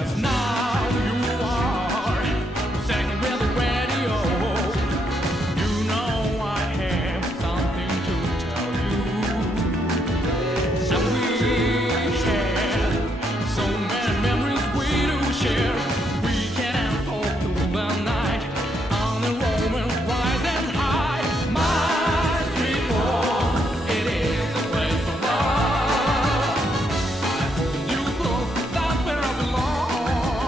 That's where I belong.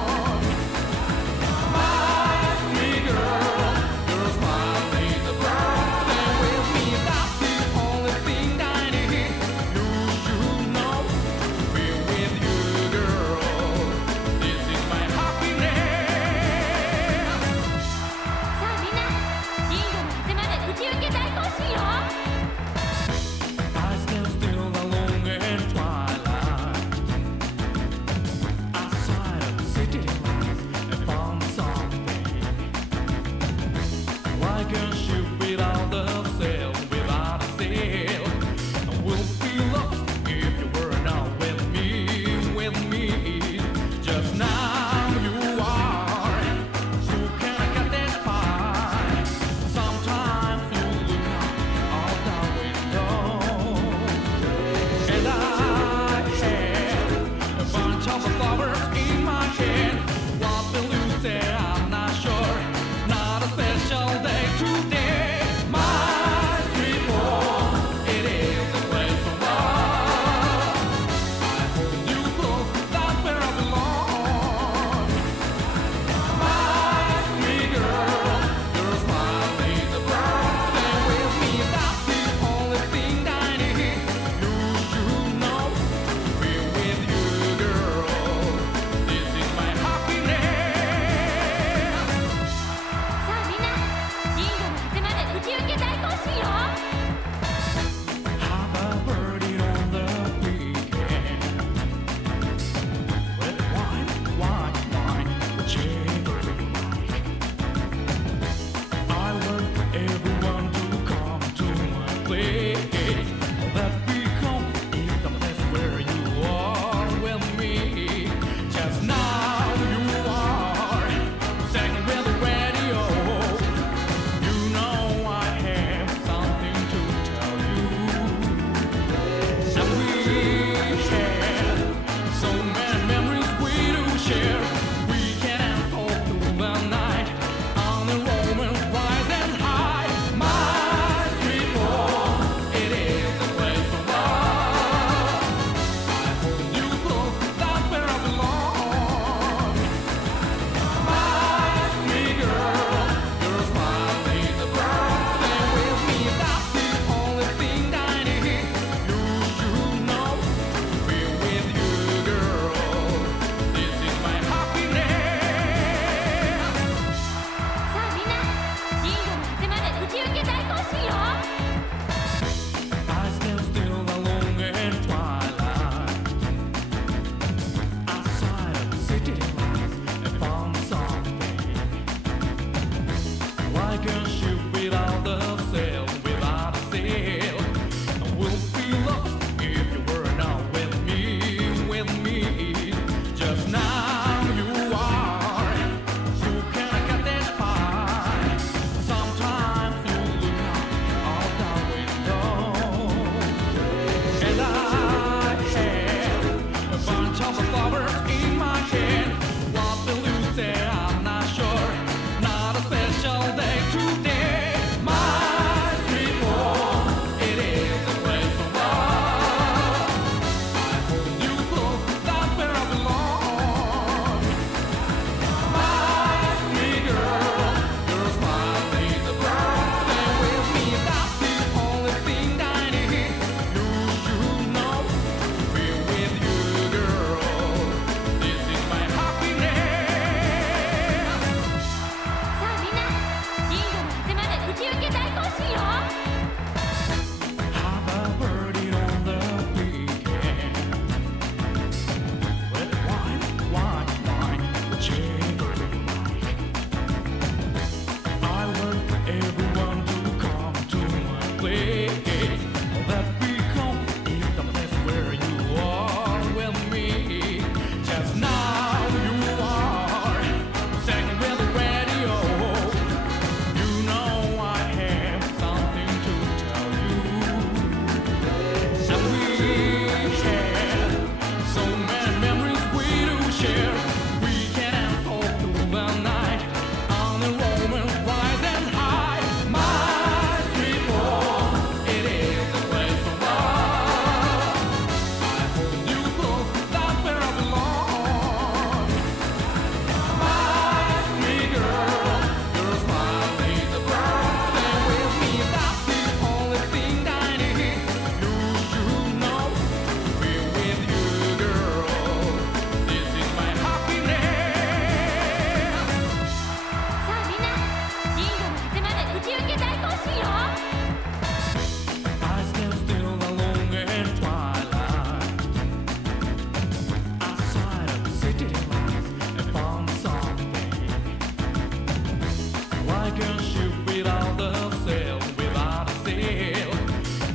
Like a ship without a sail, without a sail,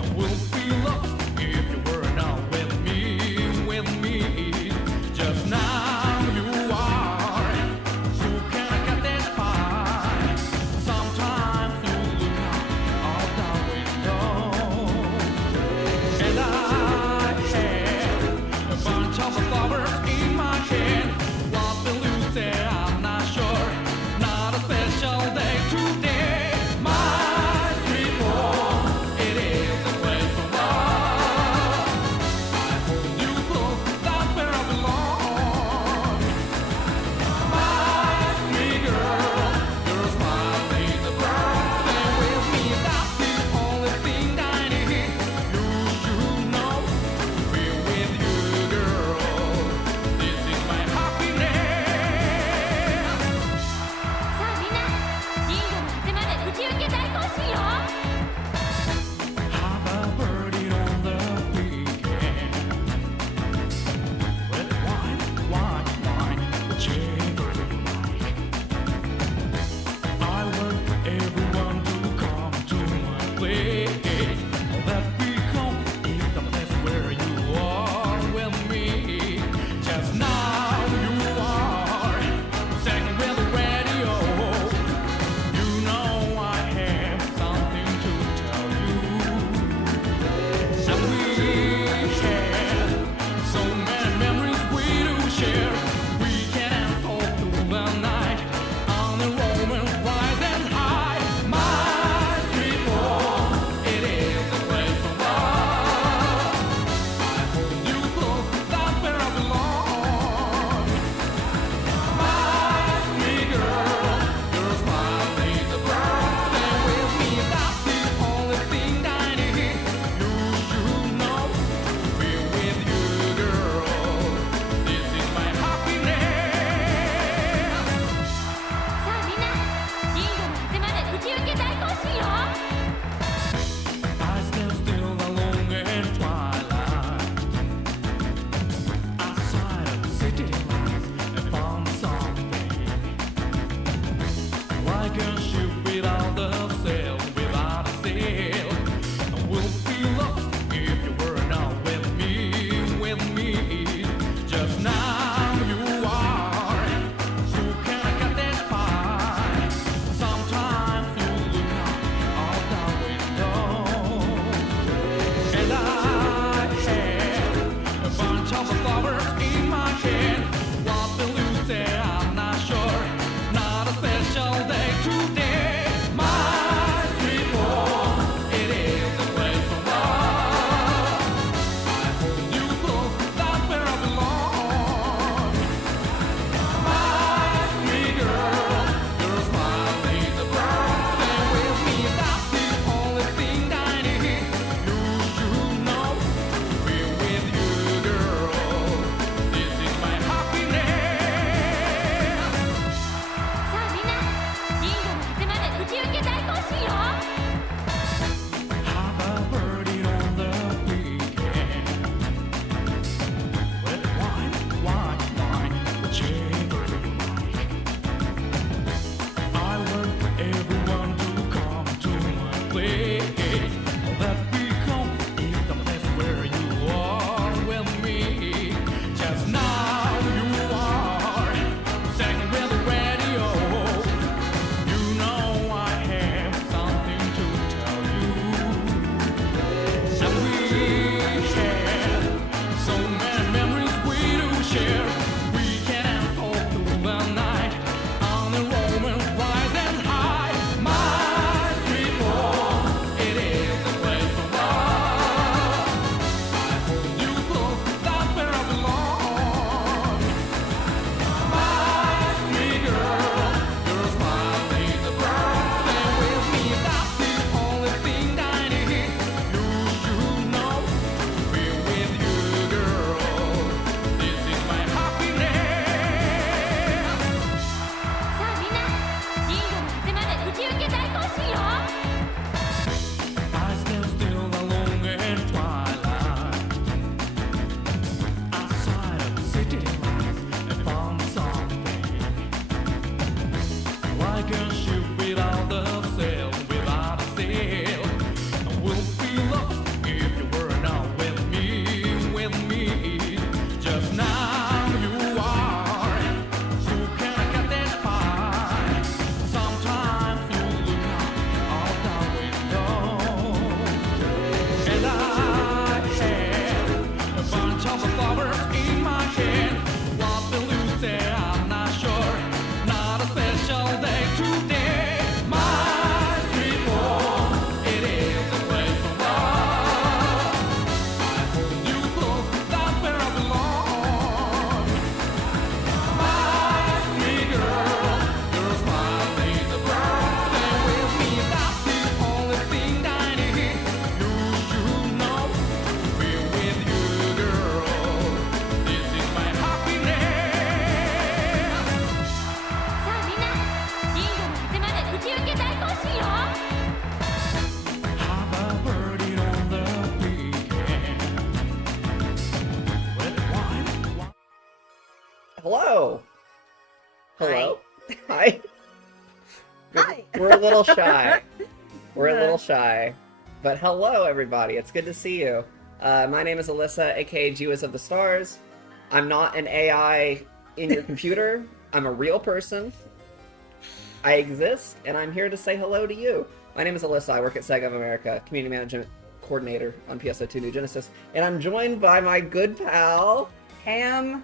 I will be lost if you were not with me, with me. Just now you are. Who can I get this by? Sometimes you look out the window, and I had a bunch of flowers in my hand. What will you say? I'm not sure. Not a special day today. My sweet home, it is a place of love. I hold you close, that's where I belong. My sweet girl, your smile is a pearl. Stay with me, that's the only thing I need. You should know, be with you, girl. This is my happiness. さあみんな、銀河の果てまで打ち上げ大行進よ。 Have a birdie on the weekend. Red wine, whichever you like. I want everyone to come to my place. That becomes the place where you are with me. Just now you are second with the radio. You know I have something to tell you. And we had so many memories we do share. We can talk through the night on the romance rise and high. My sweet home, it is a place of love. I hold you close, that's where I belong. My sweet girl, your smile is a pearl. Stay with me, that's the only thing I need. You should know, be with you, girl. This is my happiness. さあみんな、銀河の果てまで打ち上げ大行進よ。 I stand still alone in twilight. Outside of the city lights, I found something. Like a ship without a sail, without a sail, I will be lost if you were not with me, with me. Just now you are. Who can I get this by? Sometimes you look out the window, and I had a bunch of flowers in my hand. What will you say? I'm not sure. Not a special day today. Hello? Hi. Hi. We're a little shy. We're a little shy. But hello, everybody. It's good to see you. My name is Alyssa, aka Jewess of the Stars. I'm not an AI in your computer. I'm a real person. I exist, and I'm here to say hello to you. My name is Alyssa. I work at Sega of America, Community Management Coordinator on PSO2 New Genesis, and I'm joined by my good pal... Ham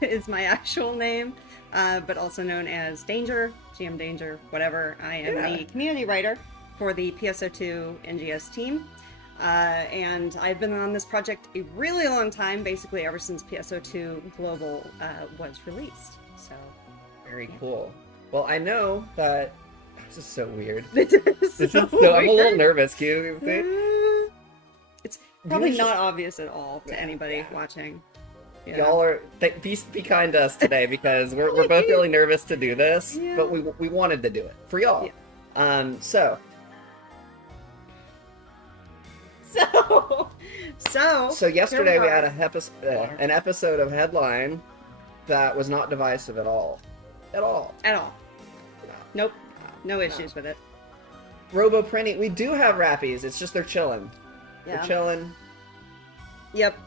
is my actual name, but also known as Danger, GM Danger, whatever. I am the community writer for the PSO2 NGS team, and I've been on this project a really long time, basically ever since PSO2 Global was released. So, Very cool. Well, I know that... This is so weird. This is so I'm a little weird. nervous. Can you see? It's probably Usually- not obvious at all to Yeah, anybody yeah. watching. Yeah. Y'all are be kind to us today because we're both really nervous to do this, Yeah. but we wanted to do it for y'all. Yeah. So yesterday we had an episode of Headline that was not divisive at all. At all. Nope. No issues with it. Robo printing. We do have Rappies. It's just they're chilling. Yeah. They're chilling. Yep.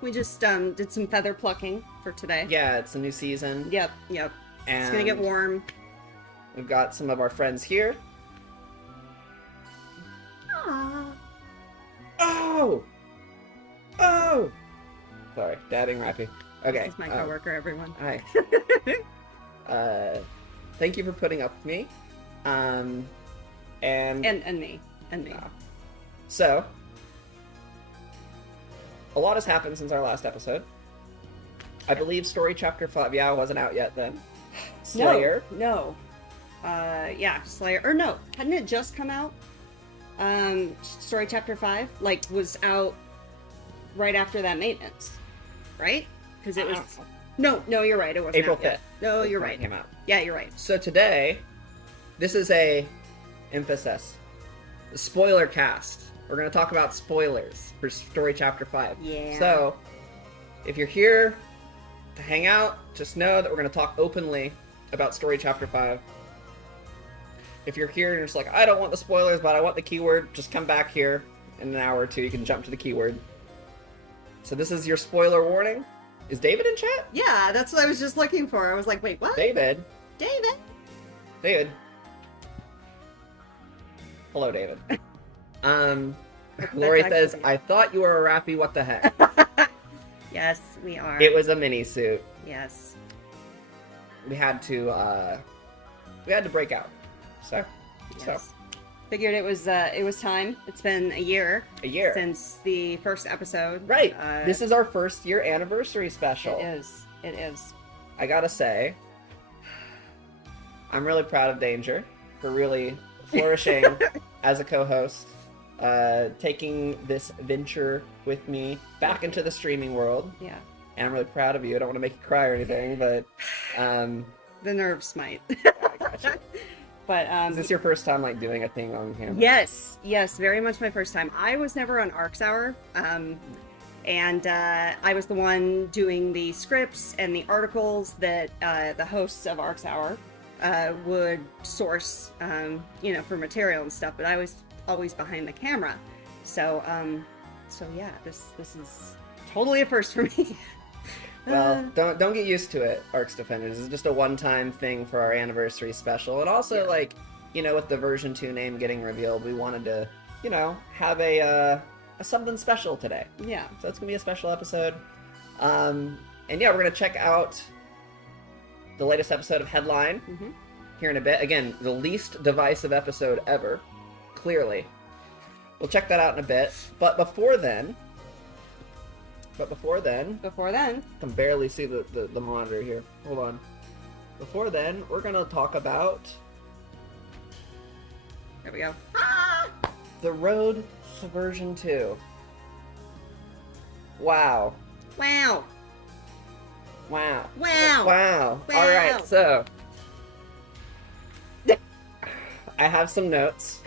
We just did some feather plucking for today. Yeah, it's a new season. Yep. And It's gonna get warm. We've got some of our friends here. Oh! Sorry, dadding Rappy. Okay. This is my coworker, everyone. Hi. Thank you for putting up with me. And me. so, a lot has happened since our last episode. I believe Story Chapter 5, it wasn't out yet then. Slayer. No. Slayer. Or no, hadn't it just come out? Story Chapter 5, was out right after that maintenance, right? Because it was... No, you're right, it wasn't April out yet. 5th. No, was you're when it right. Came out. Yeah, you're right. So today, this is a emphasis. The spoiler cast. We're going to talk about spoilers for Story Chapter 5. Yeah. So, if you're here to hang out, just know that we're going to talk openly about Story Chapter 5. If you're here and you're just like, I don't want the spoilers, but I want the keyword, just come back here in an hour or two. You can jump to the keyword. So this is your spoiler warning. Is David in chat? Yeah, that's what I was just looking for. I was like, wait, what? David. David. Hello, David. Lori says, I thought you were a Rappy, what the heck? Yes, we are. It was a mini-suit. Yes. We had to break out. So, Yes. Figured it was time. It's been a year since the first episode. Right. This is our first year anniversary special. It is. I gotta say, I'm really proud of Danger for really flourishing as a co-host, taking this venture with me back into the streaming world. Yeah. And I'm really proud of you. I don't want to make you cry or anything, but The nerves might. I gotcha. But Is this your first time doing a thing on camera? Yes, very much my first time. I was never on Arcs Hour, and I was the one doing the scripts and the articles that the hosts of Arcs Hour would source, for material and stuff. But I was always behind the camera, so yeah, this is totally a first for me. Well, don't get used to it, Arcs Defenders. This is just a one-time thing for our anniversary special. And also, with the version 2 name getting revealed, we wanted to, have a something special today. Yeah. So it's going to be a special episode. And yeah, we're going to check out the latest episode of Headline here in a bit. Again, the least divisive episode ever, clearly. We'll check that out in a bit. But before then... I can barely see the monitor here. Hold on. Before then, we're going to talk about... There we go. The road to version 2. Wow. Wow. Alright, so... I have some notes.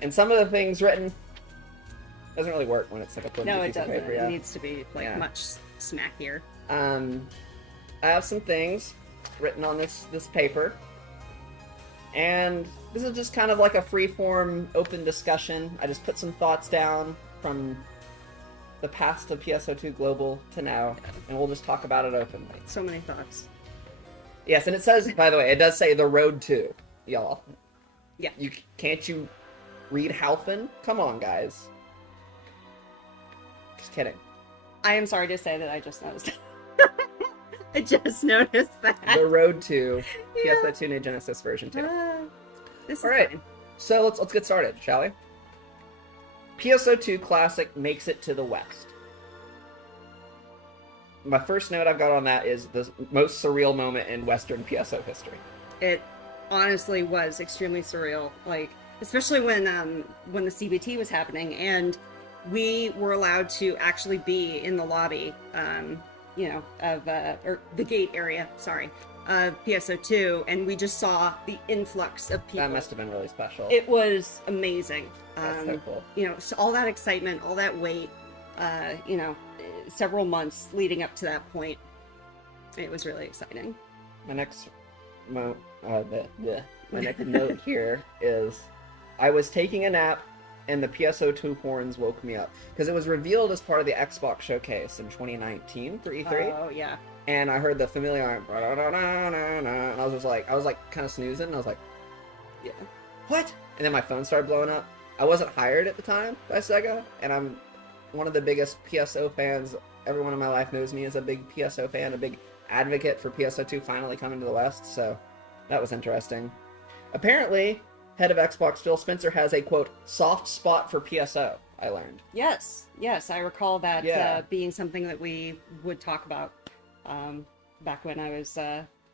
And some of the things written... Doesn't really work when it's a flimsy No, it piece of doesn't. paper, It needs to be much smackier. I have some things written on this paper. And this is just kind of like a free-form, open discussion. I just put some thoughts down from the past of PSO2 Global to now, and we'll just talk about it openly. So many thoughts. Yes, and it says, by the way, it does say the road to, y'all. Yeah. Can't you read Halfin? Come on, guys. Just kidding. I am sorry to say that I just noticed. I just noticed that. The road to Yeah. PSO2 New Genesis version 2. This is All right, fine. so let's get started, shall we? PSO2 Classic makes it to the West. My first note I've got on that is the most surreal moment in Western PSO history. It honestly was extremely surreal, like especially when the CBT was happening and we were allowed to actually be in the lobby, of or the gate area, of PSO2, and we just saw the influx of people. That must have been really special. It was amazing. That's so cool. So all that excitement, all that wait, several months leading up to that point. It was really exciting. My next my next note here is I was taking a nap and the PSO2 horns woke me up because it was revealed as part of the Xbox showcase in 2019 for E3. Oh yeah. And I heard the familiar and I was like kind of snoozing and I was like, yeah, what? And then my phone started blowing up. I wasn't hired at the time by Sega, and I'm one of the biggest PSO fans. Everyone in my life knows me as a big PSO fan, a big advocate for PSO2 finally coming to the West, so that was interesting. Apparently, head of Xbox Phil Spencer has a, quote, soft spot for PSO, I learned. Yes, I recall that Yeah. being something that we would talk about back when I was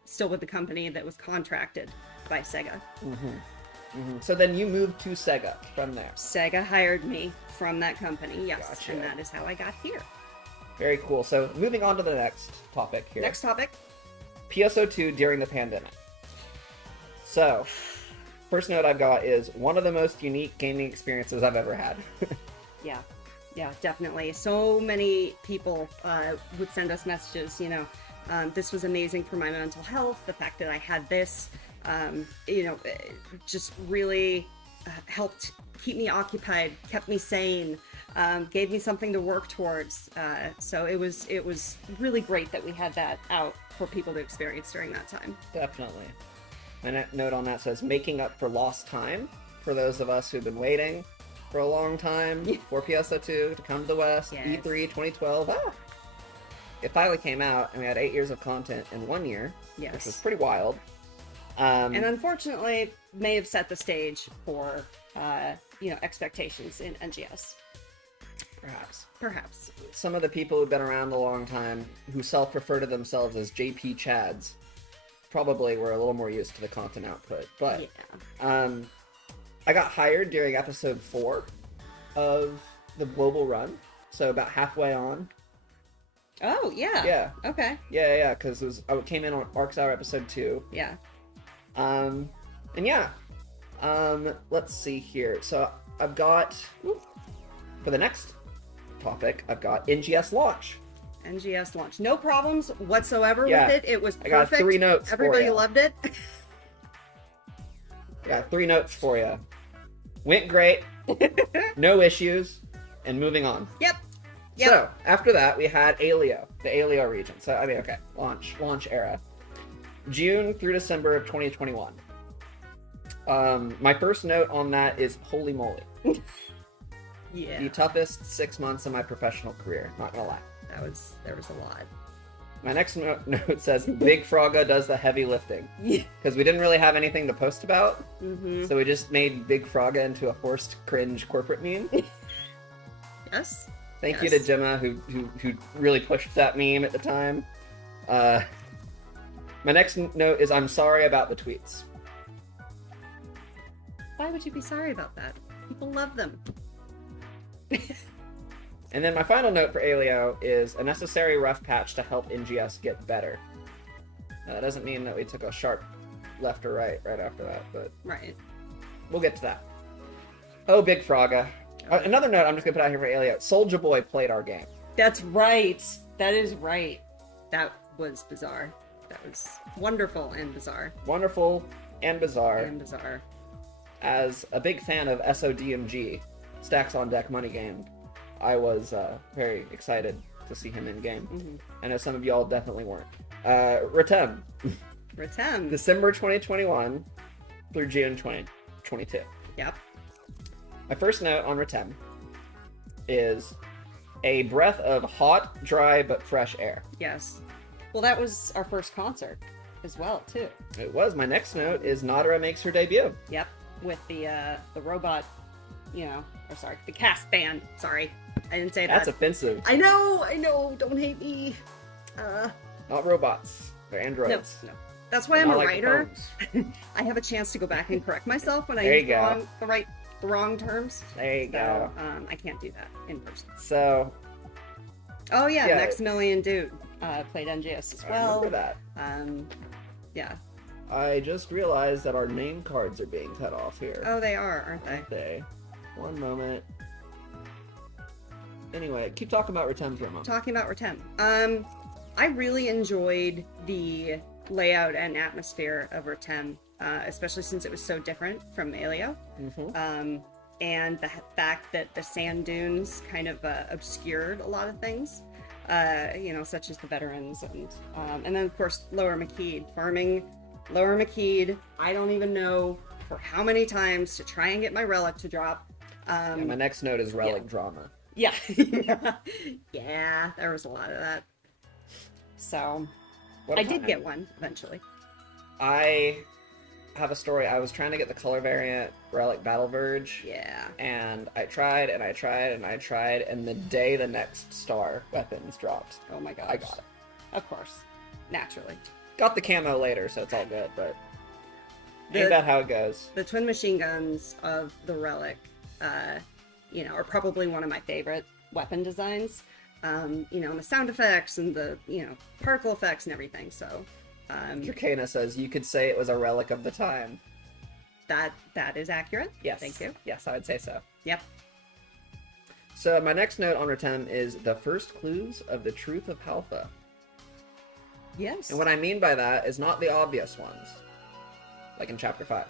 still with the company that was contracted by Sega. So then you moved to Sega from there. Sega hired me from that company, yes, Gotcha. and that is how I got here. Very cool. So moving on to the next topic here. Next topic. PSO2 during the pandemic. So, first note I've got is one of the most unique gaming experiences I've ever had. Yeah, definitely. So many people would send us messages, this was amazing for my mental health. The fact that I had this, just really helped keep me occupied, kept me sane, gave me something to work towards. So it was really great that we had that out for people to experience during that time. Definitely. My note on that says making up for lost time for those of us who've been waiting for a long time for PSO2 to come to the West. Yes. E3 2012. It finally came out, and we had 8 years of content in 1 year, Yes. which was pretty wild. And unfortunately, may have set the stage for, expectations in NGS. Perhaps. Some of the people who've been around a long time, who self-refer to themselves as JP Chads, probably were a little more used to the content output. But I got hired during episode 4 of the global run, so about halfway on. Oh, yeah. Yeah. Okay. Yeah, because I came in on Arcs Hour episode 2. Yeah. Let's see here. So I've got, for the next topic, I've got NGS launch. NGS launch. No problems whatsoever Yeah. with it. It was perfect. I got 3 notes for Everybody ya. loved it. I got 3 notes for you. Went great, no issues, and moving on. Yep. So, after that, we had Alio, the Alio region. So, launch era. June through December of 2021. My first note on that is holy moly. Yeah. The toughest 6 months of my professional career, not gonna lie. There was a lot. My next note says Big Frogga does the heavy lifting. Yeah. Because we didn't really have anything to post about. Mm-hmm. So we just made Big Frogga into a forced cringe corporate meme. Yes. Thank you to Gemma who really pushed that meme at the time. My next note is I'm sorry about the tweets. Why would you be sorry about that? People love them. And then my final note for Alio is a necessary rough patch to help NGS get better. That doesn't mean that we took a sharp left or right after that, but Right. we'll get to that. Oh, Big Frogga. Another note I'm just going to put out here for Alio. Soulja Boy played our game. That's right. That is right. That was bizarre. That was wonderful and bizarre. Wonderful and bizarre. And bizarre. As a big fan of SODMG, Stacks on Deck Money Game, I was very excited to see him in game. Mm-hmm. I know some of y'all definitely weren't. Retem. Retem. December 2021 through June 2022. Yep. My first note on Retem is a breath of hot, dry, but fresh air. Yes. Well, that was our first concert as well, too. It was. My next note is Nadara makes her debut. Yep. With the robot, the cast band. Sorry. I didn't say that. That's offensive. I know. Don't hate me. Not robots. They're androids. No. That's why I'm Not a like writer. the I have a chance to go back and correct myself when I There use you go. the wrong terms. There you go. I can't do that in person. So, Oh yeah, Yeah. Maximilian Dude played NGS as I well. remember that. Yeah. I just realized that our name cards are being cut off here. Oh, they are, aren't they? Aren't they? One moment. Anyway, keep talking about Retem for a moment. Talking about Retem. I really enjoyed the layout and atmosphere of Retem, especially since it was so different from Alio. Mm-hmm. And the fact that the sand dunes kind of obscured a lot of things, such as the veterans, and then of course Lower McKeed, farming Lower McKeed. I don't even know for how many times to try and get my relic to drop. And my next note is relic drama. Yeah, yeah, there was a lot of that. So What a I did time. get one eventually. I have a story. I was trying to get the color variant Relic Battle Verge. Yeah. And I tried and I tried and I tried, and the day the next star weapons dropped, Oh my gosh. I got it. Of course. Naturally. Got the camo later, so it's all good, but The- ain't that how it goes? The twin machine guns of the relic, are probably one of my favorite weapon designs. And the sound effects and the, particle effects and everything. So, Dracana says you could say it was a relic of the time. that is accurate. Yes. Thank you. Yes, I would say so. Yep. So my next note on Retem is the first clues of the truth of Halpha. Yes. And what I mean by that is not the obvious ones, like in Chapter 5.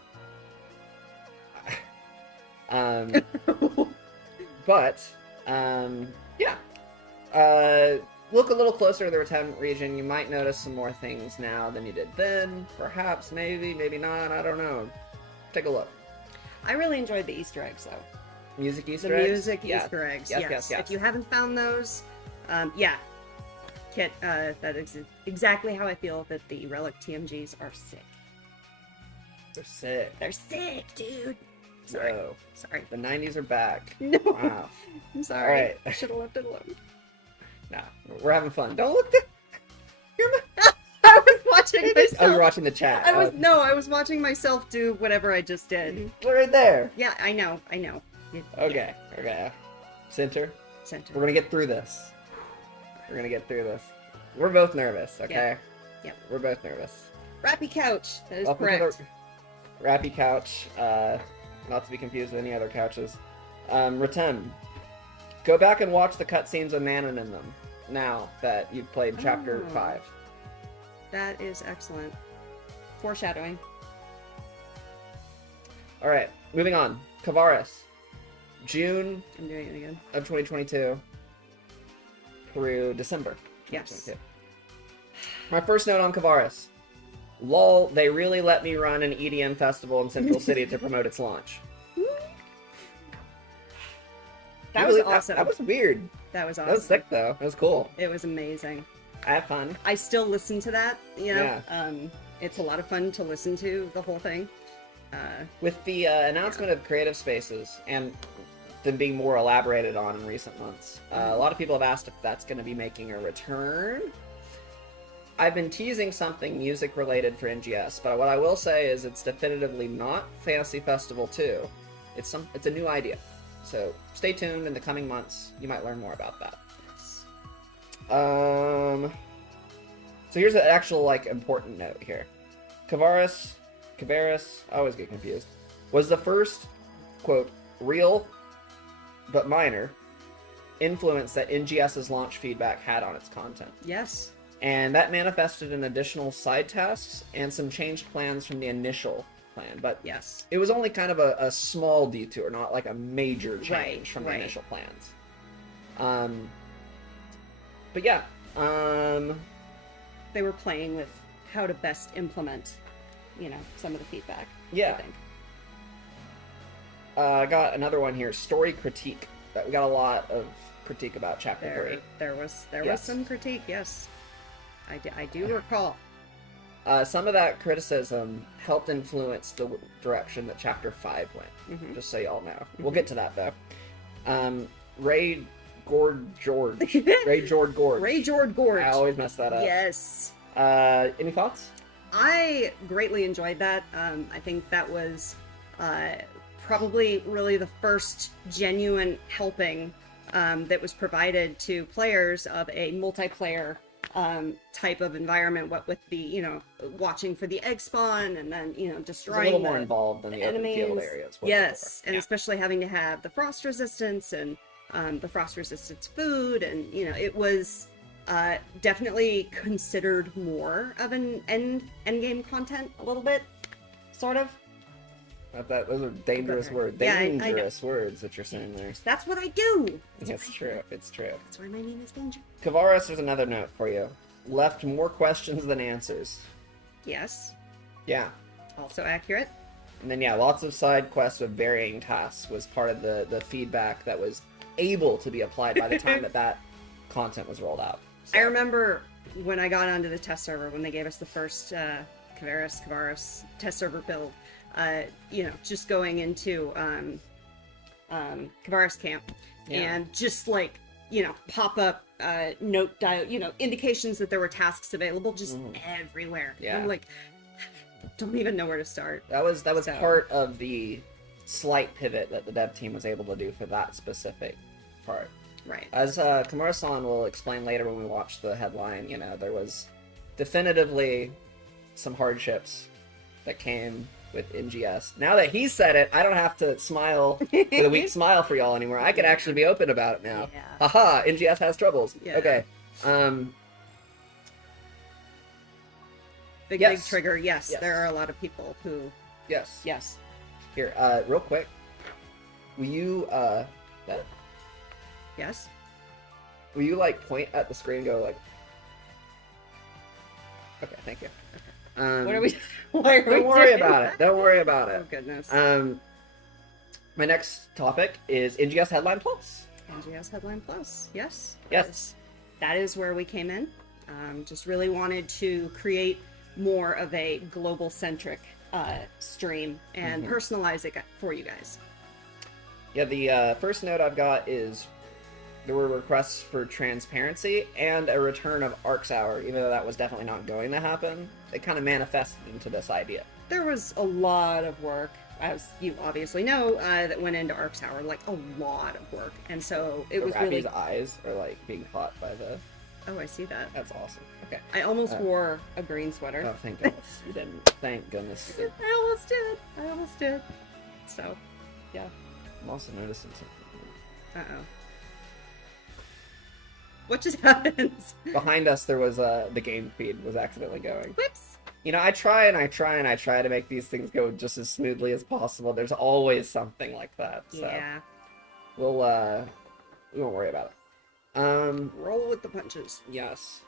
Look a little closer to the Retem region. You might notice some more things now than you did then. Perhaps, maybe not. I don't know. Take a look. I really enjoyed the Easter eggs, though. Music The Easter eggs? music Yeah. Easter eggs. Yes. If you haven't found those, Kit, that is exactly how I feel that the Relic TMGs are sick. They're sick. They're sick, dude. Sorry. Whoa. Sorry. The 90s are back. No. Wow. I'm sorry. All right. I should have left it alone. Nah, we're having fun. Don't look. You're I was watching myself. Oh, you're watching the chat. I was watching myself do whatever I just did. Right there. Yeah, I know. Okay. Center. Center. We're gonna get through this. We're both nervous, okay? Yep. We're both nervous. Rappy couch. That is Welcome to correct. the Rappy couch, not to be confused with any other couches. Retem, go back and watch the cutscenes with Manon in them, now that you've played Chapter Oh. 5. That is excellent. Foreshadowing. Alright, moving on. Kavaris, June I'm doing it again. of 2022 through December. Yes. 2022. My first note on Kavaris. Lol, they really let me run an EDM festival in Central City to promote its launch. That Really, was awesome. That was weird. That was awesome. That was sick, though. That was cool. It was amazing. I had fun. I still listen to that, Yeah. It's a lot of fun to listen to the whole thing. With the announcement of creative spaces and them being more elaborated on in recent months, a lot of people have asked if that's going to be making a return. I've been teasing something music related for NGS, but what I will say is it's definitively not Fantasy Festival 2. It's a new idea. So stay tuned in the coming months. You might learn more about that. So here's an actual important note here. Kavaris, I always get confused, was the first, quote, real, but minor, influence that NGS's launch feedback had on its content. Yes. And that manifested in additional side tasks and some changed plans from the initial plan. But Yes. it was only kind of a small detour, not like a major change Right, from the right. initial plans. But yeah, They were playing with how to best implement, some of the feedback. Yeah. I think. I got another one here, story critique. We got a lot of critique about chapter 3. There was Yes. some critique. Yes, I do recall. Some of that criticism helped influence the direction that chapter 5 went, Mhm. just so y'all know. We'll get to that, though. Ray George. Ray George Gorge. Ray George Gorge. I always mess that up. Yes. Any thoughts? I greatly enjoyed that. I think that was probably really the first genuine helping that was provided to players of a multiplayer type of environment. What with the watching for the egg spawn and then It's a destroying little more the involved than the open enemies. field areas. were Yes, before. and Yeah. especially having to have the frost resistance and the frost resistance food, and it was definitely considered more of an end game content, a little bit, sort of. Those are dangerous words. Yeah, I know. Dangerous words that you're saying there. That's what I do. It's true. It's true. That's why my name is Danger. Kavaris, there's another note for you. Left more questions than answers. Yes, Yeah. also accurate. And then, yeah, lots of side quests with varying tasks was part of the feedback that was able to be applied by the time that content was rolled out. So, I remember when I got onto the test server, when they gave us the first Kavaris test server build, just going into Kavaris camp Yeah. and just like, pop up note dial, indications that there were tasks available just everywhere. Yeah. I'm like, don't even know where to start. That was So- part of the slight pivot that the dev team was able to do for that specific part. Right. As Kamara-san will explain later when we watch the headline, there was definitively some hardships that came with NGS. Now that he said it, I don't have to smile with a weak smile for y'all anymore. I can actually be open about it now. Yeah. Haha, NGS has troubles. Yeah. Okay. Big Yes. trigger. Yes, Yes. there are a lot of people who, Yes. yes. Here, real quick. Will you, Yes. will you, point at the screen and go, Okay, thank you. What are we? Why are we Don't worry doing about that? it. Don't worry about Oh it. goodness. My next topic is NGS Headline Plus. NGS Headline Plus. Yes. Yes. That is where we came in. Just really wanted to create more of a global centric stream and personalize it for you guys. Yeah, the first note I've got is there were requests for transparency and a return of Arcs Hour, even though that was definitely not going to happen. It kind of manifested into this idea. There was a lot of work, as you obviously know, that went into Arcs Hour, like a lot of work. And so it was Rappy's really... eyes are being caught by the... Oh, I see that. That's awesome. Okay. I almost wore a green sweater. Oh, thank goodness you didn't. Thank goodness you did. I almost did. So, yeah. I'm also noticing something. Uh-oh. What just happened? Behind us, there was the game feed was accidentally going. Whoops. I try to make these things go just as smoothly as possible. There's always something like that. So Yeah. we won't worry about it. Roll with the punches. Yes.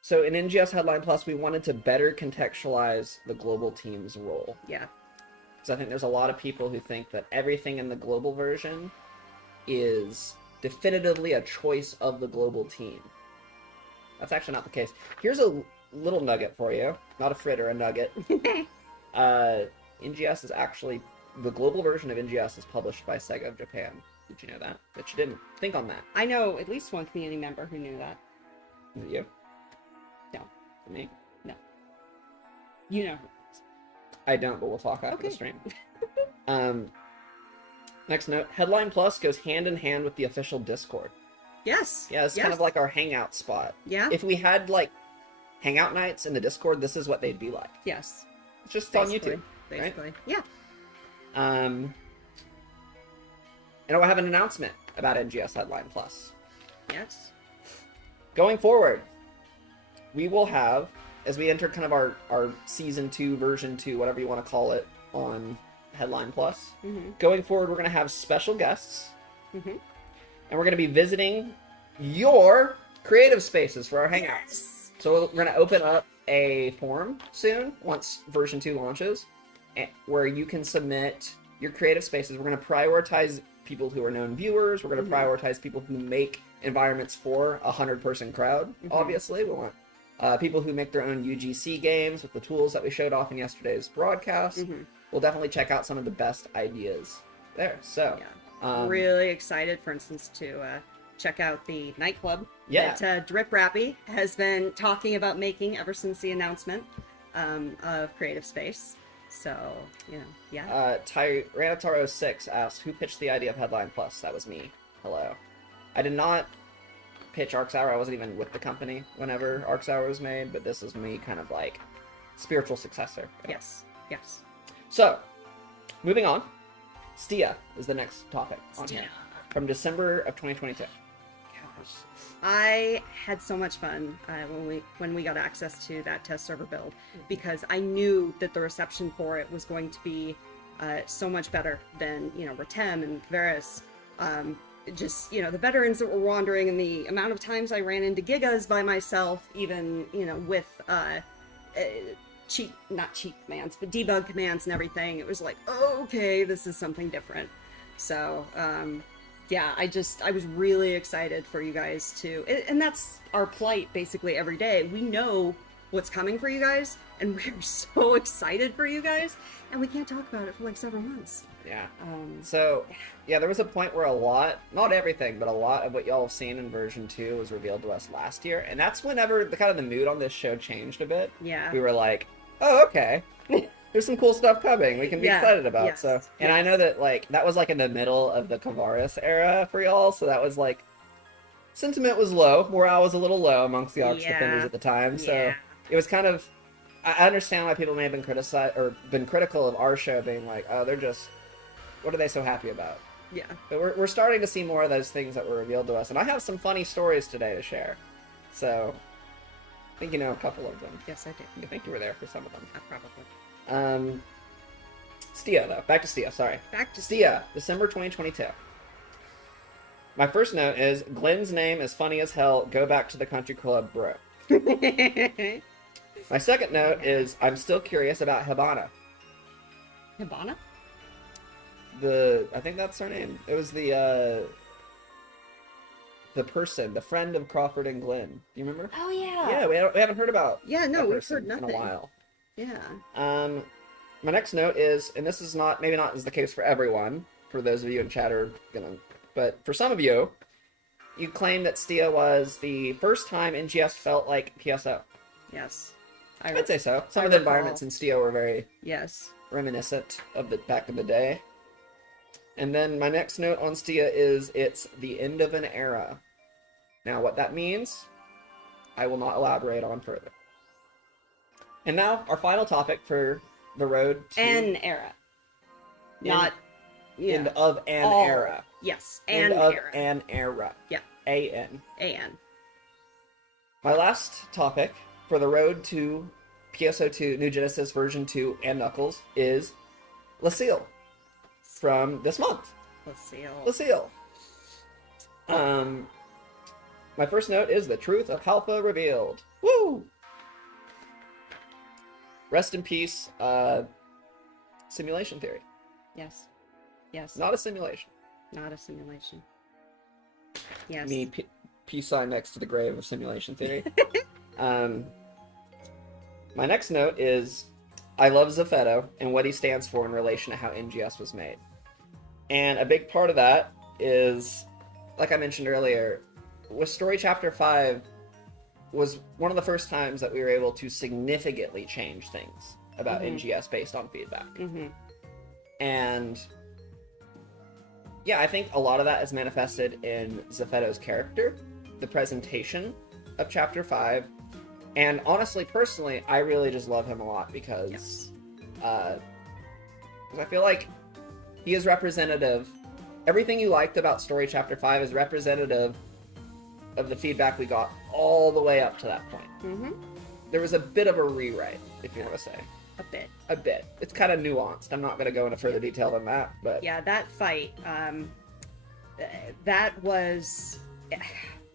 So in NGS Headline Plus, we wanted to better contextualize the global team's role. Yeah. Because I think there's a lot of people who think that everything in the global version is definitively a choice of the global team. That's actually not the case. Here's a little nugget for you. Not a fritter, a nugget. NGS is actually... The global version of NGS is published by Sega of Japan. Did you know that? But you didn't think on that. I know at least one community member who knew that. Is it you? No. For me? You know. I don't, but we'll talk after Okay. the stream. Next note. Headline Plus goes hand in hand with the official Discord. Yes. Yeah, it's kind of like our hangout spot. Yeah. If we had, hangout nights in the Discord, this is what they'd be like. Yes. It's just on Basically. YouTube. Basically. Yeah. And I have an announcement about NGS Headline Plus. Yes. Going forward, we will have, as we enter kind of our season 2, version 2, whatever you want to call it, on Headline Plus. Going forward, we're going to have special guests, and we're going to be visiting your creative spaces for our hangouts. Yes. So we're going to open up a forum soon, once version 2 launches, where you can submit your creative spaces. We're going to prioritize people who are known viewers. We're going to prioritize people who make environments for a 100-person crowd, obviously. We want people who make their own UGC games with the tools that we showed off in yesterday's broadcast. We'll definitely check out some of the best ideas there. So, really excited, for instance, to check out the nightclub that Drip Rappy has been talking about making ever since the announcement of Creative Space. So, Tyranataro6 asked, who pitched the idea of Headline Plus? That was me. Hello. I did not pitch Arcs Hour. I wasn't even with the company whenever Arcs Hour was made, but this is me kind of like spiritual successor. Yes. So, moving on. Stia is the next topic on here. From December of 2022. I had so much fun when we got access to that test server build, because I knew that the reception for it was going to be so much better than Ratem and Varus. Just the veterans that were wandering, and the amount of times I ran into Gigas by myself, even with not cheat commands, but debug commands and everything. It was like, oh, okay, this is something different. So I was really excited for you guys to, and that's our plight basically every day. We know what's coming for you guys, and we're so excited for you guys, and we can't talk about it for like several months. Yeah. There was a point where not everything, but a lot of what y'all have seen in version 2 was revealed to us last year, and that's whenever the mood on this show changed a bit. Yeah. We were like, oh, okay. There's some cool stuff coming we can be excited about. Yes. So, and I know that that was in the middle of the Kavaris era for y'all, so that was sentiment was low, morale was a little low amongst the Arcs defenders at the time. So it was kind of, I understand why people may have been been critical of our show, being like, oh, they're just, what are they so happy about? Yeah. But we're starting to see more of those things that were revealed to us, and I have some funny stories today to share. So I think you know a couple of them. Yes, I do. I think you were there for some of them. Probably. Stia, though. Back to Stia, sorry. Back to Stia, December 2022. My first note is, Glenn's name is funny as hell. Go back to the country club, bro. My second note is, I'm still curious about Hibana. Hibana? I think that's her name. It was the person, the friend of Crawford and Glenn. Do you remember? Oh, yeah. Yeah, we haven't heard about we've heard nothing in a while. Yeah. My next note is, and this is maybe not is the case for everyone, for those of you in chat but for some of you, you claim that Stia was the first time NGS felt like PSO. Yes. I'd say so. Some of the environments in Stia were very reminiscent of the back in the day. And then my next note on Stia is, it's the end of an era. Now, what that means, I will not elaborate on further. And now, our final topic for the road to... An era. End of an era. Yes, End of an era. Yeah. A-N. A-N. My last topic for the road to PSO2, New Genesis version 2, and Knuckles is Lucille from this month. Lucille. My first note is the truth of Halfa revealed. Woo! Rest in peace, simulation theory. Yes. Not a simulation. Yes. Me, peace sign next to the grave of simulation theory. My next note is, I love Zeffetto and what he stands for in relation to how NGS was made. And a big part of that is, like I mentioned earlier, with Story Chapter 5 was one of the first times that we were able to significantly change things about NGS based on feedback. And I think a lot of that is manifested in Zeffetto's character, the presentation of Chapter 5, and honestly, personally, I really just love him a lot because I feel like he is representative. Everything you liked about Story Chapter 5 is representative of the feedback we got all the way up to that point. Mm-hmm. There was a bit of a rewrite, if you want to say. A bit. A bit. It's kind of nuanced. I'm not going to go into further detail than that, but... Yeah, that fight, that was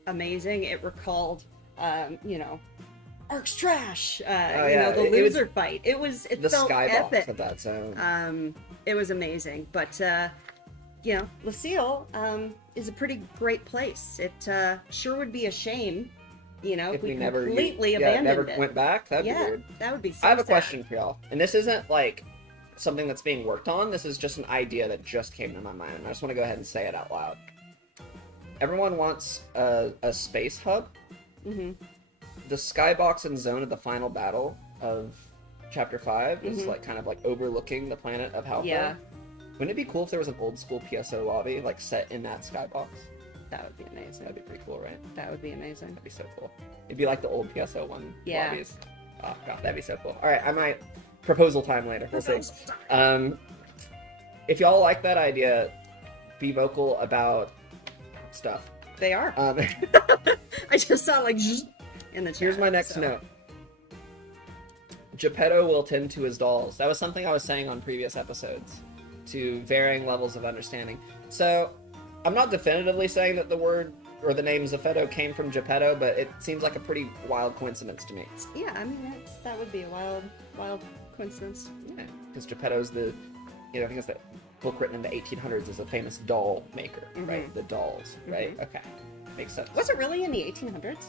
amazing. It recalled, Ark's trash. The loser fight. It the felt skybox epic. of that zone. It was amazing. But, Lucille is a pretty great place. It sure would be a shame, if we completely abandoned never it. went back. That'd be weird. That would be so I have a sad. question for y'all. And this isn't, like, something that's being worked on. This is just an idea that just came to my mind. And I just want to go ahead and say it out loud. Everyone wants a space hub. Mm-hmm. The skybox and zone of the final battle of Chapter 5 is, like, kind of, like, overlooking the planet of Halfa. Yeah. Wouldn't it be cool if there was an old school PSO lobby, like, set in that skybox? That would be amazing. That'd be pretty cool, right? That would be amazing. That'd be so cool. It'd be like the old PSO one lobbies. Oh, God, that'd be so cool. All right, I might... Proposal time later. We'll see. If y'all like that idea, be vocal about stuff. They are. I just saw, like, in the chat. Here's my next note. Geppetto will tend to his dolls. That was something I was saying on previous episodes, to varying levels of understanding. So, I'm not definitively saying that the word or the name Zeppetto came from Geppetto, but it seems like a pretty wild coincidence to me. Yeah, I mean, that would be a wild coincidence. Yeah, because Geppetto's I think it's that book written in the 1800s is a famous doll maker, right? The dolls, right? Okay, makes sense. Was it really in the 1800s?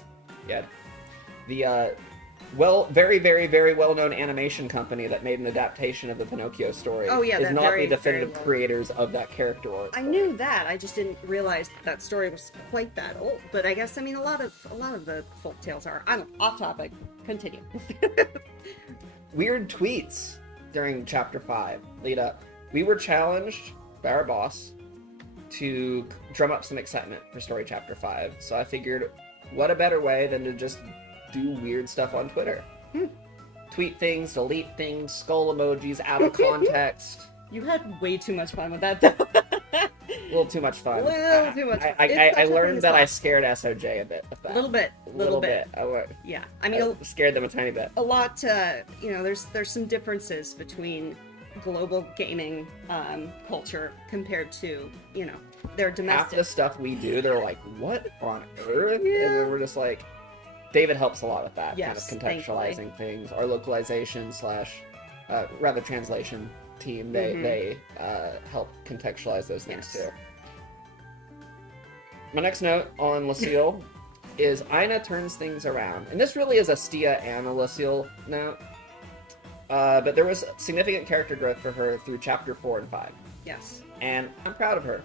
Yeah. The very, very, very well-known animation company that made an adaptation of the Pinocchio story is not the definitive creators of that character arc. I knew that. I just didn't realize that story was quite that old. But I guess, I mean, a lot of the folk tales are. I'm off topic. Continue. Weird tweets during Chapter 5 lead up. We were challenged by our boss to drum up some excitement for Story Chapter 5. So I figured, what a better way than to just do weird stuff on Twitter. Tweet things, delete things, skull emojis out of context. You had way too much fun with that, though. A little too much fun. Little too much fun. I learned that I scared SOJ a bit with that. A little bit. Yeah. I mean, I scared them a tiny bit. A lot, there's some differences between global gaming culture compared to, their domestic. Half the stuff we do, they're like, what on earth? Yeah. And then we're just like, David helps a lot with that, yes, kind of contextualizing things. Our localization / rather translation team, they help contextualize those things too. My next note on Lucille is Ina turns things around. And this really is a Stia and a Lucille note. But there was significant character growth for her through Chapter 4 and 5. Yes. And I'm proud of her.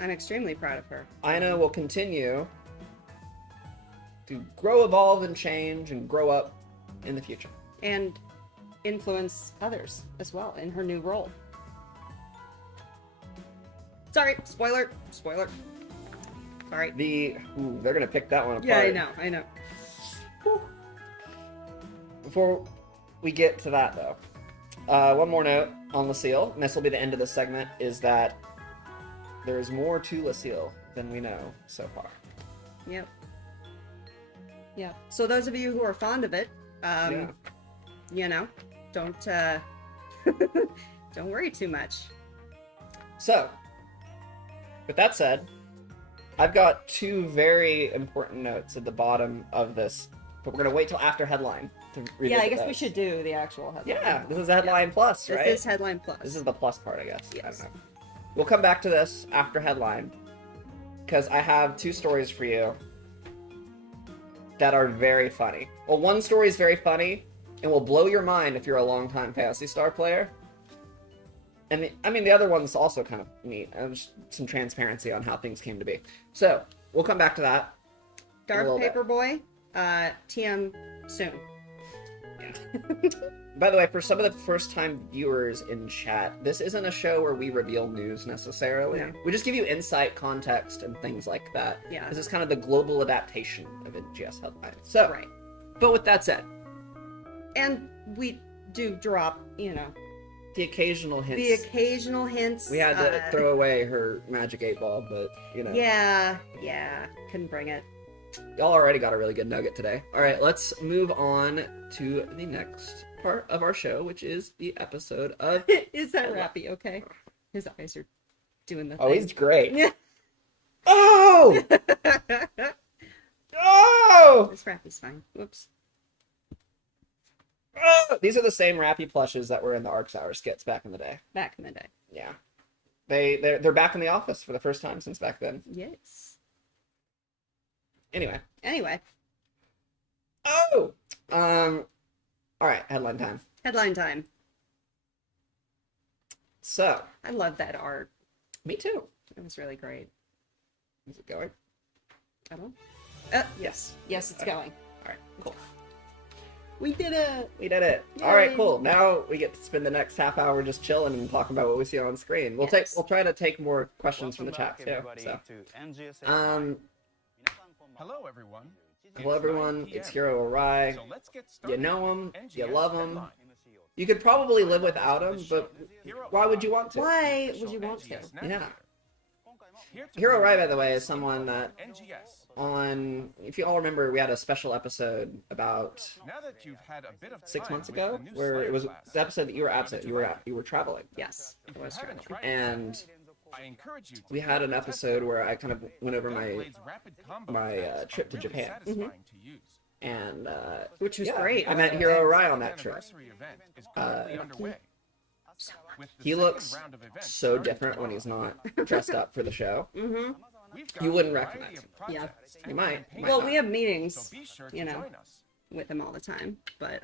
I'm extremely proud of her. Ina will continue to grow, evolve, and change, and grow up in the future. And influence others as well in her new role. Sorry, spoiler. Sorry. They're gonna pick that one apart. Yeah, I know. Before we get to that, though, one more note on Lucille, and this will be the end of this segment, is that there's more to Lucille than we know so far. Yep. Yeah. So those of you who are fond of it, don't don't worry too much. So, with that said, I've got two very important notes at the bottom of this, but we're gonna wait till after headline to read. Yeah, I guess we should do the actual headline. Yeah, this is headline plus, right? This is headline plus. This is the plus part, I guess. Yes. I don't know. We'll come back to this after headline, because I have two stories for you that are very funny. Well, one story is very funny and will blow your mind if you're a longtime Phantasy Star player. And the other one's also kind of neat. Just some transparency on how things came to be. So, we'll come back to that. Dark Paperboy, TM soon. Yeah. By the way, for some of the first-time viewers in chat, this isn't a show where we reveal news necessarily. No. We just give you insight, context, and things like that. Yeah. This is kind of the global adaptation of NGS Headline. So, right. But with that said, and we do drop, the occasional hints. We had to throw away her magic 8-ball, but Yeah, couldn't bring it. Y'all already got a really good nugget today. All right, let's move on to the next part of our show, which is the episode of... Is that Rappy okay? His eyes are doing the Oh, thing. he's great. Yeah. Oh! Oh! This Rappy's fine. Whoops. Oh! These are the same Rappy plushes that were in the Arcs Hour skits back in the day. Back in the day. Yeah. They're back in the office for the first time since back then. Yes. Anyway. Oh! All right, headline time. Headline time. So. I love that art. Me too. It was really great. Is it going? I don't Yes. Yes, it's going. All right, cool. We did it! We did it. Yay. All right, cool. Now we get to spend the next half hour just chilling and talking about what we see on screen. We'll try to take more questions from the chat too. So, Hello, everyone. hello everyone. It's Hiro Arai. So let's get started. You know him. You NGS love him. Headline. You could probably live without him, but why would you want to? Why would you want to? NGS Yeah. Navigator. Here to Hiro Arai, bring by the you way, is someone that NGS. if you all remember, we had a special episode about Now that you've had a bit of 6 time months with ago, the new where it Slayer was class, the episode that you were absent. You were traveling, Yes. if I you was haven't trying. tried it, and I encourage you to we had an test episode it. where I kind of went over my Gunblade's rapid combo my, attacks are trip to really Japan. satisfying to use. and Which was yeah, great. I met Hiro Arai on that trip. Anniversary event is currently underway. With the He second looks round of events so starting different when he's not dressed up for the show. Mm-hmm. We've got You wouldn't a variety recognize of him. Yeah. projects You and might. campaigns. Well, not. we have So meetings be sure to you know. join us. with him all the time. But,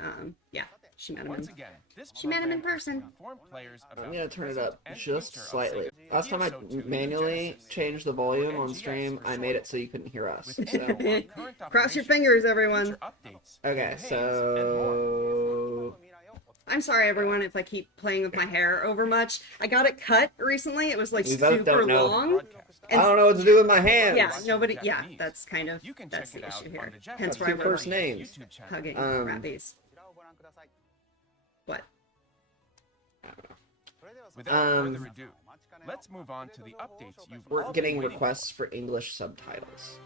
yeah. She met him Once in... again, this She met him in program is to person. inform players about I'm gonna turn it up the present just and future of slightly. Sega. Last time I So too, manually Genesis. changed the volume on NGS stream, for I short. made it so you couldn't hear us. With So. info on current Cross your operations, fingers, everyone. future updates, Okay, campaigns, and more. so I'm sorry, everyone, if I keep playing with my hair over much. I got it cut recently. It was, like, We both super don't know. long. Broadcast. I don't know what to do with my hands. Yeah, nobody... Yeah, Japanese. that's kind of... You can That's check the it out issue on here. the Japanese Hence why What's your we're first names? YouTube channel. hugging Um, Rappies. What? Without further ado, let's move on to the updates you've We're all getting been waiting requests for English subtitles.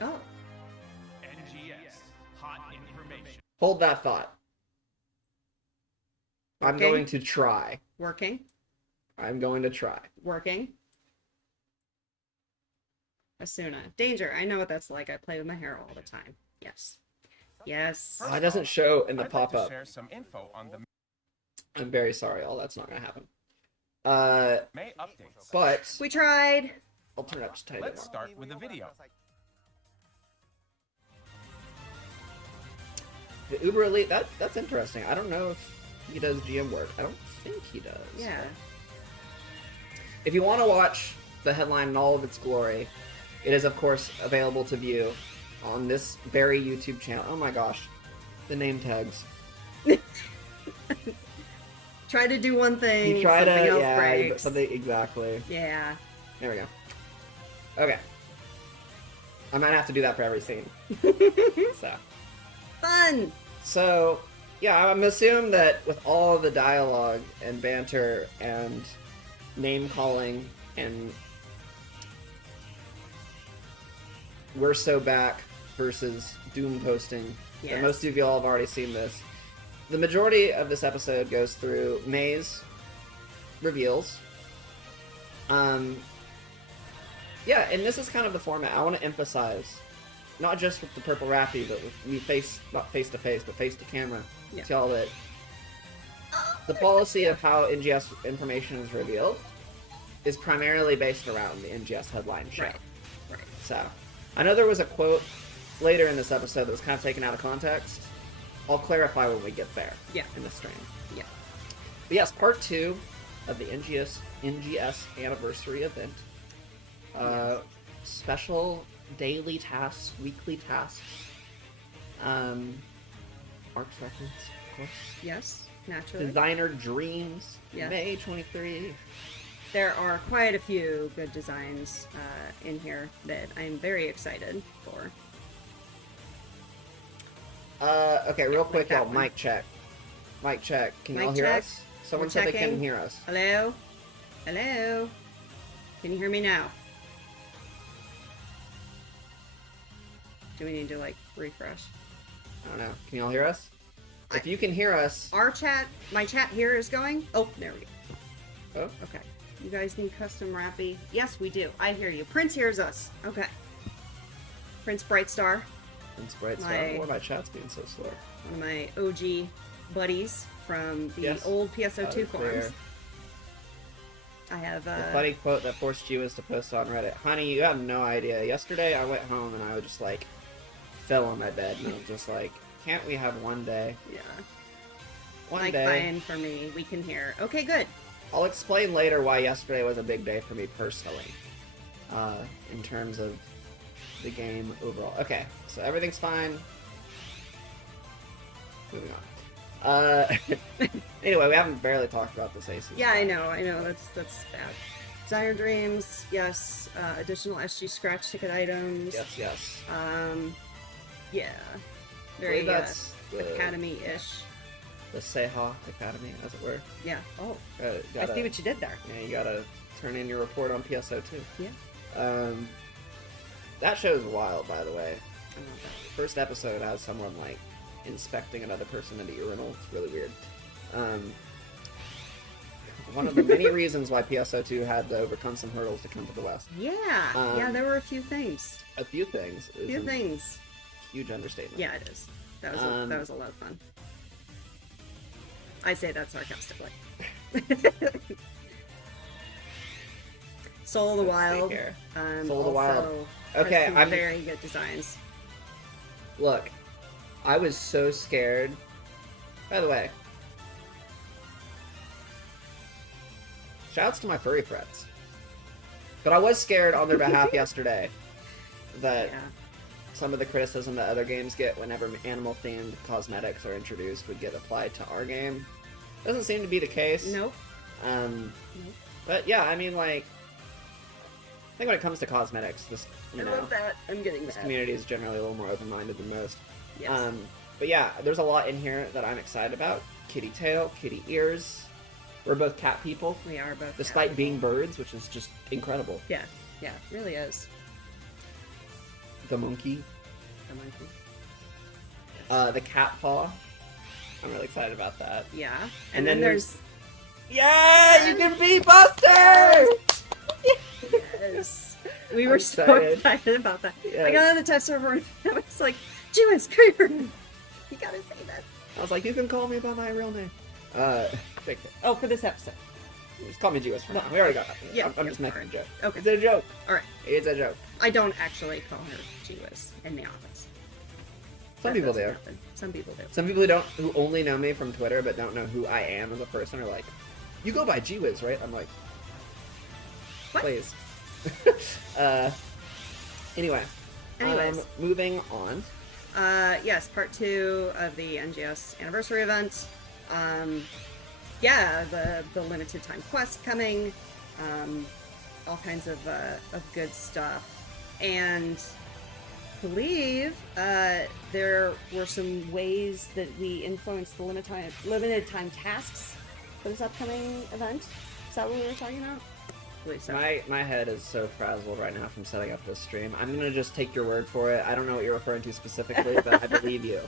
Oh. for. NGS hot information. Hold that thought. I'm Okay. going to try. Working. I'm going to try. Working. Asuna. Danger. I know what that's like. I play with my hair all the time. Yes. Yes. Oh, it doesn't show in the I'd like to pop-up. share some info on the I'm very sorry, all that's not gonna happen. May updates. But We tried. I'll turn it up just a tiny bit Let's more. start with a video. The Uber Elite, that's interesting. I don't know if he does GM work. I don't think he does. Yeah. If you want to watch the headline in all of its glory, it is of course available to view on this very YouTube channel. Oh my gosh, the name tags. Try to do one thing. You try to, something else yeah, breaks. something exactly. Yeah. There we go. Okay. I might have to do that for every scene. So. Fun. So, yeah, I'm assuming that with all the dialogue and banter and name calling and we're so back versus doom posting, that Yes. most of y'all have already seen this. The majority of this episode goes through May's reveals. Yeah, and this is kind of the format. I want to emphasize, not just with the Purple Rappy, but with me not face to face, but face to camera, Yeah. tell that the policy of how NGS information is revealed is primarily based around the NGS headline show. Right. Right. So, I know there was a quote later in this episode that was kind of taken out of context. I'll clarify when we get there. Yeah. In the stream. Yeah. But yes, part 2 of the NGS anniversary event. Special daily tasks, weekly tasks. Arcs reference, of course. Yes. Naturally. Designer Dreams, Yes. May 23. There are quite a few good designs in here that I'm very excited for. Okay, real quick, that y'all, one. mic check. Mic check. Can Mic y'all hear check. us? Someone We're said they checking. couldn't hear us. Hello? Hello? Can you hear me now? Do we need to like refresh? I don't know. Can y'all hear us? If you can hear us... Our chat, my chat here is going. Oh, there we go. Oh. Okay. You guys need custom Rappy? Yes, we do. I hear you. Prince hears us. Okay. Prince Brightstar, It's bright star. My- Why my chat's being so slow? one of my OG buddies from the Yes. old PSO2 That was forums. there. I have The funny quote that forced Jewas to post on Reddit. Honey, you have no idea. Yesterday I went home and I was just like, fell on my bed and I was just like, can't we have one day? yeah. One Like day. fine for me. We can hear. Okay, good. I'll explain later why yesterday was a big day for me personally. In terms of the game overall. Okay, so everything's fine. Moving on. Anyway, we haven't barely talked about this AC. Yeah, I know. That's bad. Desire Dreams, yes. Additional SG scratch ticket items. Yes. Yeah. I Very believe that's the Academy-ish. Seha Academy, as it were. Yeah. Oh, I Gotta- see what you did there. Yeah, you gotta turn in your report on PSO2. Yeah. That show's wild, by the way. I love that. First episode has someone like inspecting another person in the urinal. It's really weird. One of the many reasons why PSO2 had to overcome some hurdles to come to the West. Yeah. Um, Yeah, there were a few things. A few things. A few things. Huge understatement. Yeah, it is. That was a lot of fun. I say that sarcastically. Soul of the Let's see Wild. here. Soul Soul of the Wild. Has Okay, some I'm- very good designs. Look, I was so scared. By the way, shouts to my furry friends. But I was scared on their behalf yesterday that Yeah. some of the criticism that other games get whenever animal-themed cosmetics are introduced would get applied to our game. Doesn't seem to be the case. Nope. But yeah, I mean, like, I think when it comes to cosmetics, this, I love that. I'm getting this that. community is generally a little more open-minded than most. Yes. But yeah, there's a lot in here that I'm excited about. Kitty tail, kitty ears. We're both cat people, We are both. despite cat being people. birds, which is just incredible. Yeah. Yeah. It really is. The monkey, The monkey. the cat paw. I'm really excited about that. Yeah. And then there's. Yeah, you can be Buster! Yes. We were I'm so excited. excited about that. Yeah. I got on the test server and I was like, Jewish, come here. You gotta say that. I was like, you can call me by my real name. Big thing. Oh, for this episode. Just call me Jewish for now. We already got that. Yeah, I'm yeah, just making a alright. joke. Okay. It's a joke. Alright. It's a joke. I don't actually call her Jewish in the office. Some That people doesn't do. happen. Some people do. Some people who only know me from Twitter but don't know who I am as a person are like, you go by G-Wiz, right? I'm like, What? please. Anyway. Anyways. Moving on. Yes, part 2 of the NGS anniversary event. Yeah, the limited time quest coming. All kinds of good stuff. And I believe there were some ways that we influenced the limited time tasks for this upcoming event. Is that what we were talking about? I believe so. My head is so frazzled right now from setting up this stream. I'm gonna just take your word for it. I don't know what you're referring to specifically, but I believe you.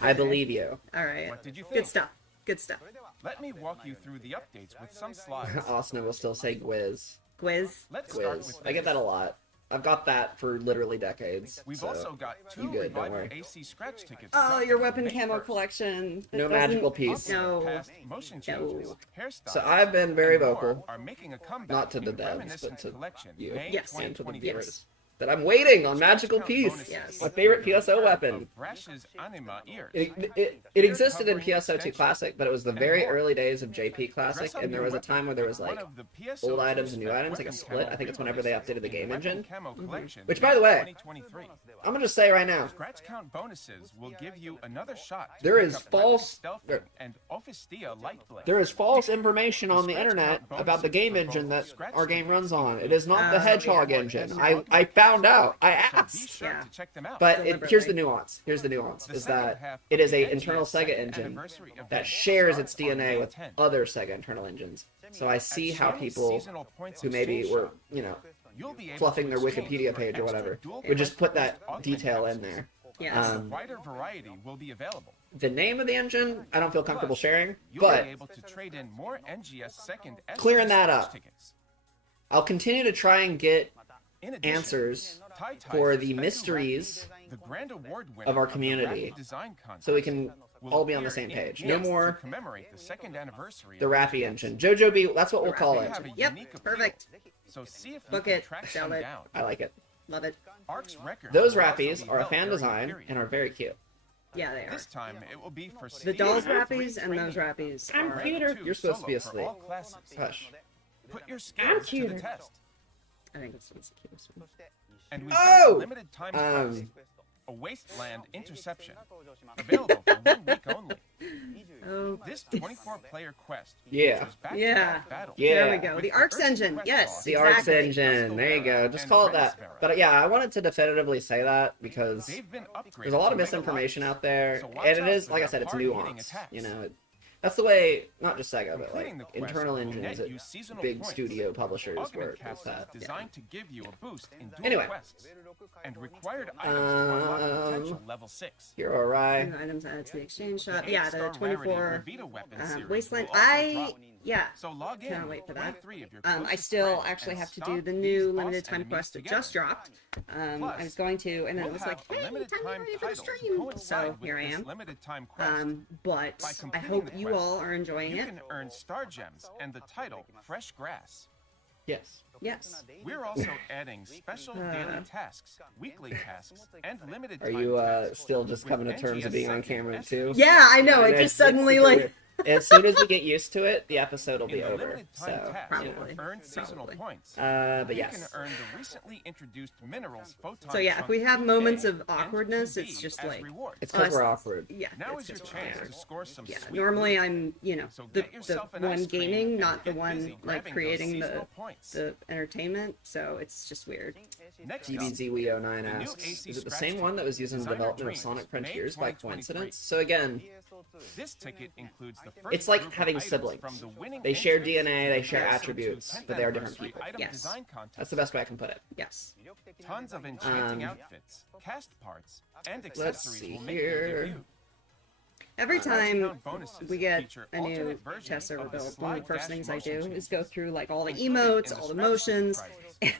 I believe you. All right. What did you think? Good stuff. Good stuff. Let me walk you through the updates with some slides. Austin will still say Gwiz. Quiz. Let's start Gwiz. with I get that a lot. I've got that for literally decades. We've so also got 2 you good, don't revival worry. AC scratch tickets. Oh, your weapon May camo 1st. collection. that No doesn't- magical piece. No. Past motion changes, hairstyles, So I've been very and more vocal, are making a comeback not to the in devs, but Reminiscence to Collection, you May Yes. and to the 2023. viewers. That I'm waiting on magical piece. Yes. My favorite PSO weapon. Of Brash's anima ears. It existed in PSO2 Classic, but it was the very early days of JP Classic, Dress up and there your was a weapon time where there was with like one of the PSO2 old items and new spec items, like a weapon split. camo I think it's whenever they updated the releases game in Weapon engine. Camo Collection, Which, May by the way, 2023. I'm gonna just say right now, Scratch count bonuses will give you another shot. To There pick is up weapon false- stealthing there- and Ophistia light blade. there is false information on the internet about the game engine that our game runs on. It is not the Hedgehog engine. I found out. I So be asked. sure Yeah. to check them out. But here's the Deliberately. nuance. Here's the nuance: The is second that half it of is the a internal NGS Sega second engine anniversary event that shares its starts on DNA May with 10th. other Sega internal engines. So I see how At people seasonal points who maybe exchange were, shop, you know, You'll be able fluffing to their exchange Wikipedia for page or extra whatever. dual We just put price that augment detail in packs. there. Yes. A wider variety will be available. The name of the engine, I don't feel comfortable Plus, sharing, You'll but be able to trade in more NGS second Clearing SG that scratch up. tickets. I'll continue to try and get In addition, answers Tie for Ties the Special mysteries Rappy, the grand award winner of our the community, Rappy Design Contest, so we can will all be on the appear same in page. games No to more commemorate the second anniversary the of Rappy NGS. engine. Jojo B, that's what we'll The call Rappy it. Have a Yep, unique appeal, perfect. So see if you Book can it, track sell some it. down. I like it. Love it. Ark's record Those will also Rappies be are a held fan during the design period. and are very cute. Yeah, they are. This time it will be for The Steam dolls free Rappies and those training. Rappies I'm are... cuter. Round two You're supposed to be solo for asleep. all classes. Hush. Put your skills to the cuter. test. I think this one's the cutest one. And we've Oh! got a limited time quest, a wasteland interception, available for 1 week only. Oh, This 24-player quest Yeah. features Yeah. back-to-back battles. Yeah. there we go. With The the Arcs urgent engine. quest Yes, boss, The Arcs exactly. engine. There you go. Just call it that. But yeah, I wanted to definitively say that because They've been upgraded there's a lot to of Mega misinformation Lights. out there, So watch and it out is, for like I their said, it's hard-hitting nuanced. attacks. You know, that's the way not just Sega, but Completing the like quest internal will engines net at you seasonal big points. studio publishers Augment work. Is capsules that? designed to give you a boost in dual Anyway. quests and required items to unlock potential level 6. You're alright. New items added to the exchange shop. The Yeah, the 8-star rarity 24 Revita weapon series Wasteland. will also I drop. yeah. So log in Cannot wait for with that. 23 of your I closest still friends actually and have to do stomp the these new boss limited time enemies quest that together. just dropped. I Plus, was going to, and then it We'll was like, have a hey, limited time to time get ready for the title to stream. coincide So with here I this am. limited time quest. But By I completing hope the you quest, all are enjoying You it. can earn star gems and the title Fresh Grass. Yes. Yes. We're also adding special daily tasks, weekly tasks, and limited Are time you tasks still just with coming to terms NGS of being on second camera SG. too? Yeah, I know. I It know, just it's suddenly super like. weird. As soon as we get used to it, the episode will In be the over. limited time So, task, Probably. earn seasonal Probably. points. but You yes. can earn the recently introduced minerals photon. So yeah, if we chunk have 2A moments of and awkwardness, 2B it's just as like rewards. It's because us- we're awkward. Yeah. Now it's is your just chance weird. to score some Yeah. sweet Normally loot. I'm, So the get yourself an one ice cream gaming, and not the get one busy like grabbing those creating seasonal points. the entertainment. So it's just weird. Next up, DBZWE09 the new asks, AC is it the scratch same one that was used in the Designer development of Dreams, Sonic May Frontiers by 2023. coincidence? So again, This ticket includes the first it's like group of having items siblings. from the winning They share entrants DNA, they in share the Episode attributes, 2 but they are different 10th people. Item Yes. Design Contest. That's the best way I can put it. Yes. Tons of enchanting outfits, cast parts, and accessories see will make here. their debut. Every time Discount bonuses we get feature a new alternate versions chess server of the build, one of slide the first dash things I motion do changes is go through like all the included in emotes, the all the scratch motions. prizes.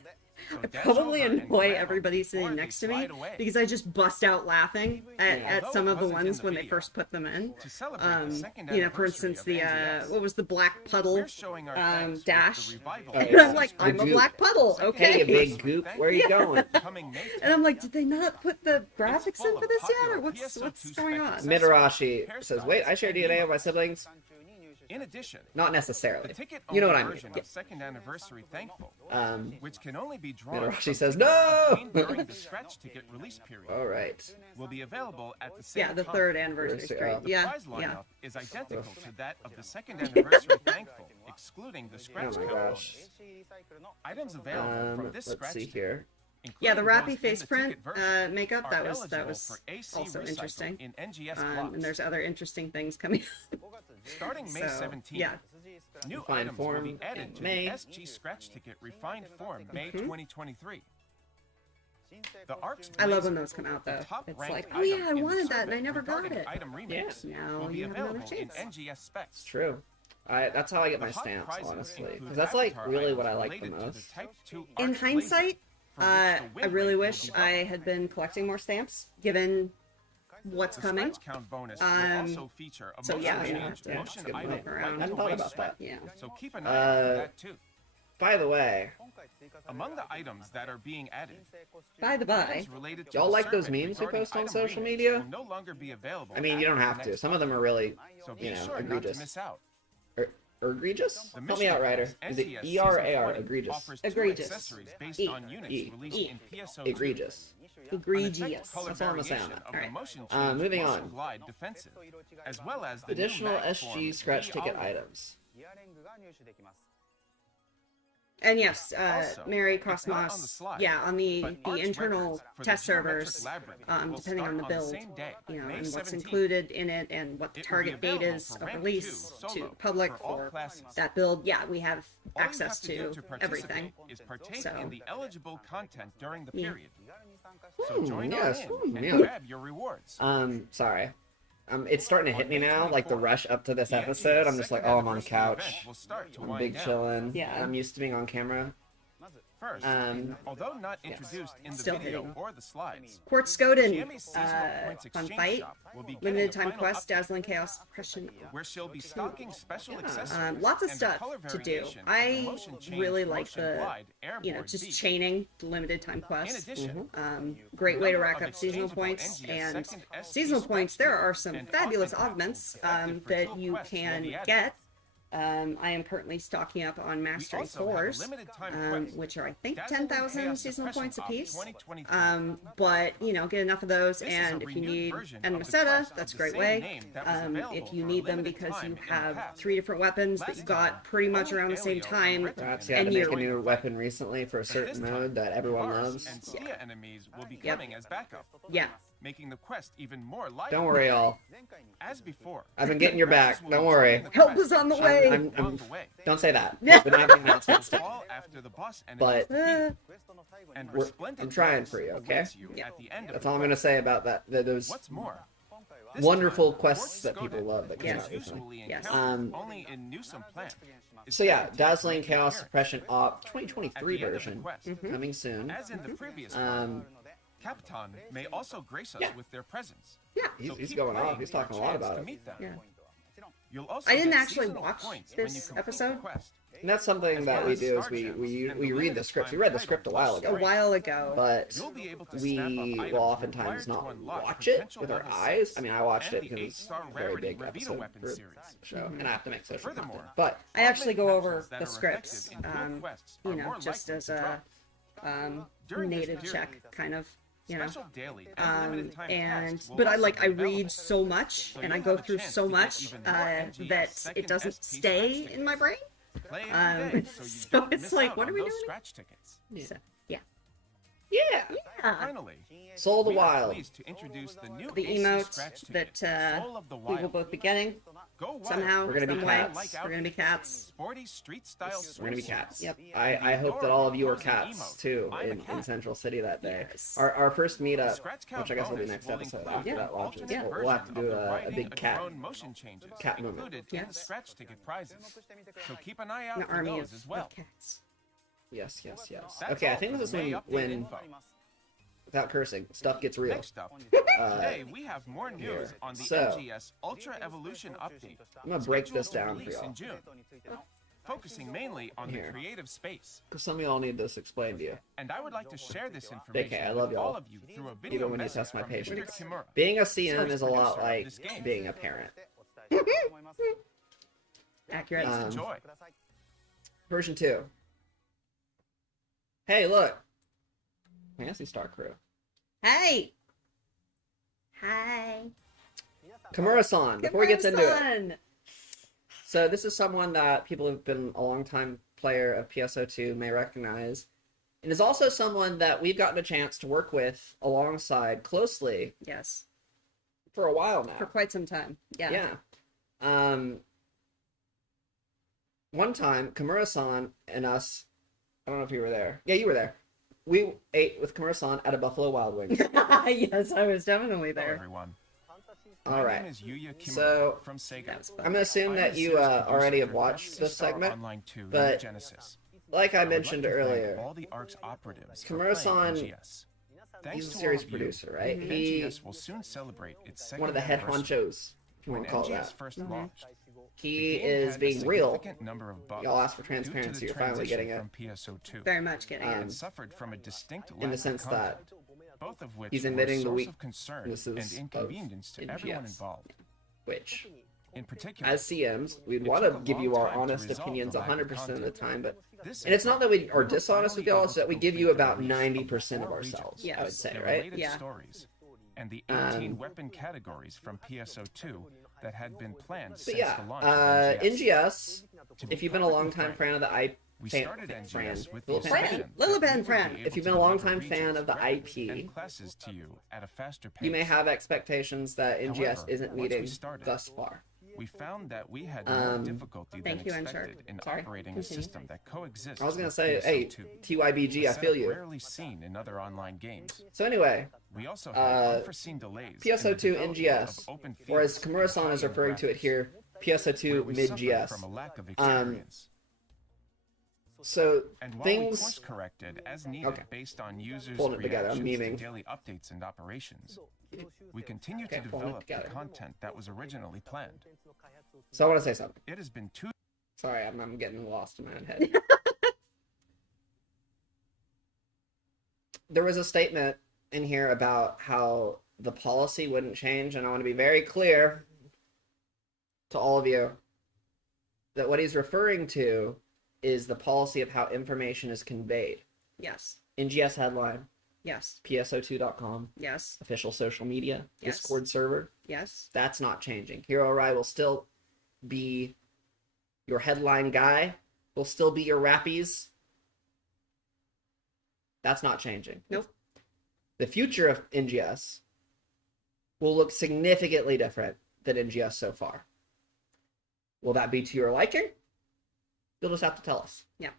So I dash probably over and annoy grab everybody them sitting before next they to me slide away. because I just bust out laughing at some of the Although it wasn't ones in when the they video, first put them in. To celebrate the second For anniversary instance, of the NGS, what was the black puddle we're showing our thanks with the dash, revival Oh, of and I'm yeah. like, The I'm a goop. black puddle, Second Hey, you okay. big goop, where are you going? coming May And I'm like, did they not put the graphics full in of for this yet, popular or what's PSO2 going on? spec Mitarashi says, wait, I share DNA with my siblings? In addition, Not the necessarily. ticket You know what I mean. version of second anniversary thankful, Um, which can only be drawn Mitarashi from says, tickets no! obtained during the scratch ticket release period, Alright. will be available at the same Yeah, the time. third anniversary Where's is the- great. The Yeah, prize yeah. lineup is identical to that of the second anniversary thankful, excluding the Oh scratch my count gosh. bonus. Items available from this Let's scratch see ticket, here. Yeah, the including Rappy those in face the print ticket version, makeup are that eligible was for AC also recycle interesting. in NGS And blocks. there's other interesting things coming. Starting May So, 17th, yeah. new Refined items will form be added in to May. the SG Scratch Ticket Refined Form May 2023. The Arcs I love Blazer, when those come out the though. It's top-ranked like, oh item yeah, I in the wanted that and I survey never got regarding it. Item remix Now will be you have another available in chance. NGS specs. It's true. That's how I get The my hot stamps, prizes honestly. include Because that's like avatar really items what I like the related to most. Type 2 In Arcs hindsight, Blazer, from which the I win really rate wish will go I up. had been collecting more stamps, given what's The coming. scratch count bonus will also feature a so motion yeah, change yeah, that's a motion good item point. Around. I right hadn't to thought waste about that. Yeah. So keep an eye out for that too. By the way, Among the items that are being added, By the by, items related to y'all the like those survey memes we regarding post on item social remix media? will no longer be available I mean, you don't after have the to. next Some of them are really, So be you know, sure not to egregious. miss out. Or egregious? The Help me out, mission Ryder. is Is it NGS E-R-A-R? Season 20 Egregious. offers two Egregious. accessories based E. on units E. released E. in PSO2. Egregious. egregious. Color That's all I'm gonna say on variation that. of the Alright. motion change Moving motion on. glide defensive, as well as the Additional new mag SG form scratch ticket E-Owl. items. And yes, Also, Mary it's not Cosmos, on the slide, yeah, on the but Arch internal records for the test geometric servers, labyrinth will depending on the start on the build, same day, you know, May and what's 17th. included in it and what the It will be target date available is for of rank release 2 to solo the public for all for classes. that build. Yeah, we have All you access have to do to participate everything. is partake So- in the eligible content during the Yeah. period. So join yes, on in yeah. and grab your rewards. Sorry. It's starting to hit me now, like the rush up to this The episode. NGS I'm just like, second oh, I'm on the anniversary event couch. will start to I'm wind big down. chilling. Yeah. I'm used to being on camera. First, Although not introduced in the Still video hitting. or the slides, Quartz Skoden, GMA's seasonal points fun exchange fight. shop will be getting Limited a time final quest, update, Dazzling Chaos Suppression. where she'll be stocking special accessories Lots of and a stuff color to do. variation of the I motion change really like motion the, glide you know, airborne just beat. chaining the limited time In quests. addition, Great way to number rack of up seasonal exchangeable points, NGS and second SP seasonal points, there scratch are some and fabulous augments augments effective for that dual you quests will can be added. get. I am currently stocking up on We Mastering also have a 4s, limited time quest, which are, I think, Dazzling 10,000 Chaos seasonal Suppression points Op apiece. 2023. But, you know, get enough of those, This is a and if you renewed need version an of the Meseta, quest of that's a the great same way. name that was available If you for a need them limited because time you in the have past. 3 different weapons that Last you got time, pretty much only around the same Alio time, and Perhaps Retinue you had to and make a you're- new weapon recently for a But certain this time, mode that everyone Mars loves. and Sia enemies will be Yep. coming as backup, yeah. making the quest even more lively. Don't worry, y'all. As before, I've been getting your back. Mars will Don't be worry. joining the Help quest is on the I'm- way! I'm- along the way. Don't say that. We're not having announcements. Fall after the boss But- enemies defeat, and We're- resplendent I'm trying lights for you, okay? awaits you Yeah. at the end of That's the all I'm going to quest. say about that. Those What's more, this wonderful time, quests that Quartz people love that Skoden came is out recently. usually Yes. encountered only in Newsom Plant. is So yeah, guaranteed to Dazzling make an Chaos appearance. Suppression Op At 2023 the end of the version quest, coming soon. As in the previous Um, one, Captain may also grace us Yeah. with their presence. Yeah. He's, he's keep going playing off. He's for your talking a lot chance about to it. meet them. Yeah. You'll also I didn't get actually seasonal watch points when this you complete episode. the quest. And that's something that we do is we read the scripts. We read the script a while A ago, while ago. but You'll be able to we snap up will items oftentimes required not to unlock watch it potential with our level eyes. 6 I mean, I watched and it the because it's 8-star a very rarity big Revita episode weapon for series. the show, and I have to make social Furthermore, content. But I actually go over Patches that the are scripts, effective in dual quests you are know, more just likely as to a drop. During this native period, check, kind of, you know. Special daily and limited time And quests will but I also like be I available. read so much So and I you'll go have a through chance so to get much even more NGS that second it doesn't SP scratch stay in tickets. my brain. Play every day, so you So don't it's miss like, out what on are we those doing? scratch tickets. So, yeah. yeah, Finally, Soul of the we are Wild. pleased to introduce the new The AC emote scratch that ticket, Soul of the we will Wild. both be getting Go wild. somehow, We're gonna be some way. cats. We're gonna be cats. Sporty street style. We're gonna be swimsuits. cats. Yep. I hope that all of you are Adorable cats emote. too I'm a in cat. Central City that day. Yes. Our first meetup, Scratch count which I guess will be bonus next will episode include after that launches. alternate We'll have to version do of the a writing big cat. drone motion changes cat moment. included in the Yes. scratch ticket prizes. So keep an eye out An for army those of, as well. cats. Yes. That's Okay, I all think for this is the May update when info. without cursing, stuff gets real. Next up, Uh, today we have more news here. on the So- NGS Ultra Evolution update. I'm gonna break scheduled this to down for release y'all. in June, focusing mainly on Here. the creative space. Because some of y'all need this explained to you. And I would like to share this information JK, I love with y'all. all of you through a video Even when you message test my from Mr. patience. Kimura. Being a CM is a lot Producer of like this game. being a parent. Accurate. Please Um, enjoy. Version 2. Hey, look! Fantasy Star Crew. Hey. Hi. Kimura-san, before he gets into it. Kimura-san. So this is someone that people who've been a long time player of PSO2 may recognize. And is also someone that we've gotten a chance to work with alongside closely Yes. for a while now. For quite some time. Yeah. Yeah. One time, Kimura-san and us, I don't know if you were there. Yeah, you were there. We ate with Kimura-san at a Buffalo Wild Wings. Yes, I was definitely Hello, there. everyone. All My right. name is Yuya Kimura So, from Sega. That was fun. I'm going to assume I'm that a you series producer already have for watched Phantasy this Star segment. Online 2 but- Genesis. Like I I would mentioned like to thank earlier, all the ARC's operatives for Kimura-san, playing NGS. Thanks he's a to series all of you, producer, right? NGS will soon celebrate its second One of the head anniversary. honchos, if you When want to call it NGS that. first launched, He the game is had a being real. significant number of bugs Y'all asked for due to transparency, the you're finally getting transition it. from PSO2. Very much getting Um, it. And suffered from a distinct lack In the of sense that content, both of which he's were a admitting the source of concern weaknesses and of inconvenience to everyone NGS. involved. Which, In particular, as CMs, we'd It want to took a give you long our time to honest resolve opinions the lack of 100% of the content. time, but this and it's not that we are were dishonest with finally y'all, able it's that to we give you complete the about release of 90% of four ourselves, regions, Yes. I would say, their right? related Yeah. stories, and the 18 Um, weapon categories from PSO2 that had been planned But since yeah, the launch of NGS. NGS, To be if you've been a perfectly long time frank, fan of the We fan, started Fran, NGS with the Lilliput Fran, assumption Lilliput that we would Fran. be If able you've to been a long deliver time fan regions, of the records, IP, and classes to you at a faster pace. you may have expectations that NGS However, isn't once we meeting started, thus far. We found that we had more difficulty than Thank you, Ensure. expected in Sorry, operating continue. a system that coexists. I was gonna with say, hey, PSO2, TYBG, a I feel setup you. Rarely seen in other online games. So anyway, We also had unforeseen delays. in the PSO2 development NGS, of open or as fields Kimura-san and is referring to it graphics, here, where PSO2 we suffered mid-GS. from a lack of experience. So And while we course things, corrected as needed Okay. based on users' Pulling it together, I'm reactions to memeing. daily updates and operations, we continue Okay, to pulling it develop the together. content that was originally planned. so I want to say something. It has been 2 Sorry, I'm getting lost in my own head. There was a statement in here about how the policy wouldn't change, and I want to be very clear to all of you that what he's referring to is the policy of how information is conveyed. Yes. NGS Headline, Yes. PSO2.com, Yes. official social media, Yes. Discord server. Yes. That's not changing. Hero Rai will still be your headline guy, will still be your rappies. That's not changing. Nope. The future of NGS will look significantly different than NGS so far. Will that be to your liking? You'll just have to tell us. Yeah.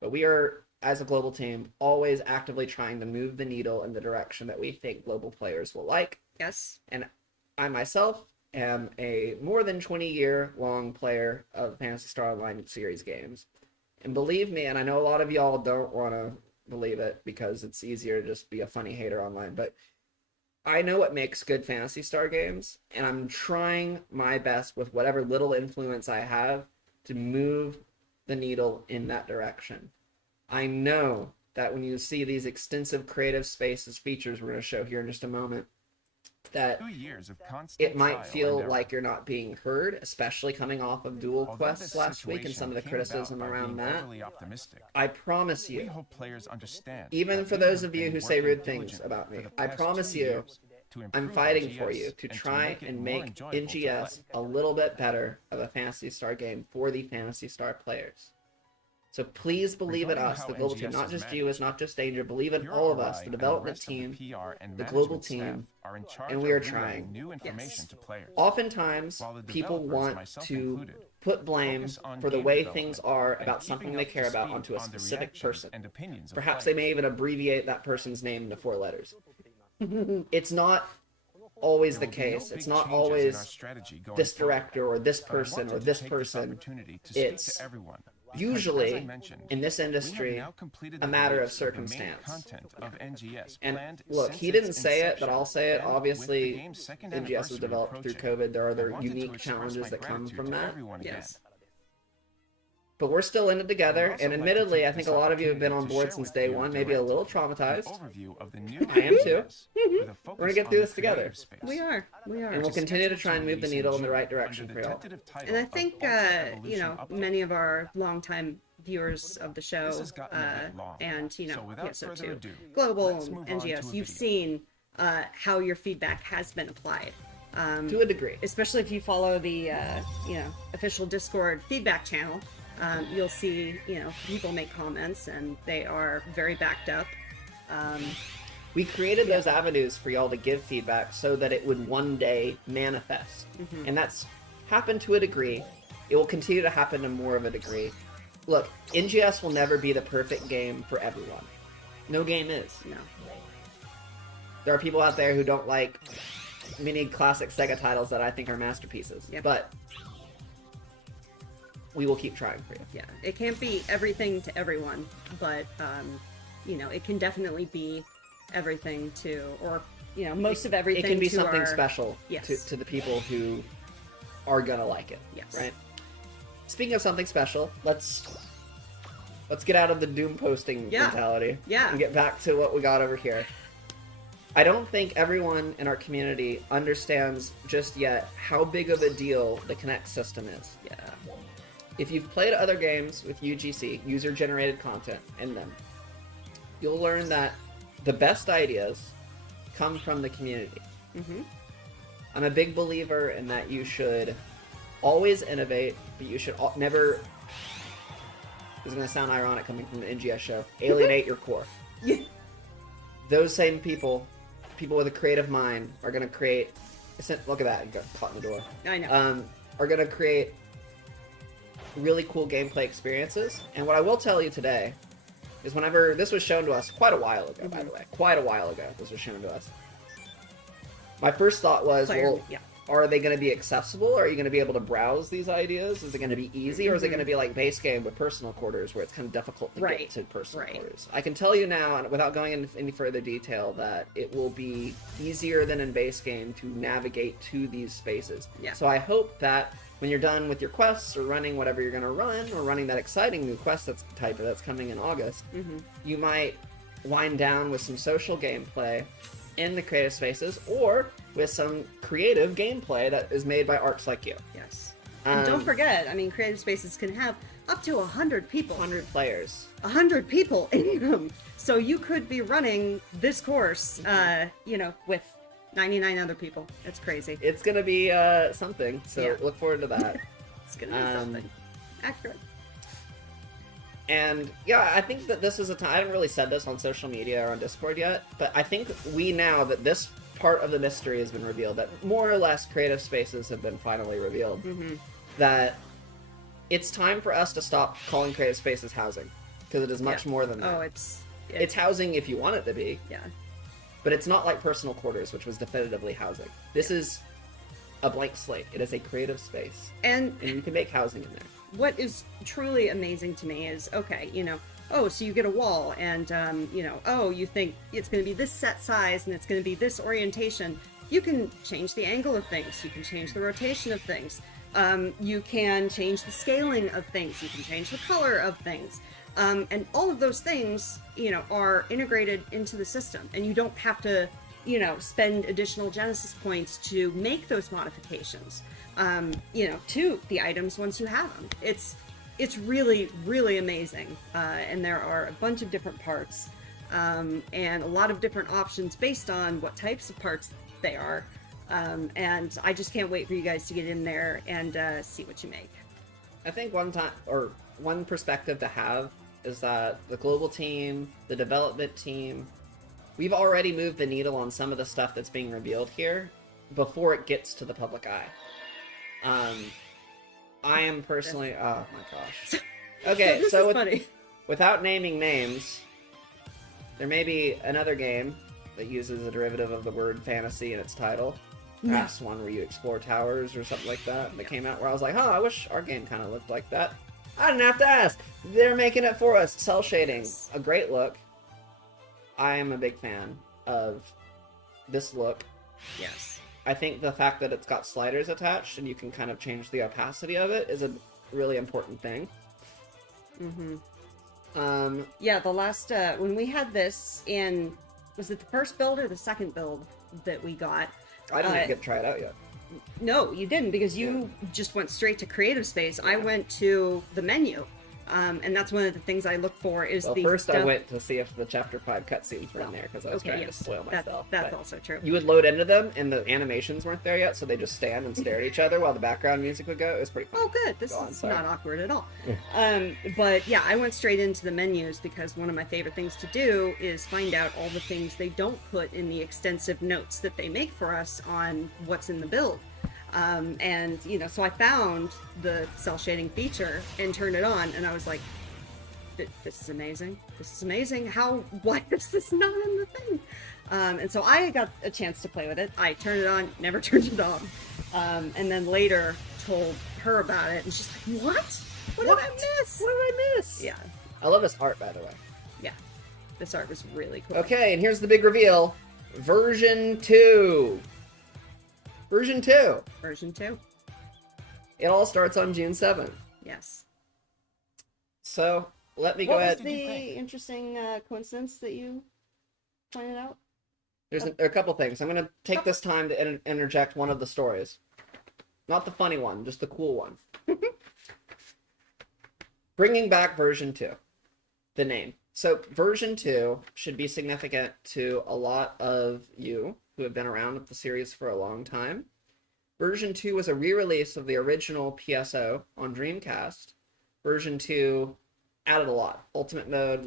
But we are, as a global team, always actively trying to move the needle in the direction that we think global players will like. Yes. And I myself am a more than 20-year-long player of Phantasy Star Online series games. And believe me, and I know a lot of y'all don't want to believe it because it's easier to just be a funny hater online, but I know what makes good Phantasy Star games, and I'm trying my best with whatever little influence I have to move the needle in that direction. I know that when you see these extensive creative spaces features we're going to show here in just a moment, that 2 years of constant it might trial feel and like error. you're not being heard, especially coming off of Dual Although Quests this last week and some of the situation came criticism about by around being that. overly optimistic, I promise we you, hope players understand even that for we those have of you been who say working rude things diligently about for me, the I past promise 2 you, years to I'm improve fighting NGS for you to and try make it and more make enjoyable to NGS play. a little bit better of a Phantasy Star game for the Phantasy Star players. So please believe in Regarding us, how the global team, NGS not is just you, managed, it's not just Danger, believe in Your all of us, RI the and development rest of the team, PR and the global management staff team, are in charge and we are of relaying trying. new information Yes. to players. Oftentimes, While the people developers, want myself to included, put blame focus on for the game way development things are and about keeping something up they to care about speed onto a on the specific reactions person. and opinions of Perhaps they players. may even abbreviate that person's name into 4 letters. It's not always the There will be no case. big It's not changes in our always strategy going this forward, director or this but I person wanted or to this take person. opportunity to speak It's to everyone. Because, as I usually, mentioned, in this we have industry, now completed a the matter of release the main circumstance. content of NGS And planned look, since he its didn't say it, but inception, I'll say it. and with the Obviously, game's second NGS was anniversary developed through approaching, COVID. There are I other wanted to unique express challenges my that come gratitude from to that. everyone again. Yes. But we're still in it together, also and like to admittedly, take I think a this lot of you have been on opportunity to board share since with day you one, maybe a little an traumatized. overview of the new I am too. NGS, with a focus We're gonna get on through the this together. creative space. We are. We are. And we'll continue to try and move the Release needle in the June right under direction the for y'all. tentative title And I of think, Ultra you know, Evolution Update. many of our longtime viewers of the show, This has gotten a bit long, and, you know, so without PSO2, further ado, Global, let's move on to NGS, a you've video. seen how your feedback has been applied. To a degree. Especially if you follow the, you know, official Discord feedback channel, you'll see, you know, people make comments, and they are very backed up. We created those avenues for y'all to give feedback so that it would one day manifest. And that's happened to a degree. It will continue to happen to more of a degree. Look, NGS will never be the perfect game for everyone. No game is. No. There are people out there who don't like many classic Sega titles that I think are masterpieces. Yep. But we will keep trying for you. Yeah, it can't be everything to everyone, but you know, it can definitely be everything to, or you know, most of everything. It can be to something our... special Yes. to the people who are gonna like it. Yes. Right? Speaking of something special, let's get out of the doom posting Yeah. mentality. Yeah. And get back to what we got over here. I don't think everyone in our community understands just yet how big of a deal the Kinect system is. Yeah. If you've played other games with UGC, user-generated content, in them, you'll learn that the best ideas come from the community. Mm-hmm. I'm a big believer in that you should always innovate, but you should never This is going to sound ironic coming from an NGS show. Alienate your core. Yeah. Those same people with a creative mind, are going to create. Look at that! You got caught in the door. I know. Are going to create really cool gameplay experiences. And what I will tell you today is, whenever this was shown to us quite a while ago, by the way, quite a while ago, this was shown to us. My first thought was, are they going to be accessible? Are you going to be able to browse these ideas? Is it going to be easy, or is it going to be like base game with personal quarters, where it's kind of difficult to get to personal quarters? I can tell you now, and without going into any further detail, that it will be easier than in base game to navigate to these spaces. Yeah. So I hope that when you're done with your quests, or running whatever you're going to run, or running that exciting new quest that's coming in August, you might wind down with some social gameplay in the creative spaces, or with some creative gameplay that is made by arts like you. Yes. And don't forget, I mean, creative spaces can have up to 100 people. 100 players. 100 people in them. So you could be running this course, with 99 other people. That's crazy. It's going to be something, so look forward to that. It's going to be something. Accurate. And yeah, I think that this is a time. I haven't really said this on social media or on Discord yet, but I think now that this part of the mystery has been revealed, that more or less creative spaces have been finally revealed, that it's time for us to stop calling creative spaces housing, because it is much more than that. Oh, it's housing if you want it to be. Yeah. But it's not like personal quarters, which was definitively housing. This is a blank slate. It is a creative space, and you can make housing in there. What is truly amazing to me is, so you get a wall, and, you think it's going to be this set size, and it's going to be this orientation. You can change the angle of things. You can change the rotation of things. You can change the scaling of things. You can change the color of things. And all of those things, are integrated into the system, and you don't have to, spend additional Genesis points to make those modifications. To the items once you have them. It's really, really amazing. And there are a bunch of different parts, and a lot of different options based on what types of parts they are. And I just can't wait for you guys to get in there and see what you make. I think one perspective to have is that the global team, the development team, we've already moved the needle on some of the stuff that's being revealed here before it gets to the public eye. I am personally... Oh my gosh. Okay, so without naming names, there may be another game that uses a derivative of the word fantasy in its title. Perhaps one where you explore towers or something like that came out, where I was like, I wish our game kind of looked like that. I didn't have to ask. They're making it for us. Cell shading. A great look. I am a big fan of this look. Yes. I think the fact that it's got sliders attached and you can kind of change the opacity of it is a really important thing. The last, when we had this in, was it the first build or the second build that we got? I didn't get to try it out yet. No, you didn't, because you just went straight to creative space. I went to the menu. And that's one of the things I look for is first I went to see if the Chapter 5 cutscenes were in there, because I was trying to spoil myself. That's also true. You would load into them, and the animations weren't there yet, so they just stand and stare at each other while the background music would go. It was pretty fun. Oh, good. This is not awkward at all. But yeah, I went straight into the menus, because one of my favorite things to do is find out all the things they don't put in the extensive notes that they make for us on what's in the build. So I found the cell shading feature and turned it on, and I was like, this is amazing. This is amazing. Why is this not in the thing? And so I got a chance to play with it. I turned it on, never turned it on. And then later told her about it, and she's like, what? What did I miss? What did I miss? Yeah. I love this art, by the way. Yeah. This art was really cool. Okay, and here's the big reveal. Version 2. Version 2. Version 2. It all starts on June 7th. Yes. So, let me go ahead. What was the interesting coincidence that you pointed out? There's a couple things. I'm going to take this time to interject one of the stories. Not the funny one, just the cool one. Bringing back version 2. The name. So, version 2 should be significant to a lot of you who have been around with the series for a long time. Version 2 was a re-release of the original PSO on Dreamcast. Version 2 added a lot. Ultimate mode,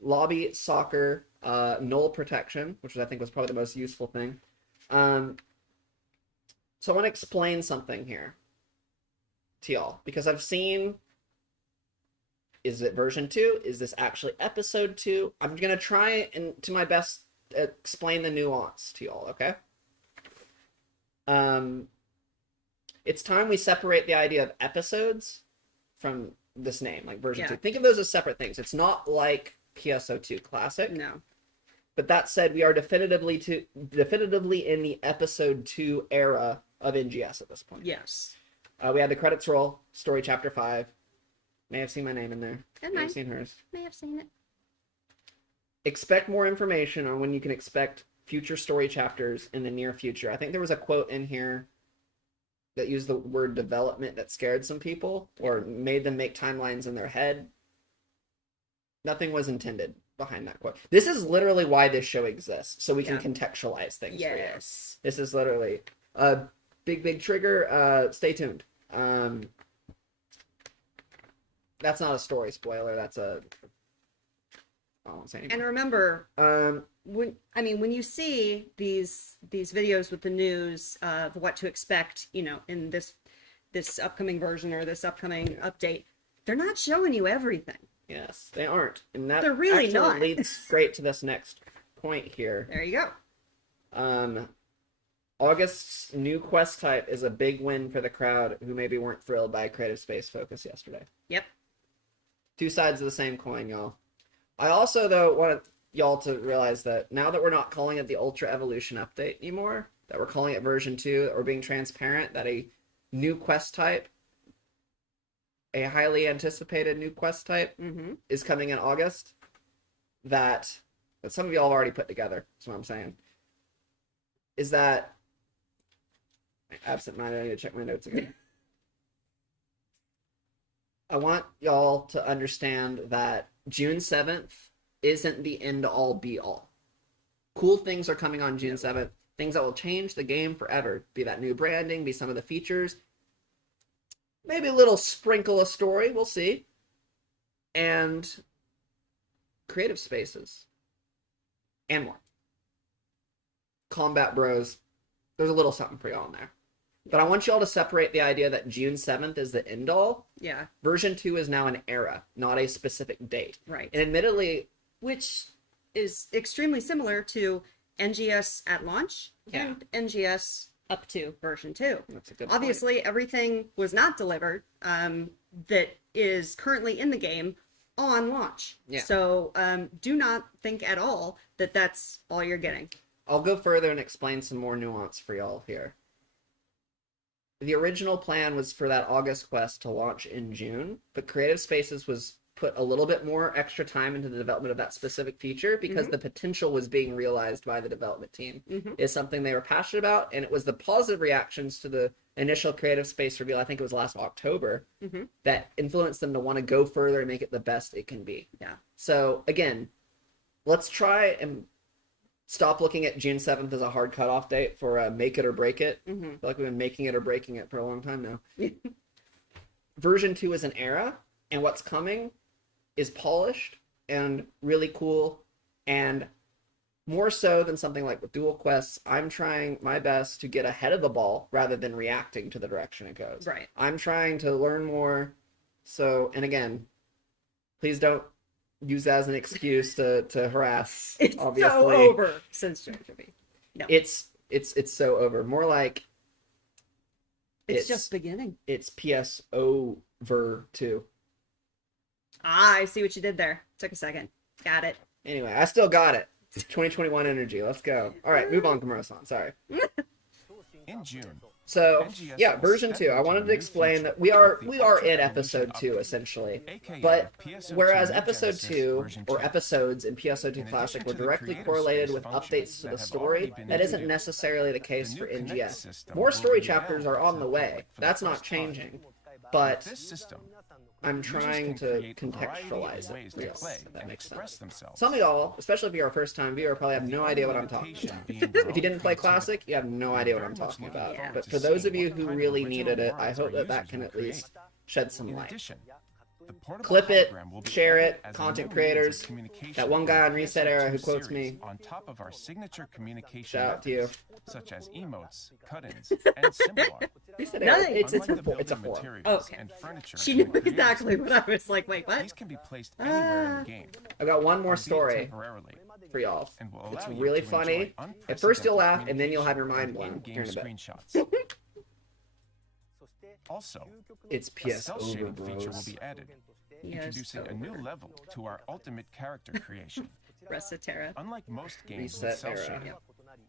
lobby soccer, null protection, which I think was probably the most useful thing. So I want to explain something here to y'all, because I've seen, is it version 2? Is this actually episode 2? I'm going to try and to my best explain the nuance to y'all, okay? It's time we separate the idea of episodes from this name, like version 2. Think of those as separate things. It's not like PSO2 Classic. No. But that said, we are definitively in the episode 2 era of NGS at this point. Yes. We had the credits roll, story chapter 5. May have seen my name in there. And May mine. have seen hers. May have seen it. Expect more information on when you can expect future story chapters in the near future. I think there was a quote in here that used the word development that scared some people or made them make timelines in their head. Nothing was intended behind that quote. This is literally why this show exists, so we can contextualize things for you. This is literally a big trigger. Stay tuned. That's not a story spoiler. That's a... I won't say anything. And remember, when you see these videos with the news of what to expect, in this upcoming version or this upcoming update, they're not showing you everything. Yes, they aren't, and that they're really actually not. leads straight to this next point here. There you go. August's new quest type is a big win for the crowd who maybe weren't thrilled by Creative Space focus yesterday. Yep. Two sides of the same coin, y'all. I also, though, want y'all to realize that now that we're not calling it the Ultra Evolution update anymore, that we're calling it version 2, that we're being transparent, that a new quest type, a highly anticipated new quest type, is coming in August, that some of y'all have already put together, that's what I'm saying, is that... Absent-minded, I need to check my notes again. I want y'all to understand that June 7th isn't the end-all, be-all. Cool things are coming on June 7th. Things that will change the game forever. Be that new branding, be some of the features. Maybe a little sprinkle of story, we'll see. And creative spaces. And more. Combat Bros. There's a little something for y'all in there. But I want y'all to separate the idea that June 7th is the end-all. Yeah. Version 2 is now an era, not a specific date. Right. And admittedly... Which is extremely similar to NGS at launch and NGS up to version 2. That's a good Obviously, point. everything was not delivered that is currently in the game on launch. Yeah. So do not think at all that that's all you're getting. I'll go further and explain some more nuance for y'all here. The original plan was for that August quest to launch in June, but Creative Spaces was put a little bit more extra time into the development of that specific feature because the potential was being realized by the development team. It's something they were passionate about, and it was the positive reactions to the initial Creative Space reveal, I think it was last October, that influenced them to want to go further and make it the best it can be. Yeah. So, again, let's try and stop looking at June 7th as a hard cutoff date for make it or break it. I feel like we've been making it or breaking it for a long time now. Version 2 is an era, and what's coming is polished and really cool, and more so than something like with dual quests, I'm trying my best to get ahead of the ball rather than reacting to the direction it goes. Right. I'm trying to learn more. So, and again, please don't use that as an excuse to harass. It's obviously. so over since JoJo. No. It's so over. More like it's just beginning. It's PS over 2. Ah, I see what you did there. Took a second. Got it. Anyway, I still got it. 2021 energy. Let's go. All right, move on, Komuro-san. Sorry. In June, So, NGS yeah, will version step 2. I into wanted a to new explain feature that we are with the in Ultra episode Evolution 2 update, essentially. aka But PSO2 whereas New episode Genesis 2 version or 2. episodes in PSO2 In Classic addition were to the directly creative correlated space with functions updates to that the have story, already been that isn't introduced, necessarily the case the for new Connect NGS. system More will story be chapters are available on to the the way. public for the That's not first time. changing. But This system, I'm users trying can to create a variety of contextualize ways it. to Yes, play if that and makes express sense. themselves. Some of y'all, especially if you're a first-time viewer, probably have no idea what I'm talking about. If you didn't play Classic, you have no idea what I'm talking about. But for those of you who really needed it, I hope that can at least shed some In light. addition, The portable Clip it, hologram will be share added it, as a content new creators. means of communication That one guy on with Reset Era who PSO2 quotes series me. on top of our signature communication Shout out to you. methods, such as emotes, cut-ins, and symbol art. Reset Era. Nice. It's Unlike a the four. It's a building four. materials Oh, okay. and furniture She in knew the creator exactly what I space, was like. Wait, what? these can be placed anywhere in the game, I've got one more albeit story temporarily, for y'all. and will It's allow you really to funny. enjoy At first you'll laugh, unprecedented and then you'll have your mind communication blown and here in a bit. in-game screenshots. Also, It's a PS cell over, shading feature will bros. be added, Yes, introducing a new level to our ultimate character creation. Recitera. Unlike most games Reset with cell era. shading,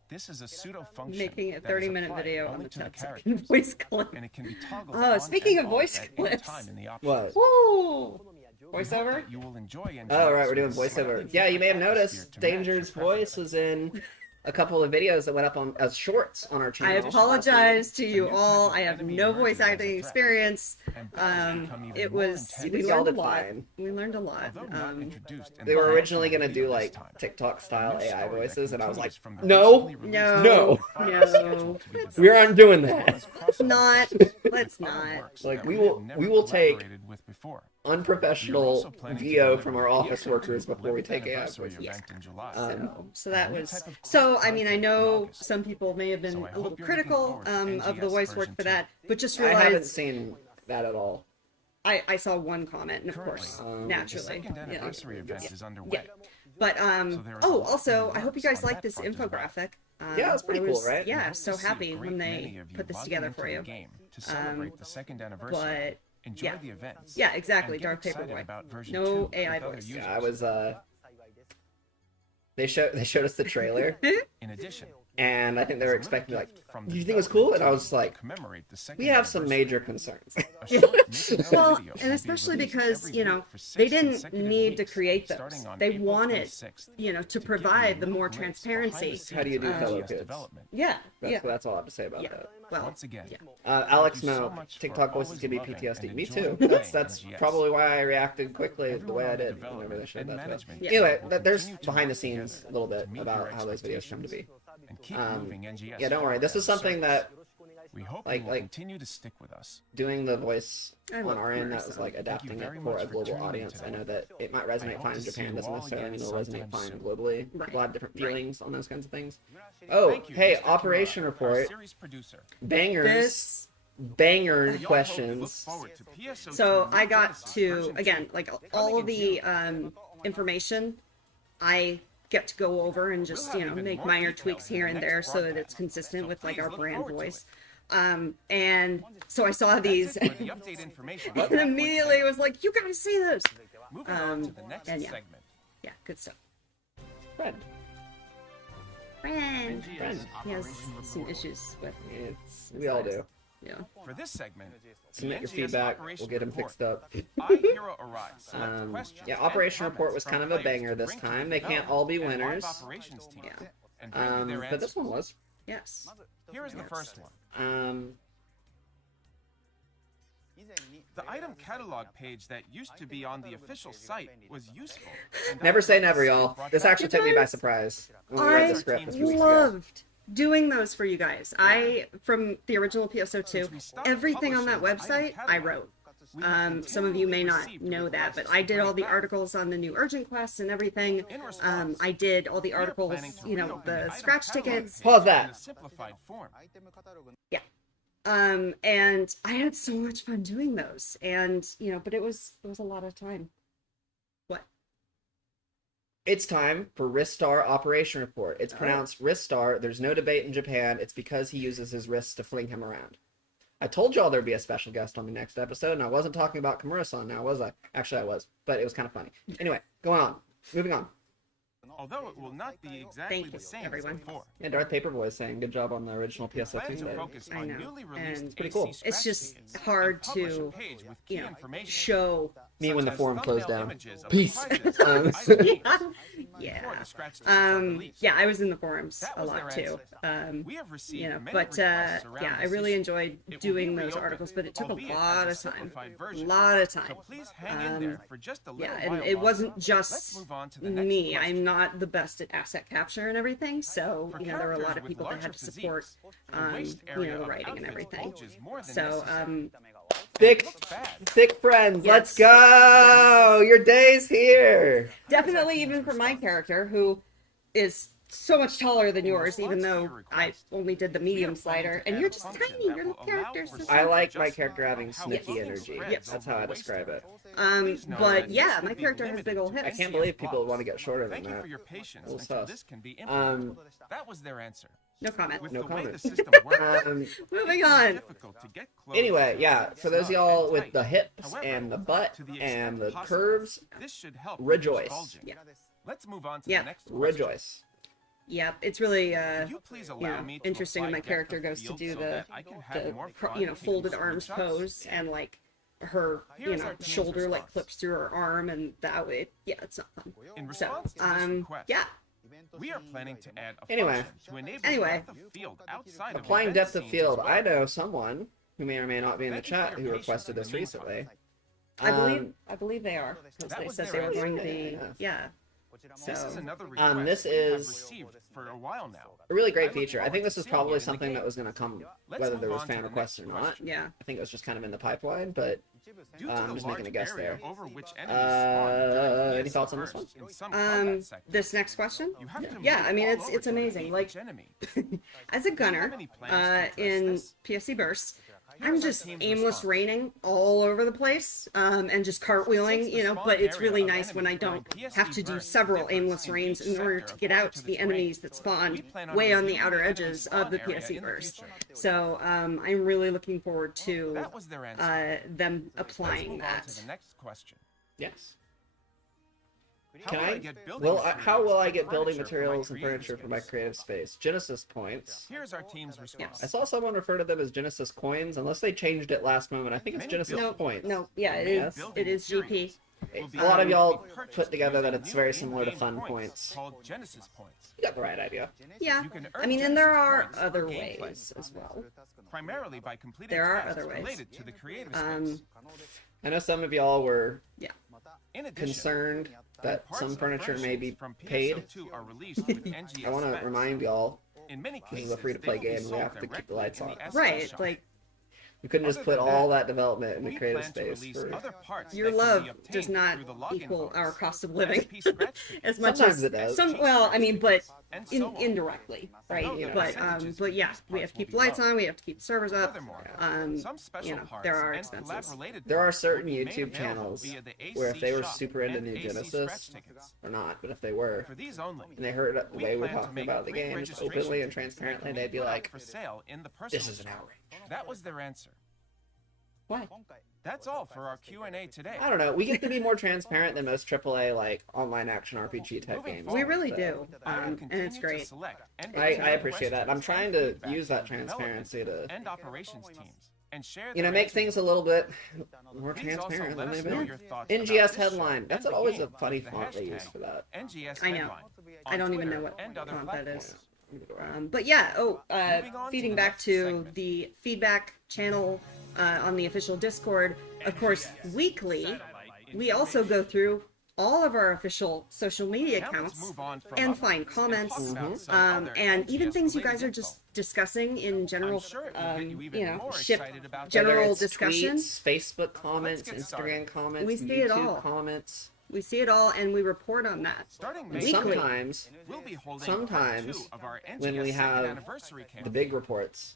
this is a pseudo function Making a that is 30-minute applied video on only the to the 10-second characters, voice clip. and it can be toggled Oh, on speaking and of off voice at any clips. time in the options. What? Woo! We hope Voiceover? that you will enjoy NGS Oh, right, we're doing with a slightly voiceover. Yeah, you may have different noticed atmosphere to match your Danger's voice preferences. was in a couple of videos that went up on as shorts on our I channel. apologize to you A new all. type of I have enemy no emerges voice as a acting threat, experience. and battles become even It more was. intense. We Y'all learned a did lot. fine. We learned a lot. Although not introduced in They the were original originally gonna video do this like time, TikTok style a new AI story that voices, and I was like, continues from the no, recently released No. no, No. scheduled to be developed. we aren't doing As well that. as crossover Not. processes Let's with other not. works Like, that we have will- never we will take collaborated with before. Unprofessional VO from our office workers before we take AI voices. So that was. So I mean, I know some people may have been So I a hope little you're looking critical forward to of the NGS voice work version for 2. that, but just I haven't realized seen that at all. I saw one comment, and of course, Currently, the naturally, second yeah. anniversary event is underway. Yeah. But So there is a oh, lot in also, the I hope you works guys on like that this front as well. infographic. Yeah, it's pretty I cool, was- right? Yeah, Hope so to see a happy great when many they of you put this logging together into for the you. game to celebrate the second anniversary. But Enjoy yeah. the events. Yeah, exactly. and get Dark excited Paperboy. about version No 2 AI with other voice. users. Yeah, I was they showed us the trailer, In addition, and I think they were expecting like, from do the you think it was cool? And I was to like, commemorate the second we have some anniversary. major concerns. A short making of Well, video will and be especially released because, every you know, week for 6 they didn't consecutive need to weeks, create those. starting on They April wanted, 26th, you know, to give you a provide the little more glimpse behind the transparency. scenes How do you do of fellow NGS kids? development. Yeah, That's all I have to say about yeah. that. Well, Once again, yeah. Alex Thank you so Mo, much for TikTok voices always give me loving PTSD. and Me enjoying too. playing That's NGS. probably why I reacted quickly the Everyone way I on the did whenever they development showed and that stuff. management Yeah. team Anyway, will there's continue to behind the work scenes together a little bit to meet about your how those videos come to be. and keep moving NGS Yeah, don't worry. forward This as is a something service. that We hope like- you will like- continue to stick with us. doing the voice I on love our end, that Marissa. was like adapting it very for much a for global tuning in audience. today. I know that it might I resonate hope fine to in see Japan, you doesn't all necessarily again mean it'll resonate sometime fine soon. globally. Right. A lot of different Right. feelings on those kinds of things. Oh, Thank you, hey, Mr. Operation Kimura, our Report, series producer. bangers, This. banger We all hope you look questions. forward to PSO2 So I got Genesis to version again 2, like coming all in the June. information. I get to go over and just We'll have make even more minor details tweaks in here the and next there so that broadcast. it's consistent So with like please our look brand forward to voice. And so I saw That's these it for the update information. and immediately was like, "You gotta see this!" Moving on to the next and yeah. segment. Yeah, good stuff. Friend. Friend. NGS He has Operation some Report. issues with We all do. yeah. For this segment, Submit your NGS feedback. Operation We'll get them Report. fixed up. I, Hero Arise, select questions Yeah, and Operation comments Report was from kind of a players banger to this bring to time. the They can't all be development and winners. live operations team Yeah. and bring you their But this answers. one was. Yes. Here is the first one. Um, The item catalog page that used to be on the official site was useful. and I never would say like to never, see y'all. brought This back. actually took me by surprise when we read the script a few weeks ago. Loved doing those for you guys. I from the original PSO2, everything on that website I wrote. We have Some of you may not received know that, but requests I to did bring all it the back. articles on the new urgent quests and everything. In response, I did all the we are articles, planning to you know, reopen the item scratch catalog tickets. page Pause in that. a simplified form. Yeah. And I had so much fun doing those, and you know, but it was a lot of time. What? It's time for Ristar Operation Report. It's pronounced Ristar. There's no debate in Japan. It's because he uses his wrists to fling him around. I told y'all there'd be a special guest on the next episode, and I wasn't talking about Kimura-san now, was I? Actually, I was, but it was kind of funny. Anyway, going on. Moving on. Although it will not be exactly Thank the you, same everyone. as before. Yeah, Darth Paperboy is saying good job on the original We PSO2 plan to today. focus I on know, newly released and pretty AC cool. It's scratch just tickets hard and publish a to, page with key you know, information, show. Me when the such as forum closed thumbnail down. images of Peace. the prizes and items Yeah. before the scratch tickets are released. Yeah, I was in the forums That a was lot their too. answer. We have received You know, many but requests around yeah, I this really issue. enjoyed It will doing be those reopened, articles, but it took albeit a as lot a of time. simplified A version. lot of So time. please hang in there for just a little Yeah, while and it longer. wasn't Let's just move on to the next me. question. I'm not the best at asset capture and everything, so For you know there were a lot characters of with people that larger had to support, physiques, the waist you area know, the of writing and outfits everything. bulges more than So necessary. Thick, looks bad. thick friends. Yes. Let's go. Your day's here. Definitely, even for my character, who is so much taller than yours, even though I only did the medium slider, and you're just tiny. Your character's so I like my character having sniffy energy. Yes. That's how I describe it. But yeah, my character has big old I hips. can't believe people would want to get shorter than Thank you that. for your patience Little until sus. this can be implemented. Um, That was their answer. No comment. With No the way comment. the system works, Moving on. difficult to get close Anyway, to yeah, the for those of y'all with the tight. hips However, and the butt to the and extent the possible, curves, this should help rejoice. reduce bulging. Yeah. Let's move on to Yeah. the next question. rejoice. Yep, it's really Could you please allow me to interesting when apply my character depth of goes to field do so the that I can have more fun taking folded arms screenshots? pose, and like her Here's our team's shoulder like response. clips through her arm, and that way it's not fun. In So response to this request, yeah, we are planning to add a Anyway. function to enable Anyway. depth of field outside of Applying event depth of scenes field. as well. I know someone who may or may not be in the Thank you for chat your who patience requested in this the meantime. recently. I believe they are, because That they was said their they were answer. going to be Yeah. This So, is another request this we have is- received for a while now. A really I great look feature. I forward think this to is seeing probably it in the something game. that was going to come Let's whether move there was on to fan the requests or next not. question. yeah. I think it was just kind of in the pipeline, but Due to I'm the just making a large guess area there. over which enemies spawn during Any ES thoughts on this bursts in some combat sectors, This next question, you have to yeah, move I mean all it's over to amazing. defeat Like each enemy. as a gunner have any plans to address in this? PFC bursts, Here's I'm our just team's aimless response. raining all over the place, and just cartwheeling, Since the spawn but it's area really of nice when I enemies don't during have to do bursts several differs aimless in rains each in order sector to get out according to to the the terrain. enemies that We spawned plan on way on the reviewing outer the enemy edges spawn of the area PFC in the burst. future. So I'm really looking forward to That was their answer. them Let's applying move on that. to the next question. yes. How Can will I? get building How will I materials get building and materials and creative furniture for my space? creative space? Genesis points. Here's our team's response. I saw someone refer to them as Genesis coins, unless they changed it last moment. I think it's Many Genesis buildings- points. No, yeah, it Yes. is. It is GP. Will be A lot of able to y'all be purchased put together that using it's new very similar to in-game fun points. called Genesis points. You got the right idea. Yeah, You can I earn mean, and there Genesis are points other for gameplay. ways as well. Primarily by completing There are tasks other ways. related to the creative Um, space. I know some of y'all were Yeah. In addition, concerned that parts some of furniture may be furnishings from paid. PSO2 are released with NGS I want to specs. remind y'all, In many this is cases, a free-to-play they will be game, and we sold have to keep the directly lights in on. the SL Right, shop. like we couldn't just Other put than all that, that development in the we creative plan to space release for... other parts your that can love be obtained does not through the login equal bonus, our cost of living SP scratch tickets, as much Sometimes as it does. well, I mean, but and so on. indirectly, right? Although the But percentages but for yeah, these we parts have to keep will the be lights low. on. We have to keep the servers up. Furthermore, You some special know, parts there are and expenses. collab-related There are parts certain will be made YouTube available channels via the where if AC they were shop super into and New AC Genesis, scratch tickets. or not, but if they were, For these only, and they heard the we way we're plan to talking make about the games pre-registration openly and tickets that transparently, can be they'd be put out like, for sale in the this personal is an shop. outrage. That was their answer. Why? That's all for our Q&A today. I don't know. We get to be more transparent than most AAA like online action RPG type Moving games. forward, We really so do, I will and continue it's to great. select and I answer appreciate that. I'm questions trying and to feedback use that from development transparency to, and operations teams and share you know, their make answers things a with little bit more Please also transparent let than us they've know been. your thoughts about NGS this show Headline. and That's the always a game funny with the font they use hashtag for that. NGS I know. Headline I on don't even Twitter know what and other font that platforms. is. But yeah, Moving on to feeding the back next to segment. the feedback channel on the official Discord. Of course, weekly, we also go through all of our official social media Now let's accounts move on from and other find things comments, talk about some other and even NGS things you guys related are info. just discussing in general, I'm sure it will get you even more ship excited about Whether general it's discussion. tweets, Facebook comments, get Instagram started. comments, We see it YouTube all. comments. We see it all, and we report on that. Starting And May Weekly. sometimes we'll be holding Sometimes, part 2 of our NGS when we second have anniversary the campaign. big reports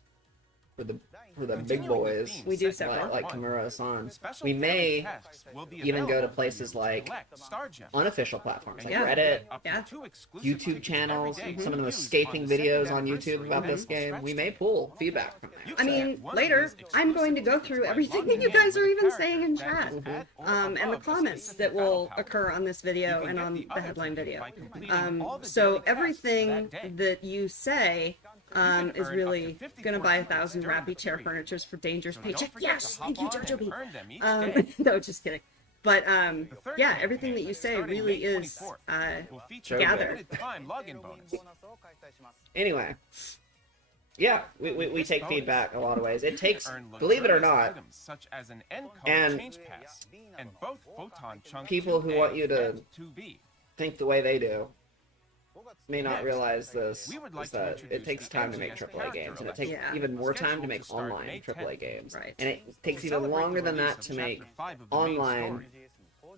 for the big Continuing the boys, theme We do set in several. part like one, Kimura-san, special we daily may tasks will be even go to available for places you like collect star gems. unofficial platforms like Yeah. Reddit, Up to Yeah. 2 exclusive YouTube tickets channels, every day some of the most used scathing on the videos second on YouTube anniversary about this event game. scratch We may tickets. pull feedback from You that. can I get mean, one of later, these I'm going to go exclusive through tickets by everything that logging you in guys are with a even saying in character chat. that is at or And the above a comments specific that will battle power. occur on this video You can and get on the the other headline ticket video. by completing all the So daily tasks everything that day. that you say You can is earn really up to 54 gonna buy points 1,000 during Rappy the chair period. furnitures for Danger's So don't paycheck. forget Yes, to hop thank you, on and Jojo. earn them each day. No, just kidding. But The third yeah, campaign, everything that you say starting really May is 24th, will feature Jojo. a gathered. limited time login bonus. Anyway, yeah, we This take bonus, feedback a lot of ways. It you takes, can earn believe it or luxurious not, items such as an encode and change pass and both photon chunk people who 2A want you to and 2B. think the way they do. may not realize this we would like is to that introduce it takes the time to make NGS AAA games, and it takes Yeah. even more time to make Scheduled to start online May AAA 10th. games, Right. and it takes To even celebrate longer the than release that of to make Chapter 5 of the main online story,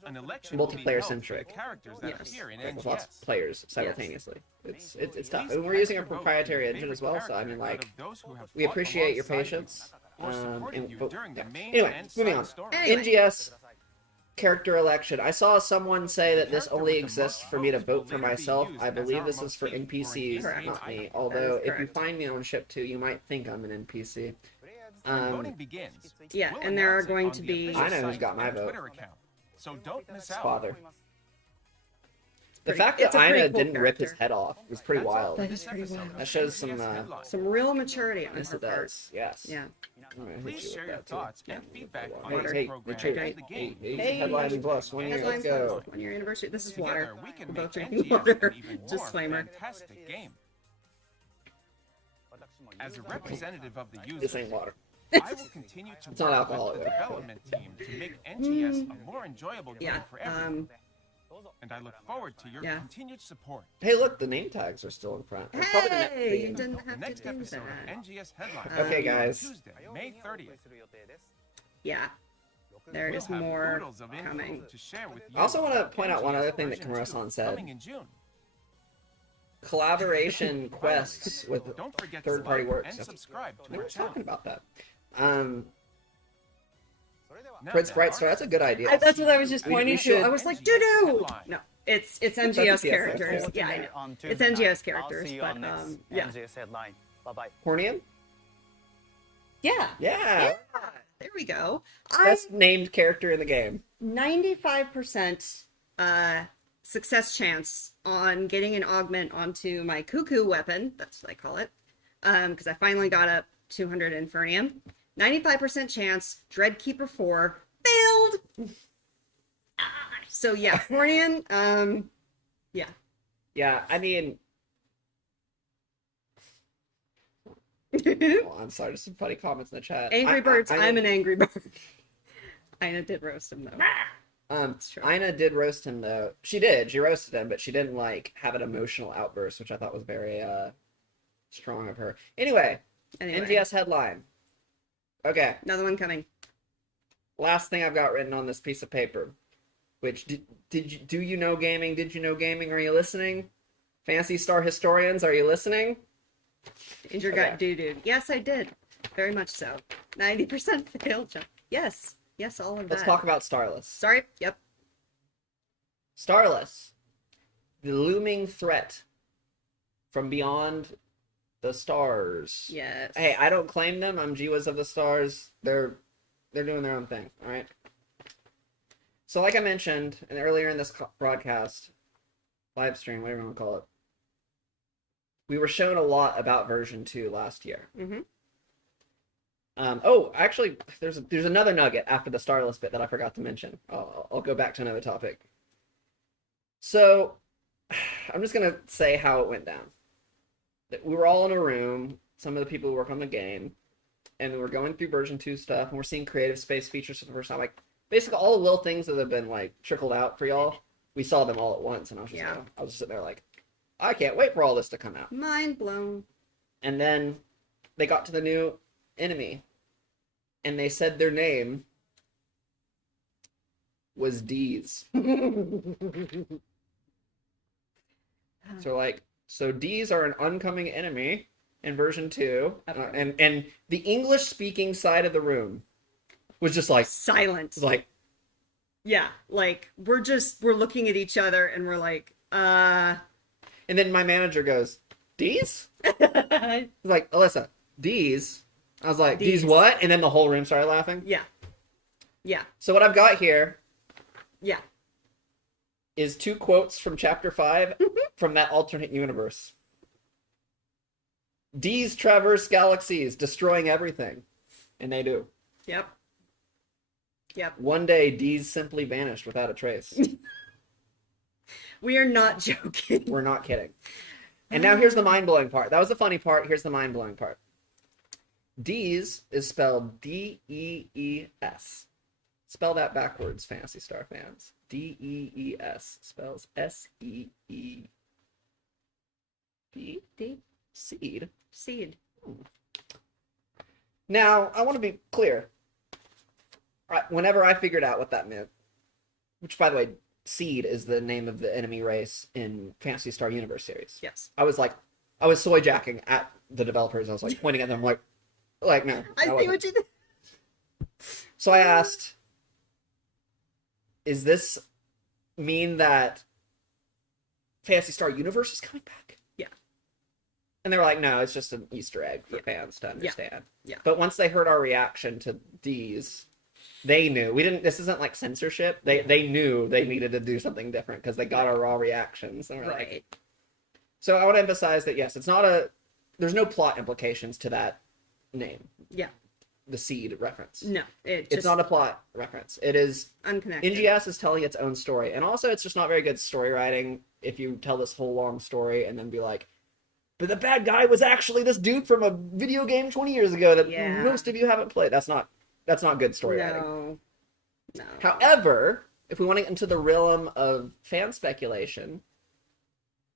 an election will be multiplayer held for the centric. characters that Yes. appear in like, with lots of NGS. players simultaneously. It's tough. Please And we're using a cast your vote proprietary for your engine as favorite well, so I mean, character out like, of those who have we fought appreciate your alongside you patience. or supported you But, during the yeah. main Anyway, and moving side on. story. Anyway. NGS character election. I saw someone say that this Character only with the exists most for me to votes will vote for later be myself. used I as believe our this is for motif for NPCs, an in-game not me. item. Although, if you correct. find me on ship 2, you might think I'm an NPC. When voting begins, Yeah, we'll and there are announce it going on to the be- official I know who's site got my and vote. Twitter account, so don't miss out. Father. The pretty- fact that it's a pretty Ina cool didn't rip his character. head off was pretty That's all wild. for That this is pretty episode wild. of That shows NGS some, Headline. Some real maturity on Yes, her it part. does. Yes. Yeah. I'm gonna hit Please you share with your that, too. thoughts Yeah, and feedback on Hey, this hey, program Richard, and the game. hey, Headline Plus, 1 year, let's Headlines go. 1 year anniversary. This is Together, water. we can We're make both drinking NGS water. an even more Disclaimer. fantastic game. As a representative of the This users, ain't water. I will continue to It's not work alcohol, with the though. development team to make NGS a more enjoyable game Yeah. for everyone. And I look forward to your yeah. continued support. Hey, look, the name tags are still in front. They're probably the next Hey, thing. you didn't The have next to do episode of that. NGS Headline Okay, will be on guys. Tuesday, May 30th. Yeah. There We'll is have more oodles of info coming. to share with you. I also want to about point out one NGS other thing that version Kamaran 2 said. coming in June. Collaboration quests with Don't forget to third-party like works. and subscribe to We our were talking channel. about that. Now Prince that Bright our Star, that's a good idea. That's what I was just I mean, pointing we to. should- I was like, NGS doo-doo! Headline. No, it's NGS That's a characters. TSS. Yeah, I know. On It's Tuesday night. NGS I'll characters, see you but on next yeah. NGS Headline. Bye-bye. Hornian? Yeah. Yeah. There we go. Best named character in the game. 95% success chance on getting an augment onto my cuckoo weapon. That's what I call it. Because I finally got up 200 Infernium. 95% chance, Dreadkeeper 4 failed. So yeah, Hornian, yeah. Yeah, I mean, well, I'm sorry, just some funny comments in the chat. Angry Birds, I I'm an angry bird. Ina did roast him though. true. Ina did roast him though. She did. She roasted him, but she didn't like have an emotional outburst, which I thought was very strong of her. Anyway, NGS headline. Okay, Another one coming. last thing I've got written on this piece of paper. Which do you know gaming? Did you know gaming? Are you listening? Fancy Star historians, are you listening? Injure gut doo-doo. Yes, I did. Very much so. 90% fail jump. Yes. Yes, all of that. Let's talk about Starless. Sorry. Yep. Starless, the looming threat from beyond the stars. Yes. Hey, I don't claim them. I'm Jiwas of the Stars. They're doing their own thing. All right. So, like I mentioned, and earlier in this broadcast, live stream, whatever you want to call it, we were shown a lot about version 2 last year. Mm-hmm. Oh, actually, there's another nugget after the Starless bit that I forgot to mention. I'll go back to another topic. So, I'm just going to say how it went down. We were all in a room, some of the people who work on the game, and we were going through version 2 stuff, and we're seeing creative space features for the first time. Like, basically all the little things that have been, like, trickled out for y'all, we saw them all at once, and I was just, I was sitting there like, I can't wait for all this to come out. Mind blown. And then they got to the new enemy, and they said their name was D's. So like, so D's are an oncoming enemy in version 2, and the English speaking side of the room was just like silent. Like, yeah, like we're looking at each other and we're like, And then my manager goes, D's? Like, Alyssa, D's? I was like, D's what? And then the whole room started laughing. Yeah. Yeah. So what I've got here, yeah, is 2 quotes from chapter 5 from that alternate universe. D's traverse galaxies, destroying everything. And they do. Yep. Yep. One day, D's simply vanished without a trace. We are not joking. We're not kidding. And now here's the mind-blowing part. That was the funny part. Here's the mind-blowing part. D's is spelled D-E-E-S. Spell that backwards, Fantasy Star fans. D-E-E-S spells S-E-E. D. Seed. Seed. Now, I want to be clear. Whenever I figured out what that meant, which, by the way, Seed is the name of the enemy race in Phantasy Star Universe series. Yes. I was soy jacking at the developers. I was like pointing at them like no. I see what you did. So I asked, "Is this mean that Phantasy Star Universe is coming back?" Yeah. And they were like, "No, it's just an Easter egg for fans to understand." Yeah. But once they heard our reaction to D's, they knew we didn't. This isn't like censorship. They knew they needed to do something different because they got our raw reactions. And we're like, so I want to emphasize that yes, it's not a. There's no plot implications to that name. Yeah. The Seed reference. No, It's not a plot reference. It is unconnected. NGS is telling its own story, and also it's just not very good story writing if you tell this whole long story and then be like, but the bad guy was actually this dude from a video game 20 years ago that most of you haven't played. That's not good story writing. No. However, if we want to get into the realm of fan speculation,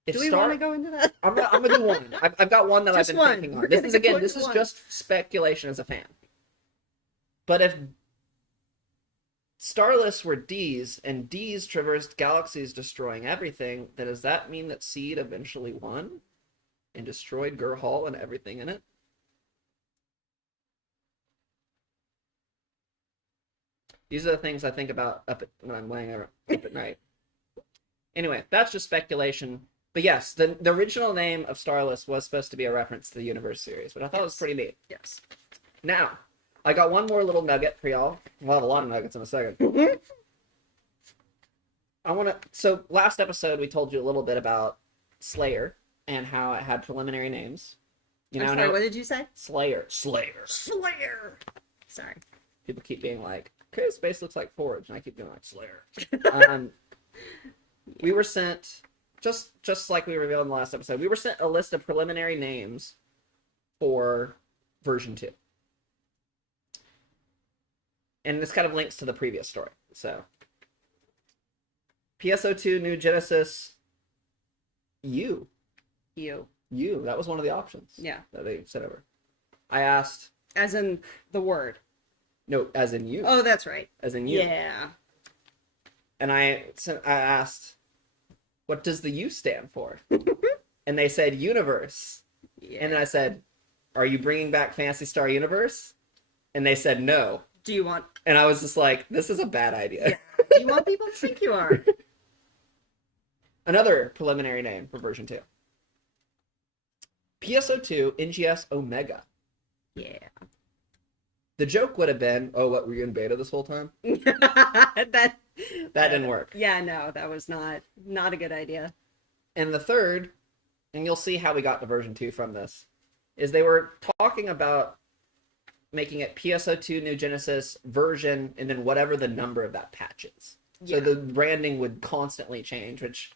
do we want to go into that? I'm gonna do one. I've got one that I've been thinking on. This is just speculation as a fan. But if Starless were D's and D's traversed galaxies destroying everything, then does that mean that Seed eventually won and destroyed Gur Hall and everything in it? These are the things I think about when I'm laying up at night. Anyway, that's just speculation. But yes, the original name of Starless was supposed to be a reference to the Universe series, which I thought was pretty neat. Yes. Now, I got one more little nugget for y'all. We'll have a lot of nuggets in a second. So last episode we told you a little bit about Slayer and how it had preliminary names. I'm sorry, what did you say? Slayer. Sorry. People keep being like, okay, space looks like Forge, and I keep being like, Slayer. We were sent, just like we revealed in the last episode, we were sent a list of preliminary names for version 2. And this kind of links to the previous story. So, PSO2 New Genesis U. That was one of the options. Yeah. That they sent over. I asked. As in the word. No, as in you. Oh, that's right. As in you. Yeah. And I asked, what does the U stand for? And they said universe. Yeah. And then I said, are you bringing back Phantasy Star Universe? And they said no. Do you want... And I was just like, this is a bad idea. Yeah. Do you want people to think you are? Another preliminary name for version 2. PSO2 NGS Omega. Yeah. The joke would have been, oh, what, were you in beta this whole time? that didn't work. Yeah, no, that was not a good idea. And the third, and you'll see how we got to version 2 from this, is they were talking about making it PSO2 New Genesis version, and then whatever the number of that patch is. Yeah. So the branding would constantly change, which...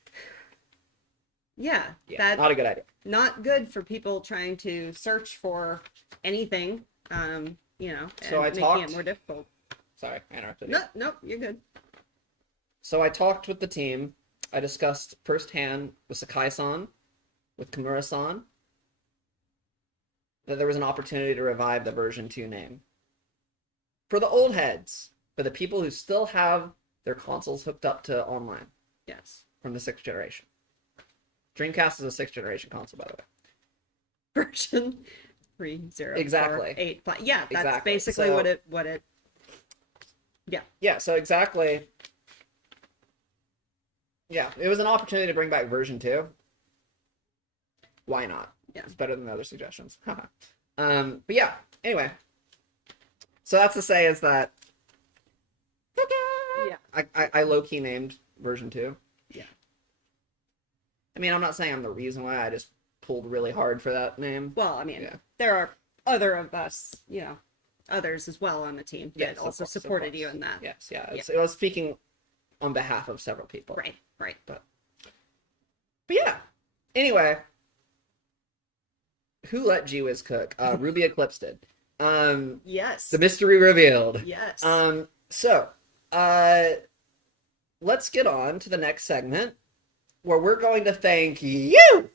Yeah, that's not a good idea. Not good for people trying to search for anything, so and making it more difficult. Sorry, I interrupted you. No, you're good. So I talked with the team. I discussed firsthand with Sakai-san, with Kimura-san, that there was an opportunity to revive the version 2 name. For the old heads, for the people who still have their consoles hooked up to online. Yes. From the 6th generation. Dreamcast is a 6th generation console, by the way. Version 3.0. Exactly. 8. Yeah, that's exactly. basically so, what it. Yeah. Yeah. So exactly. Yeah, it was an opportunity to bring back version 2. Why not? Yeah. It's better than the other suggestions. But yeah. Anyway. So that's to say is that. Yeah. I low key named version 2. Yeah. I mean, I'm not saying I'm the reason why. I just pulled really hard for that name. Well, I mean, there are other of us, others as well on the team that also supported you in that. Yes, yeah. It was speaking on behalf of several people. Right. But yeah. Anyway, who let G-Wiz cook? Ruby Eclipse did. Yes. The mystery revealed. Yes. So, let's get on to the next segment, where we're going to thank you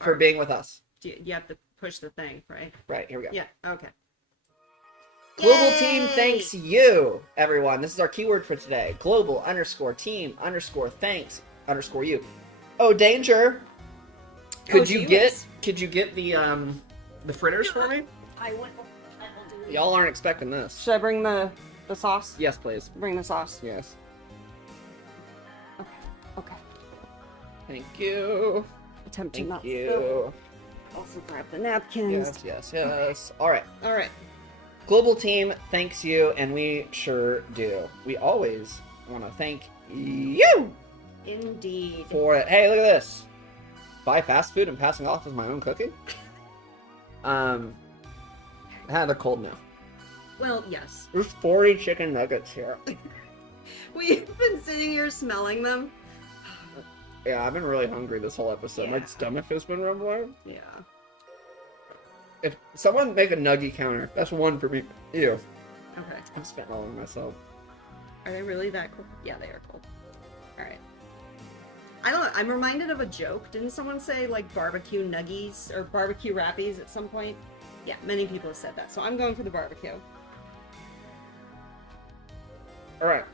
for being with us. You have to push the thing, right? Right, here we go. Yeah. Okay. Global Yay! team thanks you, everyone. This is our keyword for today. Global _ team _ thanks _ you. Oh, danger! Could you get the fritters for me? I will do. Y'all aren't expecting this. Should I bring the sauce? Yes, please. Bring the sauce. Yes. Okay. Thank you. Attempt to Thank not you. spill. Also grab the napkins. Yes. All right. All right. Global team thanks you, and we sure do. We always want to thank you Indeed. for it. Hey, look at this. Buy fast food and passing off as my own cooking. They're cold now. Well, yes. There's 40 chicken nuggets here. We've been sitting here smelling them. Yeah, I've been really hungry this whole episode. My Yeah. stomach has been rumbling. Yeah. If someone make a nugget counter, that's one for me. Ew. Okay. I'm spitting all over myself. Are they really that cool? Yeah, they are cool. All right. I don't know. I'm reminded of a joke. Didn't someone say like barbecue nuggies or barbecue rappies at some point? Yeah, many people have said that. So I'm going for the barbecue. All right.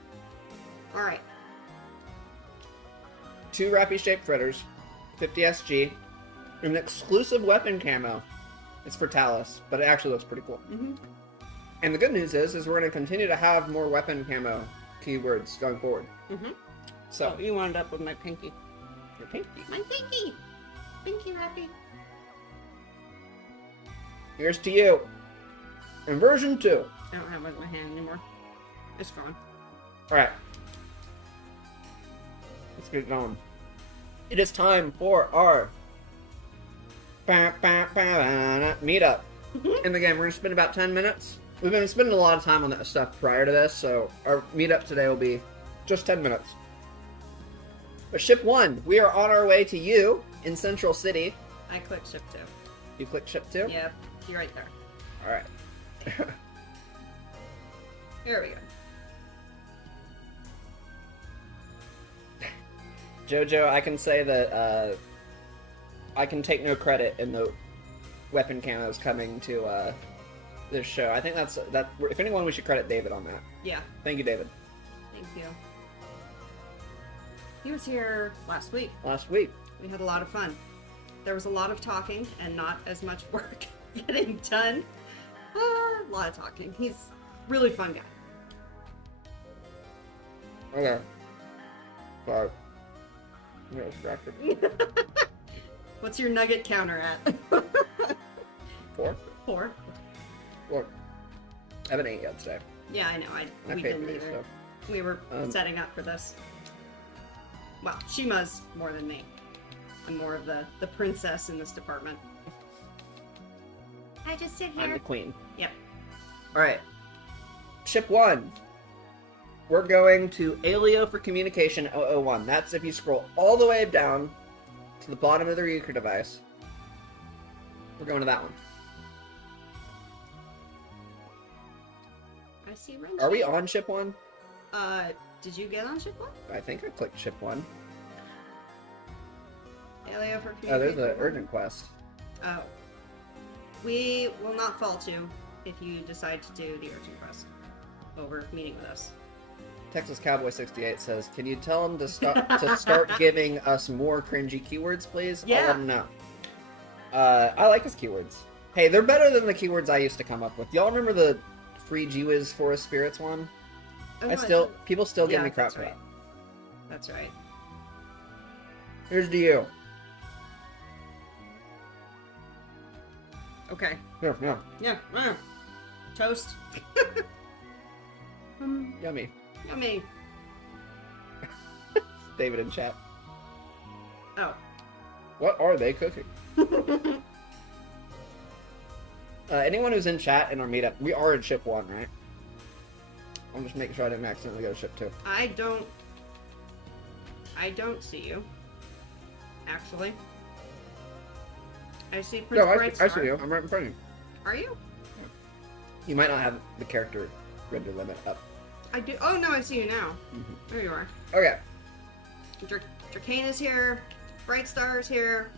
All right. 2 Rappy-shaped fritters, 50 SG, an exclusive weapon camo. It's for Talus, but it actually looks pretty cool. Mm-hmm. And the good news is we're going to continue to have more weapon camo keywords going forward. Mm-hmm. So, So you wound up with my pinky. your pinky. My pinky! Pinky rappy. Here's to you. In version 2. I don't have it in my hand anymore. It's gone. All right. Let's get going. It is time for our meetup. In the game, we're going to spend about 10 minutes. We've been spending a lot of time on that stuff prior to this, so our meetup today will be just 10 minutes. But ship 1, we are on our way to you in Central City. I clicked ship 2. You click ship 2? Yep. You're right there. All right. Here we go. Jojo, I can say that I can take no credit in the weapon camos coming to this show. I think that. If anyone, we should credit David on that. Yeah. Thank you, David. Thank you. He was here last week. Last week. We had a lot of fun. There was a lot of talking and not as much work getting done. A lot of talking. He's a really fun guy. Okay. Sorry. I'm getting distracted. What's your nugget counter at? 4? 4. Look, I haven't ate yet today. Yeah, I know. I We paid didn't for either. stuff. We were setting up for this. Well, Shima's more than me. I'm more of the princess in this department. I just sit I'm here. the queen. Yep. All right. Ship 1. We're going to Alio for Communication 001. That's if you scroll all the way down to the bottom of the Ryuker device. We're going to that one. I see Ren. Are we on ship 1? Did you get on ship 1? I think I clicked ship 1. Alio for Oh, there's communication. an urgent quest. Oh. We will not fault you if you decide to do the urgent quest over meeting with us. Texas Cowboy 68 says, "Can you tell them to start giving us more cringy keywords, please? Yeah. I'll let them know." I like his keywords. Hey, they're better than the keywords I used to come up with. Y'all remember the free G-Wiz Forest Spirits one? Oh, People still give yeah, me crap that's for right. that. That's right. Here's to you. Okay. Yeah. Yeah. Toast. Yummy. Yummy. David in chat. Oh. What are they cooking? Anyone who's in chat in our meetup, we are in ship 1, right? I'm just making sure I didn't accidentally go to ship 2. I don't see you. Actually. I see Prince No, I Brightstar. see you. I'm right in front of you. Are you? You might not have the character render limit up. I do. Oh no, I see you now. Mm-hmm. There you are. Okay. Dracane is here. Brightstar is here.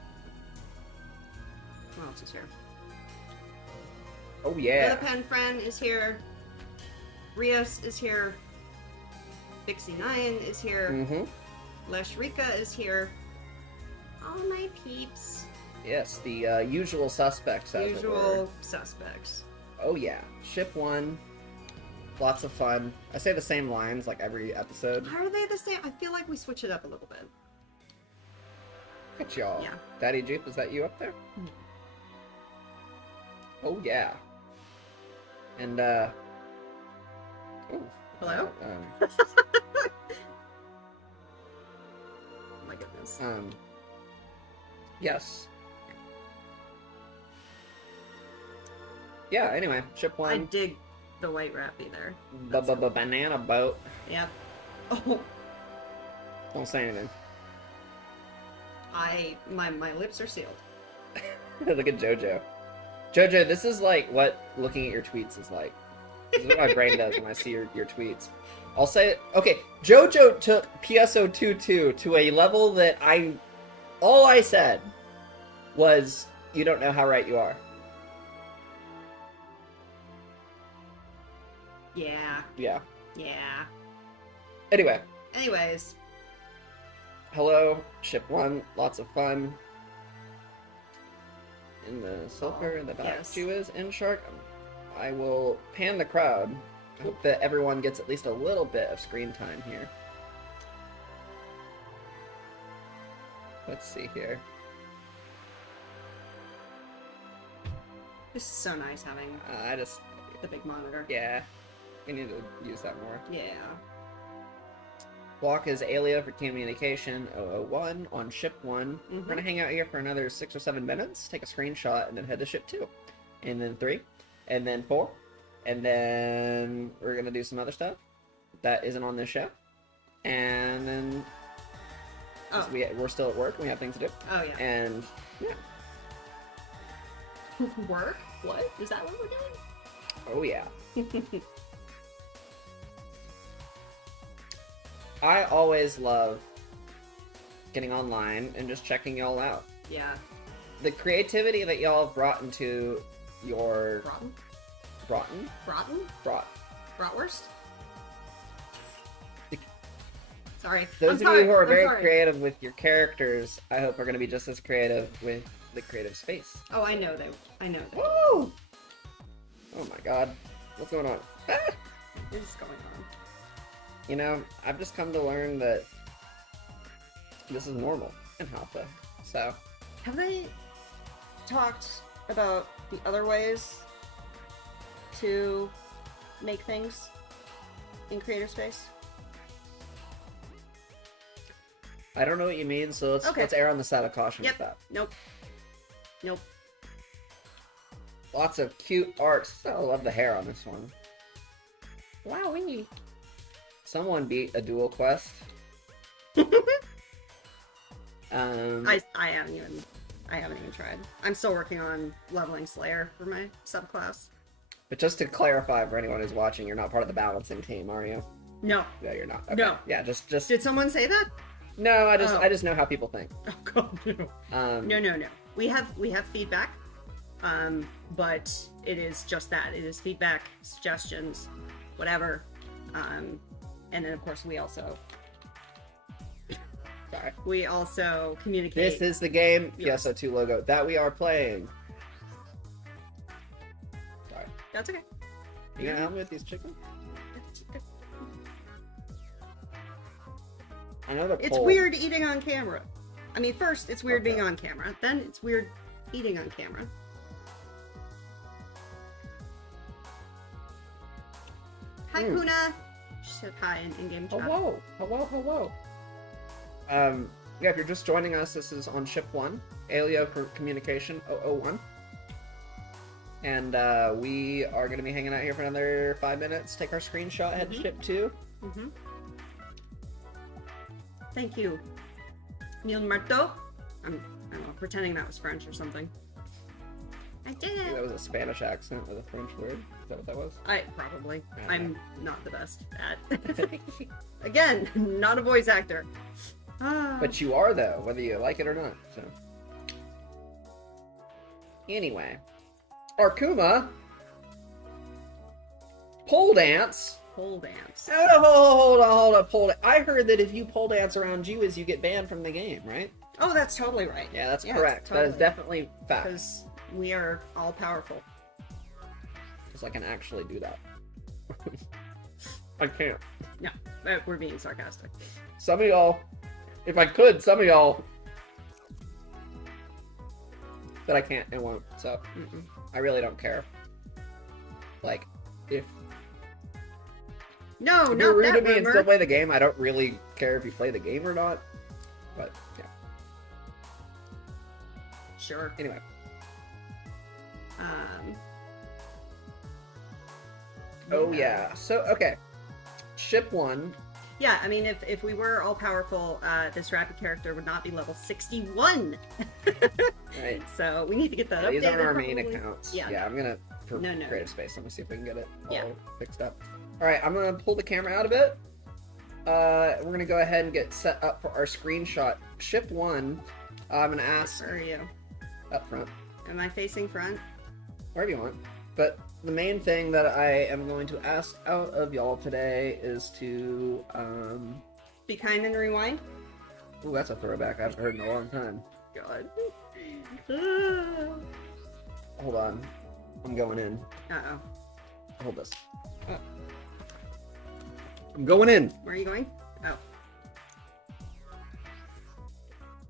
What else is here? Oh yeah. The Pen Friend is here. Rios is here. Bixie9 is here. Mm-hmm. Leshrika is here. All my peeps. Yes, the usual suspects. As it were. Usual suspects. Oh yeah. Ship 1. Lots of fun. I say the same lines like every episode. How are they the same? I feel like we switch it up a little bit. Look at y'all. Yeah. Daddy Jeep, is that you up there? Hmm. Oh yeah. And ooh. Hello? Um, Oh my goodness. Yes. Yeah, anyway, ship I 1. dig the white Rappy there. Banana boat. Yep. Oh, Don't say anything. my lips are sealed. Look at Jojo. Jojo, this is like what looking at your tweets is like. This is what my brain does when I see your tweets. I'll say it. Okay, Jojo took PSO22 to a level that all I said was, you don't know how right you are. Yeah. Yeah. Yeah. Anyway, Anyways, hello, ship 1, lots of fun. In the sulfur in the back, yes. she is in shark. I will pan the crowd. I hope that everyone gets at least a little bit of screen time here. Let's see here. this is so nice having I just, the big monitor. yeah, we need to use that more. Yeah. Block is Alia for communication 001 on ship 1. We're gonna hang out here for another 6 or 7 minutes, take a screenshot, and then head to ship 2. And then 3. And then 4. And then we're gonna do some other stuff that isn't on this show. And then Oh. we're still at work and we have things to do. Oh yeah. And yeah. Work? What? Is that what we're doing? Oh yeah. I always love getting online and just checking y'all out. Yeah. The creativity that y'all have brought into your Broughton? brought. Bratwurst? Sorry. Those I'm of you who are I'm very sorry. creative with your characters, I hope are going to be just as creative with the creative space. Oh, I know they. Woo! Oh my god. What's going on? Ah! What is going on? You know, I've just come to learn that this is normal in Alpha. So, Have they talked about the other ways to make things in creator space? I don't know what you mean, so Okay. let's err on the side of caution Yep. with that. Nope. Nope. Lots of cute arts. I love the hair on this one. Wowee. Someone beat a dual quest. I haven't even tried. I'm still working on leveling Slayer for my subclass. But just to clarify for anyone who's watching, you're not part of the balancing team, are you? No. No, you're not. Okay. No. Yeah, just Did someone say that? no. I Oh. just know how people think. Oh god, no. No. We have feedback. But it is just that. It is feedback, suggestions, whatever. And then of course we also communicate. This is the game Yes. PSO2 logo that we are playing. Sorry. That's okay. You gonna help me with these chickens? I know they're It's cold. weird eating on camera. I mean, first it's weird being on camera, then it's weird eating on camera. Hi, Kuna. She said hi in in-game chat. Hello. Yeah, if you're just joining us, this is on Ship 1, Alia for Communication 001. And we are going to be hanging out here for another 5 minutes, take our screenshot, head to Ship 2. Mm-hmm. Thank you. Neil Marto. I don't know, pretending that was French or something. I did That it. was a Spanish accent with a French word. Is that what that was? Probably. I don't I'm not the best at. Again, not a voice actor. Ah. But you are, though, whether you like it or not. So Anyway. Arkuma. Pole dance. Pole dance. Hold on, pole dance. I heard that if you pole dance around Jews, you get banned from the game, right? Oh, that's totally right. Yeah, that's Yeah, correct. That is totally. definitely fact. Because we are all powerful. Because I can actually do that. I can't. No, we're being sarcastic. Some of y'all, if I could, some of y'all, but I can't and won't, so I really don't care. Like, if No, you're not rude that to me and rumor. still play the game, I don't really care if you play the game or not, but yeah. Sure. Anyway. Oh yeah, so, okay. Ship 1. Yeah, I mean, if we were all powerful, this rapid character would not be level 61. Right. So we need to get that updated. These aren't our main probably. accounts. Yeah. I'm gonna, for No. creative space, let me see if we can get it all Yeah. fixed up. Alright, I'm gonna pull the camera out a bit. We're gonna go ahead and get set up for our screenshot. Ship 1, I'm gonna ask Where are you? up front, Am I facing front? wherever you want. But the main thing that I am going to ask out of y'all today is to, Be kind and rewind. ooh, that's a throwback I haven't heard in a long time. God. Hold on. I'm going in. Uh-oh. Hold this. Oh. I'm going in! Where are you going? Oh.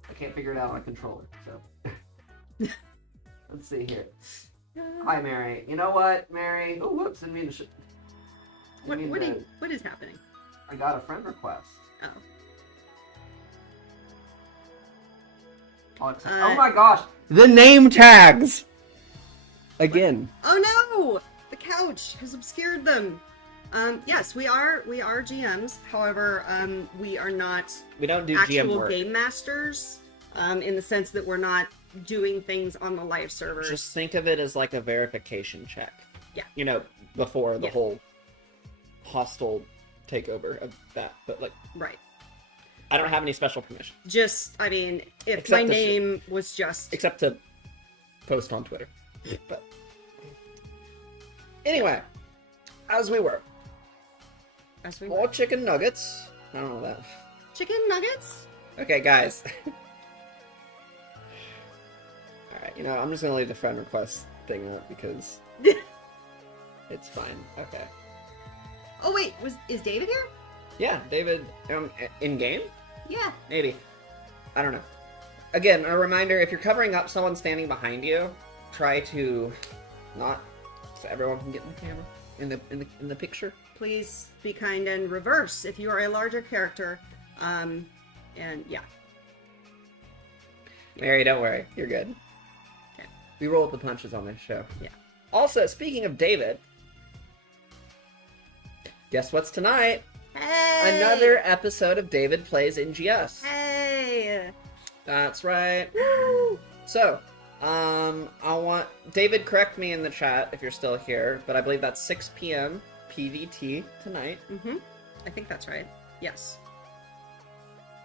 I can't figure it out on a controller, so. Let's see here. Hi, Mary. You know what, Mary? Oh, whoops, didn't mean to What is happening? I got a friend request. Oh. I'll accept. Oh my gosh! The name tags! Again. Oh no! The couch has obscured them. Yes, we are GMs. However, we are not We don't do GM actual work. game masters. In the sense that we're not doing things on the live servers. Just think of it as like a verification check. Yeah. You know, before the Yeah. whole hostile takeover of that. But like, Right. I don't have any special permission. Just, I mean, if Except my the name was just... Except to post on Twitter. But anyway, as we were. As we More chicken nuggets. I don't know that. Chicken nuggets? Okay, guys. Alright, you know, I'm just gonna leave the friend request thing up because it's fine. Okay. Oh wait, is David here? Yeah, David, in game? Yeah. Maybe. I don't know. Again, a reminder, if you're covering up someone standing behind you, try to not so everyone can get in the camera, in the picture. Please be kind and reverse if you are a larger character. And yeah. Mary, don't worry. You're good. Okay. We roll with the punches on this show. Yeah. Also, speaking of David, guess what's tonight? Hey! Another episode of David Plays NGS. Hey! That's right. Woo! So, I want David, correct me in the chat if you're still here, but I believe that's 6 p.m. PVT tonight. Mm-hmm. I think that's right. Yes.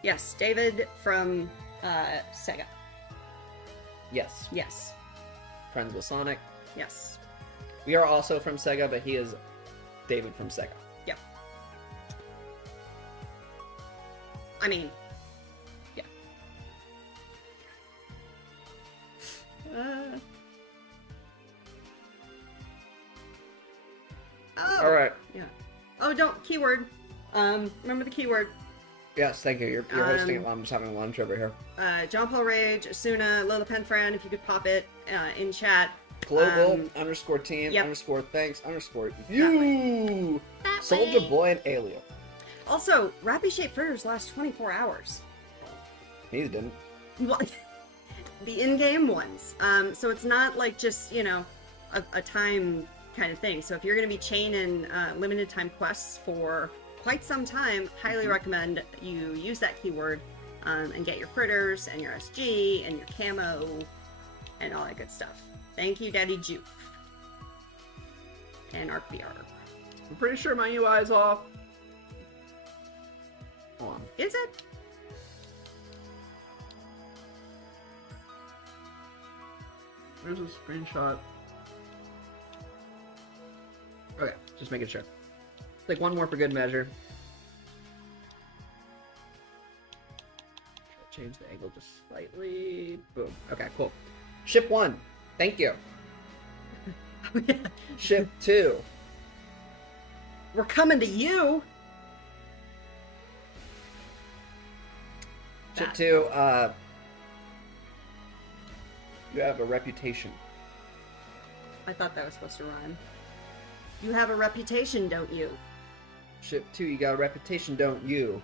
Yes, David from Sega. Yes. Yes. Friends with Sonic. Yes. We are also from Sega, but he is David from Sega. Yeah. I mean, yeah. Oh. All right. Yeah. Oh, don't keyword. Remember the keyword. Yes, thank you. You're hosting it while I'm just having lunch over here. John Paul Rage, Asuna, Lola Penfran, if you could pop it in chat. Global underscore team yep. underscore thanks underscore you. That Soldier way. Boy and Alien. Also, Rappy Shaped Fritters last 24 hours. These didn't. What? The in-game ones. So it's not like just, you know, a time kind of thing. So if you're going to be chaining limited time quests for quite some time, highly recommend you use that keyword and get your fritters and your SG and your camo and all that good stuff. Thank you, Daddy Juke. And ArcBR. I'm pretty sure my UI is off. Hold on. Is it? There's a screenshot. Okay, just making sure. Like one more for good measure. Change the angle just slightly. Boom. Okay, cool. Ship 1. Thank you. Ship 2. We're coming to you. Ship 2, you have a reputation. I thought that was supposed to rhyme. You have a reputation, don't you? Ship 2, you got a reputation, don't you?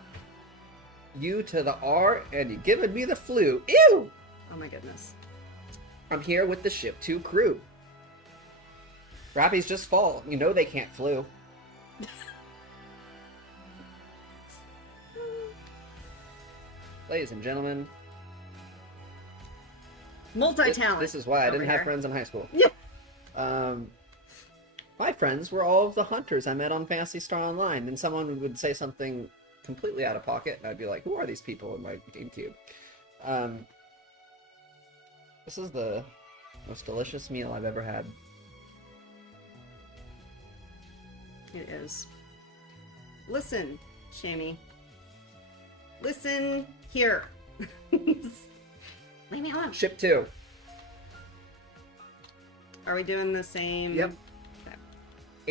U to the R, and you giving me the flu. Ew! Oh my goodness. I'm here with the Ship 2 crew. Rappy's just fall. You know they can't flew. Ladies and gentlemen, Multi-talent. this is why I over didn't have here. friends in high school. Yeah. My friends were all the hunters I met on Phantasy Star Online, and someone would say something completely out of pocket, and I'd be like, who are these people in my GameCube? This is the most delicious meal I've ever had. It is. Listen, Shamey. Listen here. Leave me alone. Ship 2. Are we doing the same? Yep. Okay.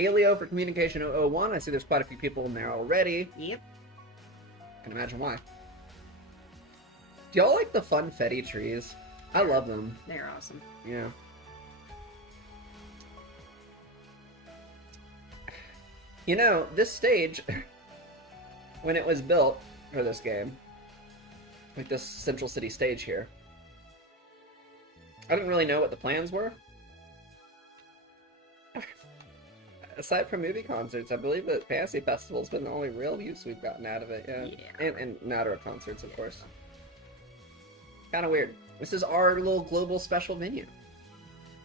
Alio for Communication 001. I see there's quite a few people in there already. Yep. Can imagine why. Do y'all like the funfetti trees? I love them. They're awesome. Yeah. You know, this stage, when it was built for this game, like this Central City stage here, I didn't really know what the plans were. Aside from movie concerts, I believe that Fantasy Festival's been the only real use we've gotten out of it, yeah. Yeah. And Natara concerts, of course. Kind of weird. This is our little global special venue.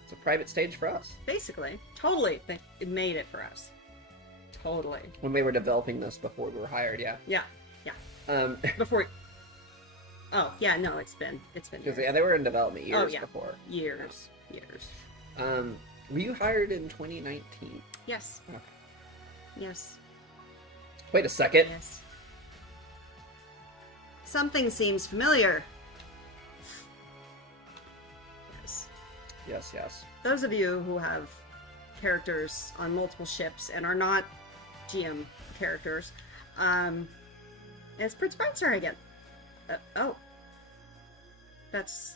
It's a private stage for us. Basically. Totally. It made it for us. Totally. When we were developing this before we were hired, yeah. Yeah. Yeah. Before. Oh, yeah, no, it's been Because years. yeah, they were in development years yeah. before. Years. Were you hired in 2019? Yes. Okay. Yes. Wait a second. Yes. Something seems familiar. Yes. Yes, yes. Those of you who have characters on multiple ships and are not GM characters, it's Prince Spencer again. Oh. That's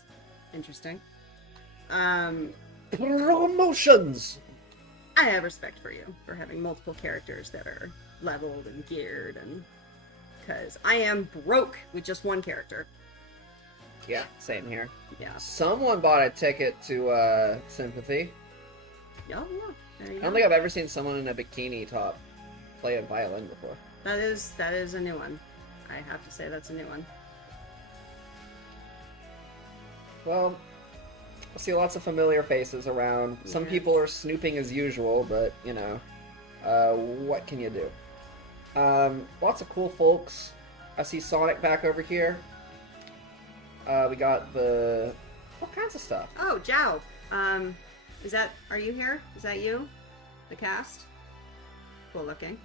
interesting. Promotions! I have respect for you for having multiple characters that are leveled and geared, and because I am broke with just one character. Yeah, same here. Yeah. Someone bought a ticket to Sympathy. Oh, yeah. There you I go. don't think I've ever seen someone in a bikini top play a violin before. That is a new one. I have to say that's a new one. Well, I see lots of familiar faces around. Some Yeah. people are snooping as usual, but, you know, what can you do? Lots of cool folks. I see Sonic back over here. We got all kinds of stuff. Oh, Jow. Are you here? Is that you? The cast? Cool looking.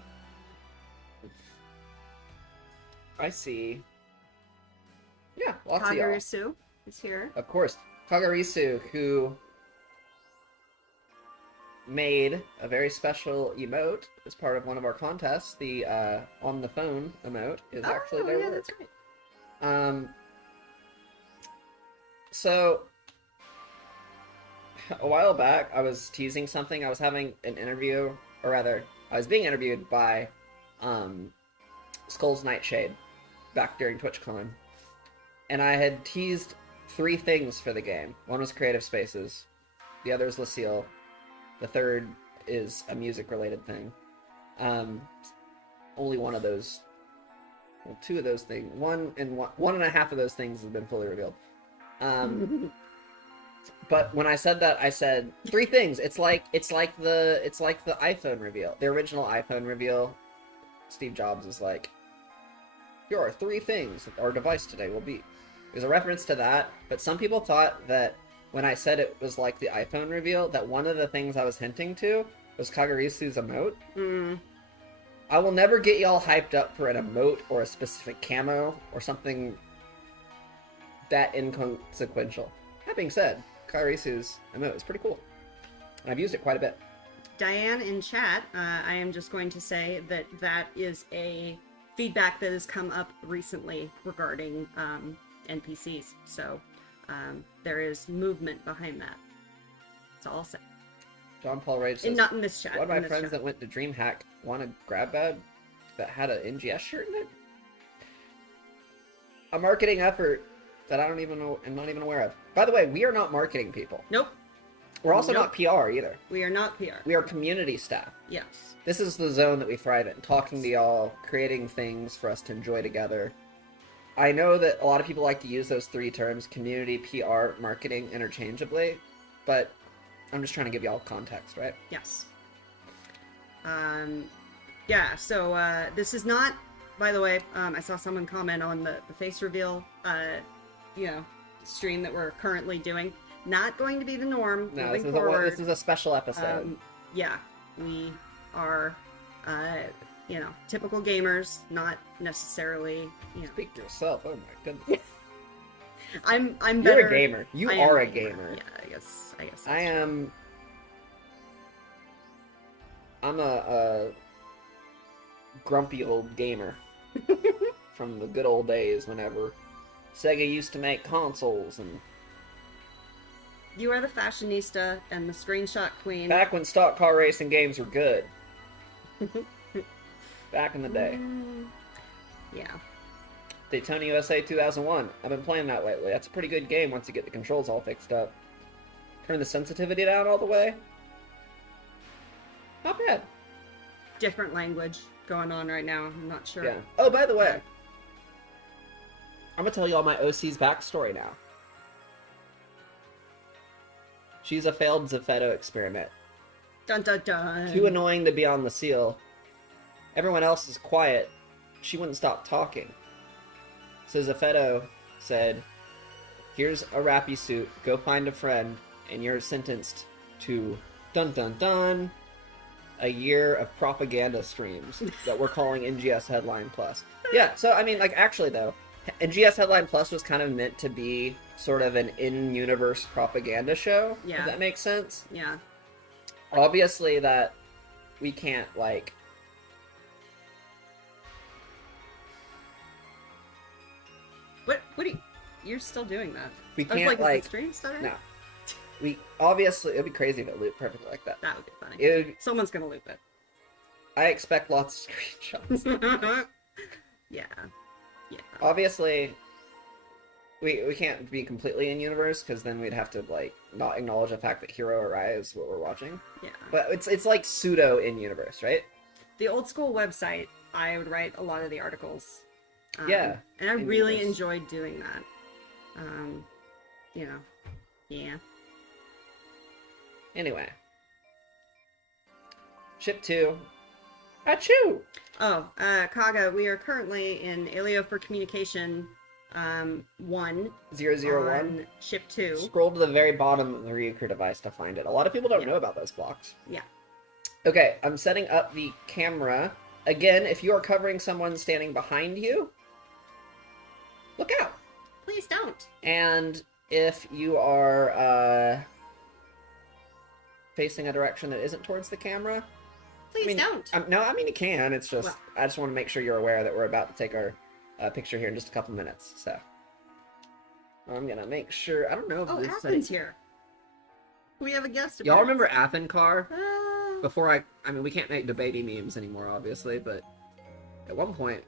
I see. Yeah, lots of y'all. Kagurisu is here. Of course, Kagurisu, who made a very special emote as part of one of our contests. The on the phone emote is actually their work. That's right. So a while back, I was teasing something. I was having an interview, or rather, I was being interviewed by Skull's Nightshade back during TwitchCon, and I had teased 3 things for the game. One was creative spaces, the other is Lucille, the third is a music-related thing. Only one of those, well, 2 of those things, one and a half of those things have been fully revealed. But when I said that, I said 3 things. It's like the iPhone reveal, the original iPhone reveal. Steve Jobs is like, "Here are 3 things that our device today will be." There's a reference to that, but some people thought that when I said it was like the iPhone reveal, that one of the things I was hinting to was Kagurisu's emote. I will never get y'all hyped up for an emote or a specific camo or something that inconsequential. That being said, Kagurisu's emote is pretty cool. And I've used it quite a bit. Diane in chat, I am just going to say that that is a feedback that has come up recently regarding NPCs. So there is movement behind that. That's all I'll say. John Paul Rage says, And not in this chat. one of my in this friends chat. that went to DreamHack won a grab bag that had an NGS shirt in it. A marketing effort that I don't even know, I'm not even aware of. By the way, we are not marketing people. Nope. We're also Nope. not PR either. We are not PR. We are community staff. Yes. This is the zone that we thrive in, talking to y'all, creating things for us to enjoy together. I know that a lot of people like to use those three terms, community, PR, marketing, interchangeably, but I'm just trying to give y'all context, right? Yes. Yeah, so this is not, by the way, I saw someone comment on the face reveal, stream that we're currently doing. Not going to be the norm No, moving this forward. is a special episode. Yeah, we are, typical gamers, not necessarily, Speak for yourself. Oh my goodness. I'm You're better. a gamer. You I am are a gamer. Yeah, I guess. That's I true. am. I'm a grumpy old gamer from the good old days whenever Sega used to make consoles and You are the fashionista and the screenshot queen. back when stock car racing games were good. Back in the day. Yeah. Daytona USA 2001. I've been playing that lately. That's a pretty good game once you get the controls all fixed up. Turn the sensitivity down all the way. Not bad. Different language going on right now. I'm not sure. Yeah. Oh, by the way, I'm gonna tell you all my OC's backstory now. She's a failed Zeffetto experiment. Dun dun dun. Too annoying to be on the seal. Everyone else is quiet. She wouldn't stop talking. So Zeffetto said, here's a Rappy suit, go find a friend, and you're sentenced to dun dun dun a year of propaganda streams that we're calling NGS Headline Plus. Yeah, so I mean, like, actually though, NGS Headline Plus was kind of meant to be sort of an in-universe propaganda show. Yeah. If that makes sense. Yeah. Obviously that we can't, like... What are you... You're still doing that. We I was can't, like, like... is the stream started? No. We, obviously, it'd be crazy if it looped perfectly like that. That would be funny. It would, Someone's gonna loop it. I expect lots of screenshots. Yeah. Yeah. Obviously, we can't be completely in universe because then we'd have to like not acknowledge the fact that Hero Arai is what we're watching. Yeah. But it's like pseudo in universe, right? The old school website, I would write a lot of the articles. Yeah, And I in really universe. enjoyed doing that. Yeah. Anyway, Ship 2. Achoo! Oh, Kaga, we are currently in Alio for Communication 1 001. on Ship 2. Scroll to the very bottom of the Ryuker device to find it. A lot of people don't Yeah. know about those blocks. Yeah. Okay, I'm setting up the camera. Again, if you are covering someone standing behind you, look out. Please don't. And if you are facing a direction that isn't towards the camera, Please don't. No, I mean you can. It's just Well. I just want to make sure you're aware that we're about to take our picture here in just a couple minutes. So I'm gonna make sure. I don't know if Oh, this Aspen's here. We have a guest. Y'all appearance. remember Affencar? Ah. Before I mean we can't make the baby memes anymore, obviously, but at one point.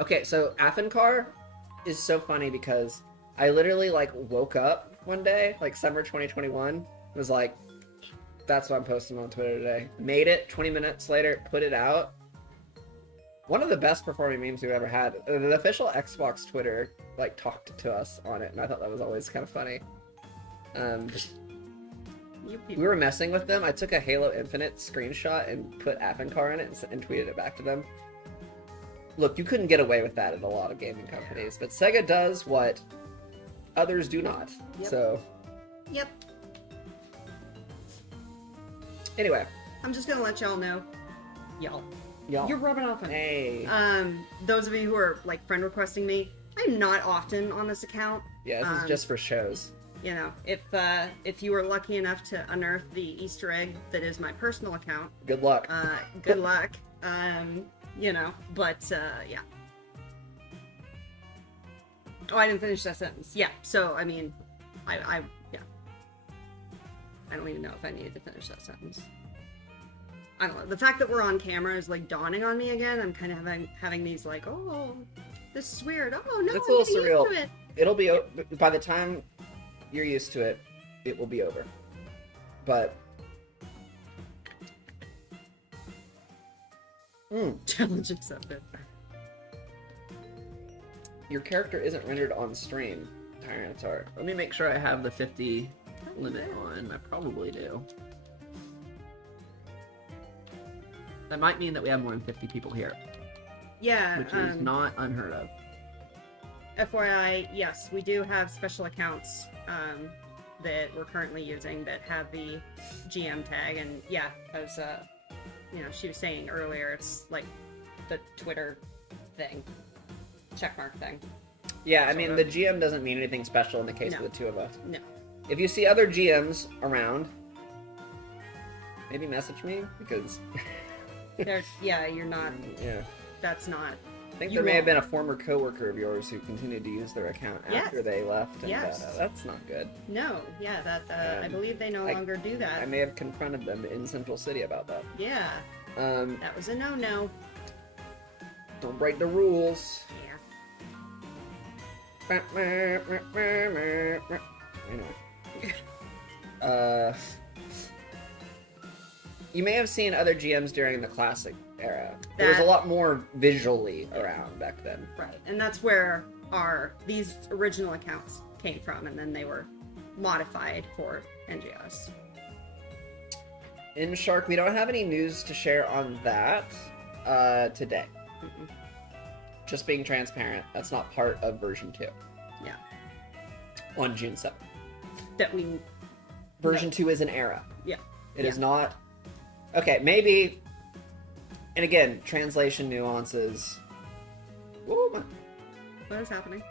Okay, so Affencar is so funny because I literally like woke up one day, like summer 2021, was like, that's what I'm posting on Twitter today. Made it 20 minutes later, put it out. One of the best performing memes we've ever had. The official Xbox Twitter like talked to us on it, and I thought that was always kind of funny. You We people. were messing with them. I took a Halo Infinite screenshot and put Affencar in it and tweeted it back to them. Look, you couldn't get away with that at a lot of gaming companies, but Sega does what others do not. Yep. So Yep. anyway, I'm just gonna let y'all know. Y'all. y'all. You're rubbing off on me. Hey. Those of you who are like friend requesting me, I'm not often on this account. Yeah, this is just for shows. You know, if you were lucky enough to unearth the Easter egg that is my personal account, Good luck. good luck. You know, but yeah. Oh, I didn't finish that sentence. Yeah. So I mean, I yeah. I don't even know if I needed to finish that sentence. I don't know. The fact that we're on camera is like dawning on me again. I'm kind of having these like, oh, this is weird. Oh no, It's a little I'm getting surreal. used to it. It'll be by the time you're used to it, it will be over. But Challenge accepted. your character isn't rendered on stream, Tyranitar. Let me make sure I have the 50 limit on. I probably do. That might mean that we have more than 50 people here, Yeah. which is not unheard of. FYI, yes, we do have special accounts that we're currently using that have the GM tag, and yeah, as you know, she was saying earlier, it's like the Twitter thing, checkmark thing. Yeah, I mean, Sort the of. GM doesn't mean anything special in the case No. of the two of us. No. If you see other GMs around, maybe message me, because Yeah, you're not. yeah. That's not. I think You there may have won't. been a former coworker of yours who continued to use their account after Yes. they left, and Yes. that's not good. No. Yeah, that I And believe they no I- longer do that. I may have confronted them in Central City about that. Yeah, that was a no-no. Don't break the rules. Yeah. Anyway. You may have seen other GMs during the classic era. There was a That- lot more visually around back then. Right, and that's where these original accounts came from, and then they were modified for NGS. In Shark, we don't have any news to share on that today. Mm-mm. Just being transparent, that's not part of version 2 Yeah, on June 7th. that we. Version 2 is an era. Yeah. It is not. Okay, maybe. And again, translation nuances. Whoa, my- What is happening?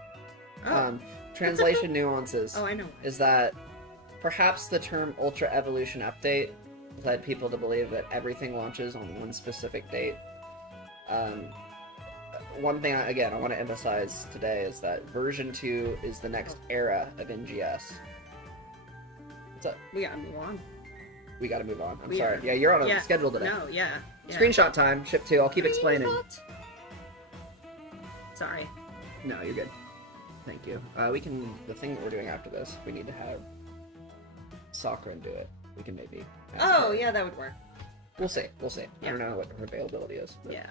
Oh, translation nuances oh, I know. is that perhaps the term Ultra Evolution Update led people to believe that everything launches on one specific date. One thing, I want to emphasize today is that version 2 is the next era of NGS. What's up? We gotta move on. We gotta move on. I'm We sorry. are- Yeah, you're on a Yeah. schedule today. No, yeah. Screenshot time, ship 2. I'll keep explaining. Sorry. No, you're good. Thank you. We can. The thing that we're doing after this, we need to have Sakura do it. We can maybe. ask Oh, her. yeah, that would work. We'll see. We'll see. I Yeah. don't know what her availability is. But, Yeah.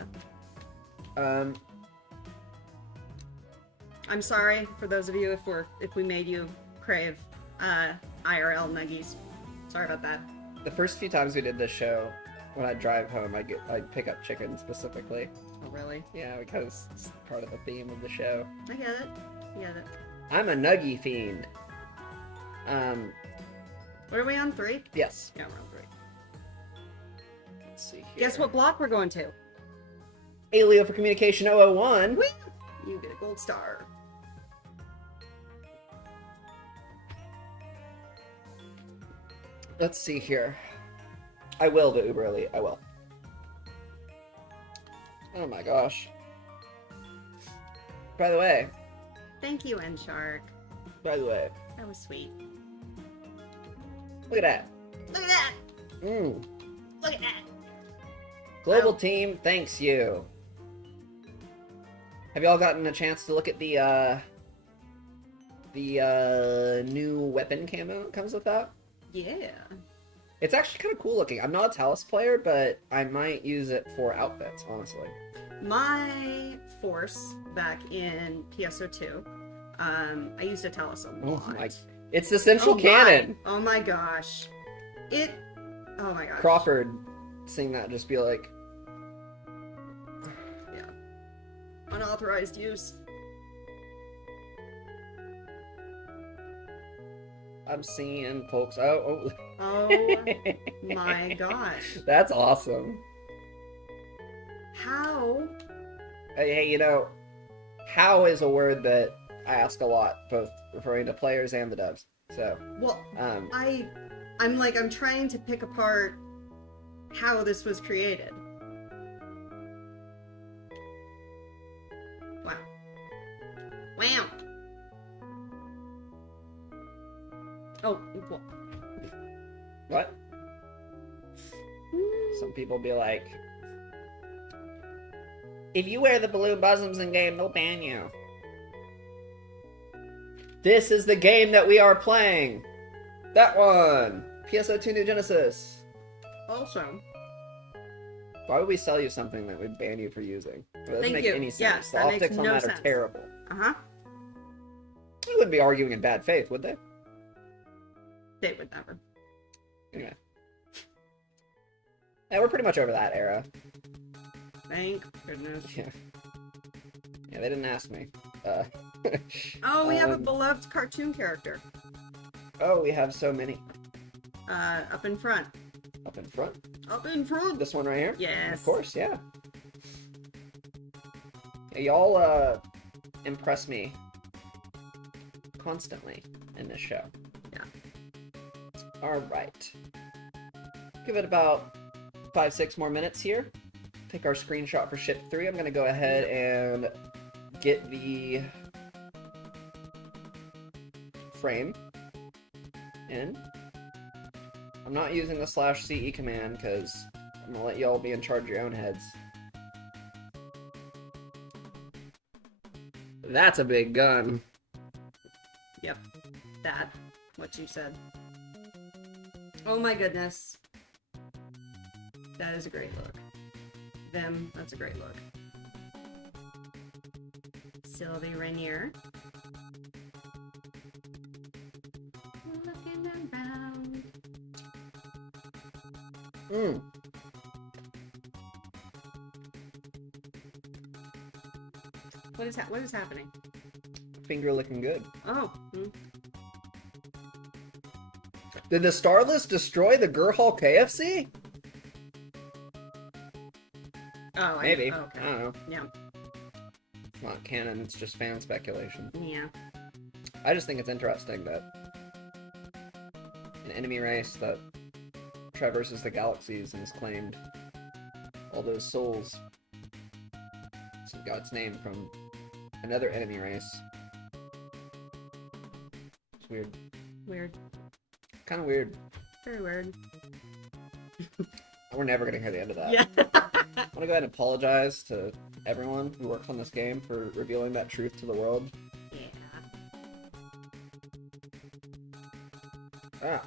I'm sorry for those of you if we made you crave IRL nuggies. Sorry about that. The first few times we did this show, when I'd drive home, I'd pick up chicken specifically. Oh, really? Yeah, because it's part of the theme of the show. I get it. I get it. I'm a nuggie fiend. What are we on, 3? Yes. Yeah, we're on 3. Let's see here. Guess what block we're going to? Alio for Communication 001. Woo! You get a gold star. Let's see here. I will do Uber Elite. I will. Oh my gosh. By the way, Thank you, N-Shark. That was sweet. look at that. Look at that! Mm. Look at that! Global Wow. team, thanks you. Have y'all gotten a chance to look at the new weapon camo that comes with that? Yeah. It's actually kind of cool looking. I'm not a Talus player, but I might use it for outfits, honestly. My force back in PSO2, I used to tell us a Oh lot. my! It's the central Oh my. cannon. Oh my gosh. Oh my gosh. Crawford seeing that just be like, Unauthorized use. I'm seeing folks. Oh. Oh my gosh. That's awesome. How? Hey, you know, how is a word that I ask a lot, both referring to players and the devs. So, Well, um, I'm trying to pick apart how this was created. Wow. Wow. Oh, well. what? Some people be like, if you wear the blue bosoms in game, they'll ban you. This is the game that we are playing. That one. PSO2 New Genesis. Also, Why would we sell you something that would ban you for using? It doesn't Thank make you. any sense. Yes, The that makes optics on no that sense. are terrible. uh-huh. They wouldn't be arguing in bad faith, would they? They would never. Anyway. Yeah, we're pretty much over that era. Thank goodness. Yeah. Yeah, they didn't ask me. Oh, we have a Um, beloved cartoon character. Oh, we have so many. Up in front. Up in front. Up in front! This one right here? Yes. Of course, yeah. Yeah, y'all, impress me constantly in this show. Yeah. Alright. Give it about 5-6 more minutes here. Take our screenshot for ship 3. I'm gonna go ahead and get the frame in. I'm not using the /CE command because I'm gonna let y'all be in charge of your own heads. That's a big gun. Yep. That. What you said. Oh my goodness. That is a great look. Them, that's a great look. Sylvie Rainier. Looking around. Mm. What is happening? Finger looking good. Oh. Did the Starless destroy the Gurhal KFC? Oh, Maybe. okay. I don't know. Yeah. It's not canon, it's just fan speculation. Yeah. I just think it's interesting that an enemy race that traverses the galaxies and has claimed all those souls got its name from another enemy race. It's weird. Weird. Kind of weird. Very weird. We're never gonna hear the end of that. Yeah. I want to go ahead and apologize to everyone who works on this game for revealing that truth to the world. Yeah.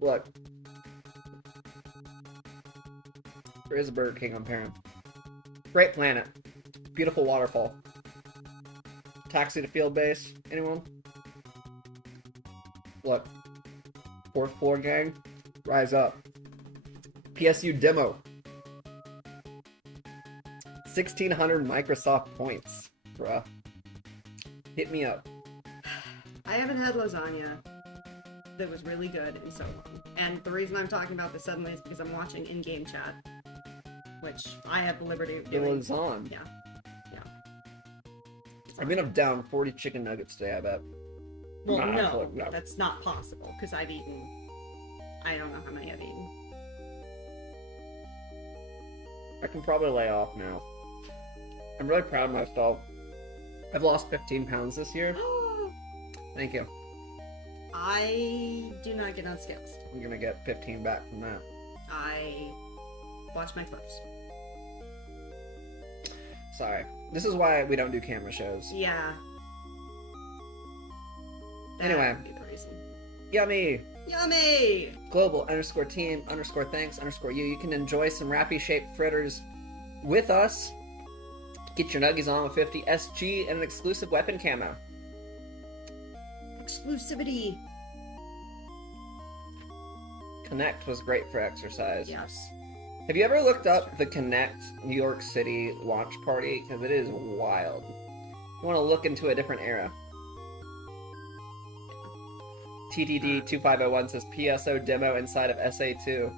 Look. There is a Burger King on Perrin. Great planet. Beautiful waterfall. Taxi to field base. Anyone? Look. 4th floor gang. Rise up. PSU demo. 1,600 Microsoft points. Bruh. Hit me up. I haven't had lasagna that was really good in so long. And the reason I'm talking about this suddenly is because I'm watching in-game chat. Which I have the liberty of It doing. was on. Yeah. Yeah. I'm gonna have down 40 chicken nuggets today, I bet. Well, Nah, no, look, no. that's not possible, because I've eaten... I don't know how many I've eaten. I can probably lay off now. I'm really proud of myself. I've lost 15 pounds this year. Thank you. I do not get on scales. I'm gonna get 15 back from that. I watch my clips. Sorry. This is why we don't do camera shows. Yeah. That Anyway. would be the reason. Yummy! Yummy! Global_team_thanks_you. You can enjoy some Rappy-shaped fritters with us. Get your nuggies on with 50 SG and an exclusive weapon camo. Exclusivity. Connect was great for exercise. Yes. Have you ever looked up the Connect New York City launch party? Because it is wild. You want to look into a different era. TTD2501 says PSO demo inside of SA2.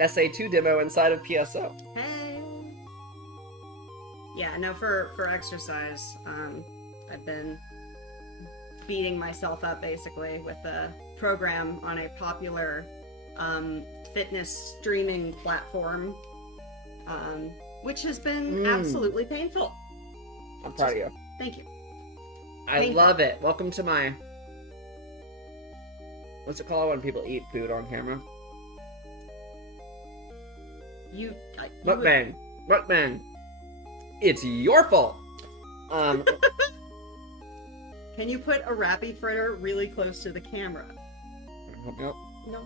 SA2 demo inside of PSO. Hey. Yeah, no, for exercise, I've been beating myself up basically with a program on a popular fitness streaming platform, which has been absolutely painful. I'm proud of you. Thank you. I Painful. love it. Welcome to my... What's it called when people eat food on camera? You Mukbang. Mukbang. It's your fault. Can you put a Rappy fritter really close to the camera? Yep. No.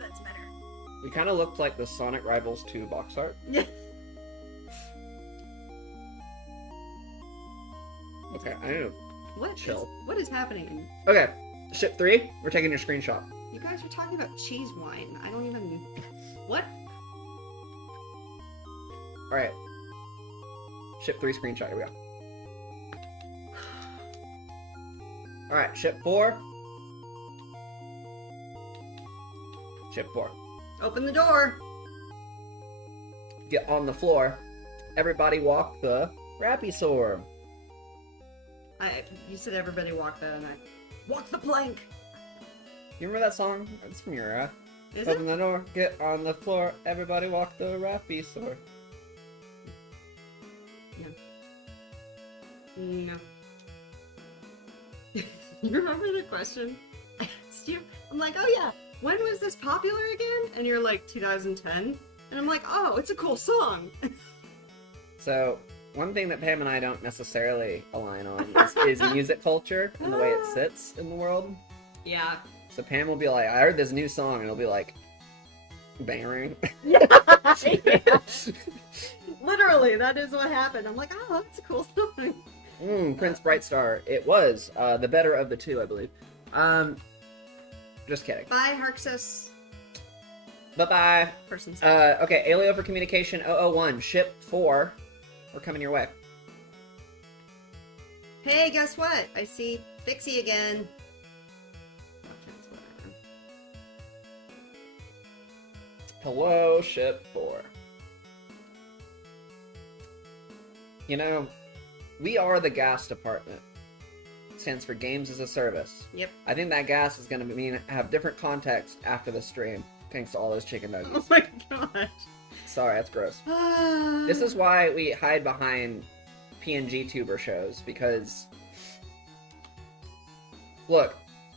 That's better. We kind of looked like the Sonic Rivals 2 box art. Yeah. Okay, I need to... Chill. What is happening? Okay, ship 3, we're taking your screenshot. You guys are talking about cheese wine. I don't even... What? Alright. Ship 3 screenshot, here we go. Alright, ship 4. Ship 4. Open the door. Get on the floor. Everybody walk the Rappy sword. You said everybody walk that, and I... Walk the plank! You remember that song? It's from your era. Is Open it? the door, get on the floor, everybody walk the Rappy sword. No. You remember the question I asked you? I'm like, oh yeah, when was this popular again? And you're like, 2010? And I'm like, oh, it's a cool song. So, one thing that Pam and I don't necessarily align on is music culture and the way it sits in the world. Yeah. So Pam will be like, I heard this new song, and it'll be like, bangering. Literally, that is what happened. I'm like, oh, that's a cool song. Prince Brightstar. It was the better of the two, I believe. Just kidding. Bye, Harxus. Bye-bye. Person. Okay, Alio for Communication 001, ship 4. We're coming your way. Hey, guess what? I see Fixie again. Hello, ship 4. You know, we are the gas department. It stands for Games as a Service. Yep. I think that gas is going to have different context after the stream, thanks to all those chicken Oh nuggets. my gosh. Sorry, that's gross. This is why we hide behind PNG tuber shows, because... Look,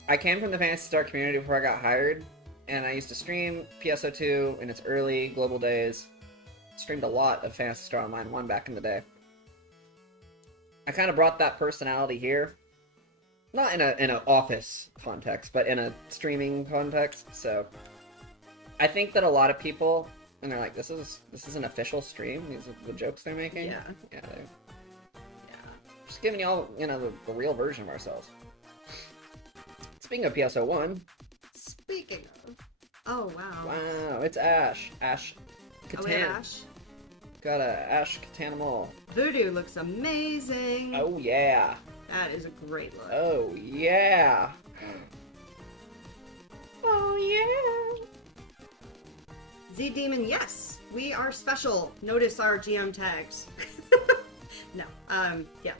I came from the Phantasy Star community before I got hired, and I used to stream PSO2 in its early global days. Streamed a lot of Phantasy Star Online 1 back in the day. I kind of brought that personality here. Not in an office context, but in a streaming context, so... I think that a lot of people, and they're like, this is an official stream? These are the jokes they're making? Yeah. Yeah, just giving y'all, the real version of ourselves. Speaking of PSO1... Speaking of... Oh, wow. Wow, it's Ash. Ash Catan. Oh, we have Ash. Got a Ash Catanimal. Voodoo looks amazing. Oh, yeah. That is a great look. Oh, yeah. Oh, yeah. Z-Demon, yes! We are special. Notice our GM tags. No, yeah.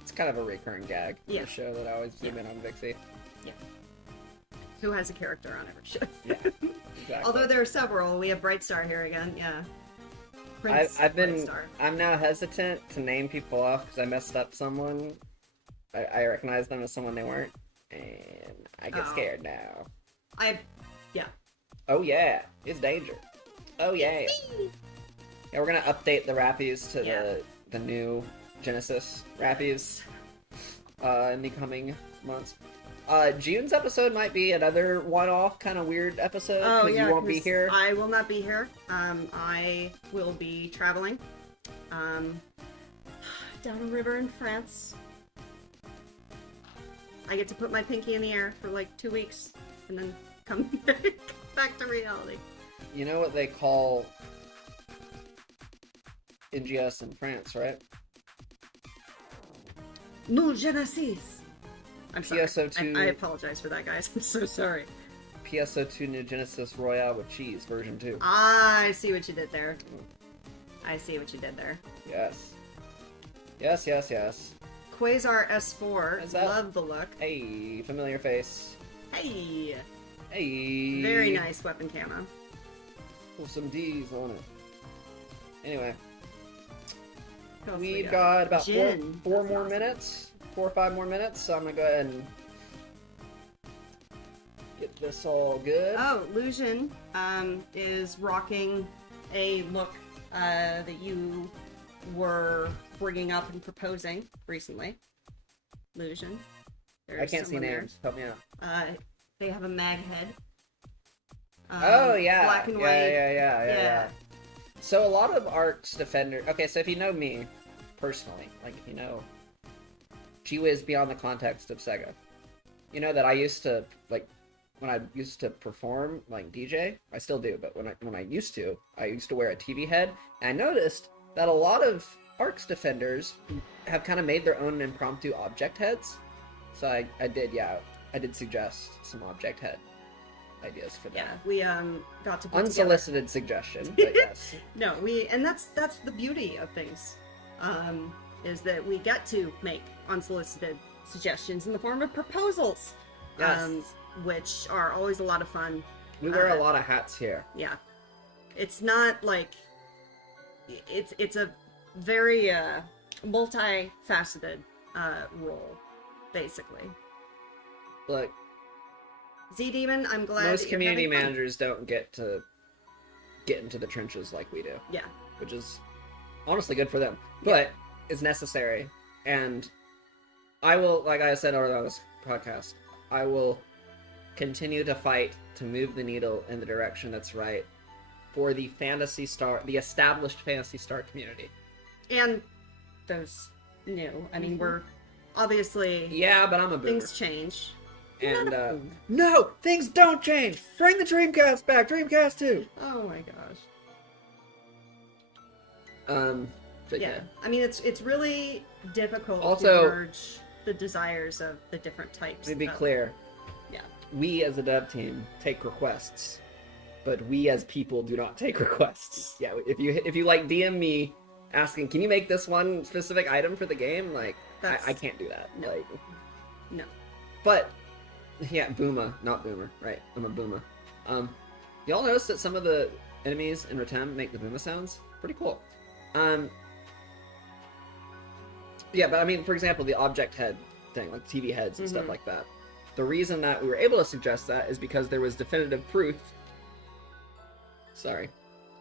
It's kind of a recurring gag in Yeah. the show that I always zoom in on Vixie. Yeah. Who has a character on every show. Yeah, exactly. Although there are several. We have Brightstar here again, yeah. Prince Brightstar. I'm now hesitant to name people off because I messed up someone. I recognize them as someone they weren't, and I get scared now. Yeah. Oh yeah, it's danger. Oh yeah. Yeah, we're gonna update the Rappies to the new Genesis Rappies in the coming months. June's episode might be another one-off kind of weird episode because you won't be here. I will not be here. I will be traveling down a river in France. I get to put my pinky in the air for like 2 weeks and then come back to reality. You know what they call NGS in France, right? No Genesis. I'm sorry. PSO2. I apologize for that, guys. I'm so sorry. PSO2 New Genesis Royale with cheese, version 2. I see what you did there. I see what you did there. Yes. Yes, yes, yes. Quasar S4. Is that- Love the look. Hey, familiar face. Hey. Hey. Very nice weapon camo. With some D's on it. Anyway, What else we've we got about Gin. four That's more awesome. minutes. 4 or 5 more minutes, so I'm gonna go ahead and get this all good. Oh, Lucian is rocking a look that you were bringing up and proposing recently. Lucian. I can't see names. Help me out. They have a mag head. Oh yeah, Black and yeah, white. yeah. So a lot of Arcs Defender. Okay, so if you know me personally, like if you know G-Wiz beyond the context of Sega, you know that I used to like when I used to perform like DJ. I still do, but when I used to wear a TV head, and I noticed that a lot of Arcs Defenders have kind of made their own impromptu object heads. So I did suggest some object head ideas for Yeah, that. we got to put Unsolicited suggestion, but yes. together. No, and that's the beauty of things, is that we get to make unsolicited suggestions in the form of proposals, Yes. which are always a lot of fun. We wear a lot of hats here. Yeah, it's not like it's a very multifaceted role, basically. Look, Z Demon, I'm glad most that you're community having fun. managers don't get into the trenches like we do, Yeah, which is honestly good for them, but it's necessary. And I will, like I said earlier on this podcast, I will continue to fight to move the needle in the direction that's right for the established Phantasy Star community. and those new. I mean, we're obviously Yeah, but I'm a boomer. things change. And Not a boomer. no, things don't change. Bring the Dreamcast back. Dreamcast 2. Oh my gosh. But Yeah, I mean it's really difficult Also- to merge the desires of the different types. To be of- clear, Yeah. we as a dev team take requests, but we as people do not take requests. Yeah, if you like DM me asking, can you make this one specific item for the game? Like, That's- I can't do that. No. Like, No. but yeah, Booma, not Boomer, right? I'm a Booma. Y'all notice that some of the enemies in Rotem make the Booma sounds? Pretty cool. Yeah, but I mean, for example, the object head thing, like TV heads and stuff like that. The reason that we were able to suggest that is because there was definitive proof. Sorry,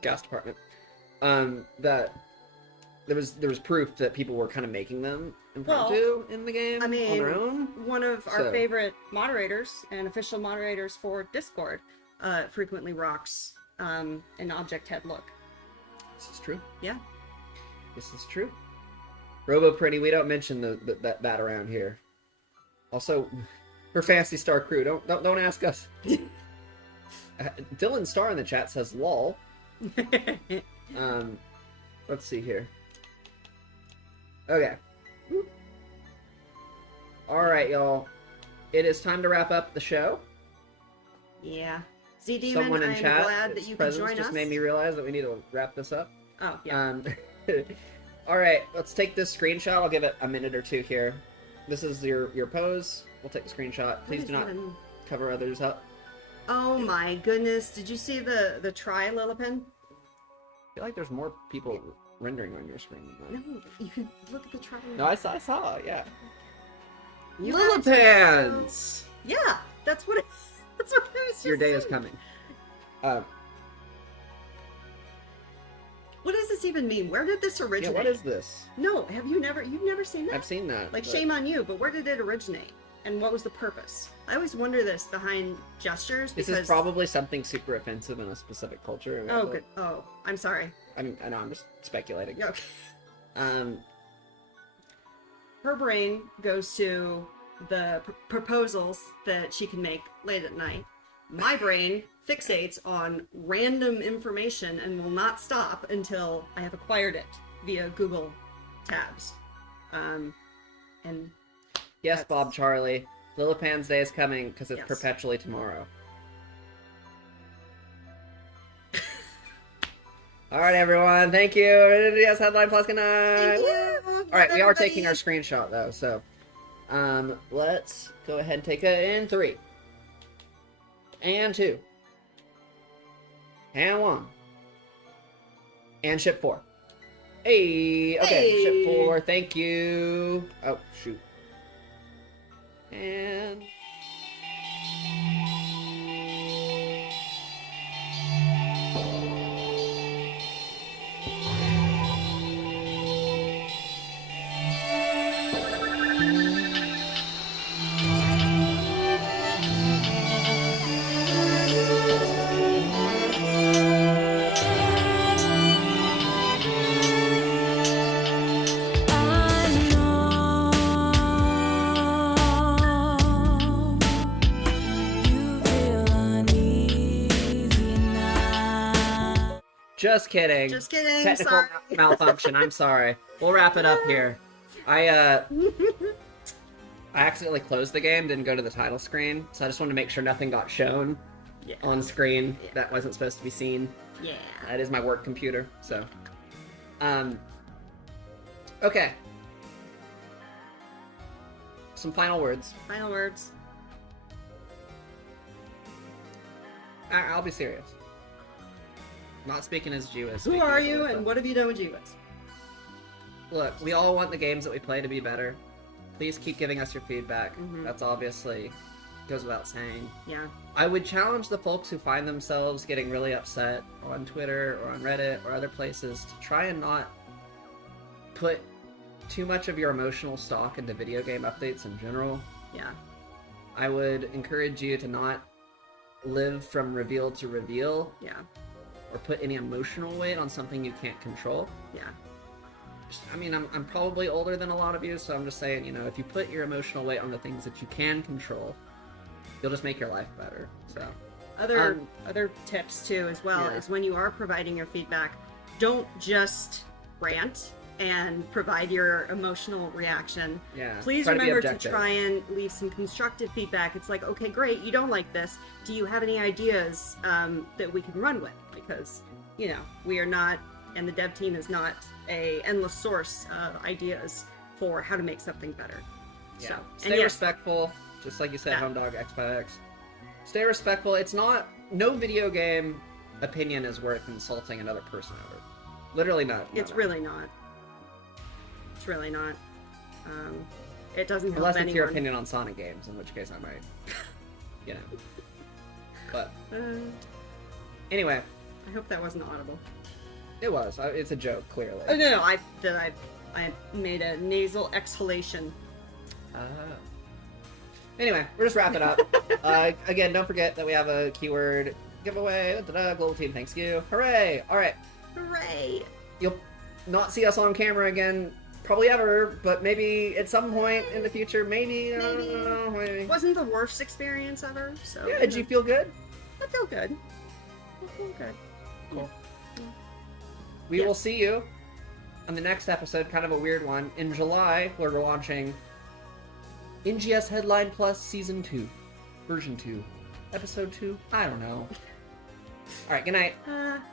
gas department. That there was proof that people were kind of making them impromptu in the game I mean, on their own. one of our So- favorite moderators and official moderators for Discord frequently rocks an object head look. This is true. Yeah. This is true. Robo Pretty, we don't mention that around here. Also, her Fantasy Star crew, don't ask us. Dylan Star in the chat says lol. Let's see here. Okay. Alright, y'all. It is time to wrap up the show. Yeah. Z Demon, Someone in I'm chat, glad that its you could presence join just us. made me realize that we need to wrap this up. Oh, yeah. Alright, let's take this screenshot. I'll give it a minute or two here. This is your pose. We'll take the screenshot. Please do not cover others up. Oh my goodness. Did you see the try Lillipin? I feel like there's more people rendering on your screen than No, you can look at the try. that. No, I saw, yeah. You guys are Lillipans! Yeah, that's what that's what I was just Your day is saying. coming. What does this even mean? Where did this Yeah, originate? what is this? No, you've never seen that? I've seen that. Like, but- shame on you, but where did it originate? And what was the purpose? I always wonder this behind gestures This because... is probably something super offensive in a specific culture. Oh, good. Oh, I'm sorry. I know, I'm just speculating. Okay. Um, Her brain goes to the proposals that she can make late at night. My brain fixates on random information and will not stop until I have acquired it via Google tabs. And Yes, Bob Charlie. Lilipan's Day is coming because it's Yes. perpetually tomorrow. All right, everyone. Thank you. NGS Headline Plus. Good night. Thank you. All right, we are Everybody. taking our screenshot though, so let's go ahead and take it in 3, and 2, and 1, and ship 4. Hey, okay, Hey. ship 4. Thank you. Oh shoot. And I know you feel uneasy now. just kidding. Just kidding. Technical Sorry. malfunction. I'm sorry. We'll wrap it up here. I accidentally closed the game, didn't go to the title screen, so I just wanted to make sure nothing got shown Yeah. on screen Yeah. that wasn't supposed to be seen. Yeah. That is my work computer, so. Okay. Some final words. Final words. I'll be serious. Not speaking as Jewish. Who are you and what have you done with Jews? Look, we all want the games that we play to be better. Please keep giving us your feedback. Mhm. That's obviously goes without saying. Yeah. I would challenge the folks who find themselves getting really upset on Twitter or on Reddit or other places to try and not put too much of your emotional stock into video game updates in general. Yeah. I would encourage you to not live from reveal to reveal Yeah. or put any emotional weight on something you can't control. Yeah. I mean, I'm probably older than a lot of you, so I'm just saying, you know, if you put your emotional weight on the things that you can control, you'll just make your life better. So, Other tips too as well Yeah. is when you are providing your feedback, don't just rant and provide your emotional reaction. yeah. Please try to be remember to objective. try and leave some constructive feedback. It's like, okay, great, you don't like this. Do you have any ideas that we can run with? Because, you know, we are not, and the dev team is not a endless source of ideas for how to make something better. Yeah. So, Stay and yes, respectful, just like you said, Yeah. Home Dog X5X. Stay respectful. It's not, no video game opinion is worth insulting another person over. Literally not. it's really not. It's really not. It doesn't help Unless it's anyone. your opinion on Sonic games, in which case I might, you know. But anyway, I hope that wasn't audible. it was. It's a joke, clearly. Oh no, I made a nasal exhalation. Anyway, we're just wrapping up. Again, don't forget that we have a keyword giveaway. Global Team thanks you. Hooray! All right, Hooray! you'll not see us on camera again, probably ever, but maybe at some point in the future, maybe. I don't know, maybe. It wasn't the worst experience ever. So Yeah, did you feel good? I feel good. I feel good. Cool. We Yeah. will see you on the next episode, kind of a weird one. In July, where we're launching NGS Headline Plus Season 2, Version 2, Episode 2. I don't know. All right, good night.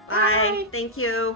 Bye. Thank you.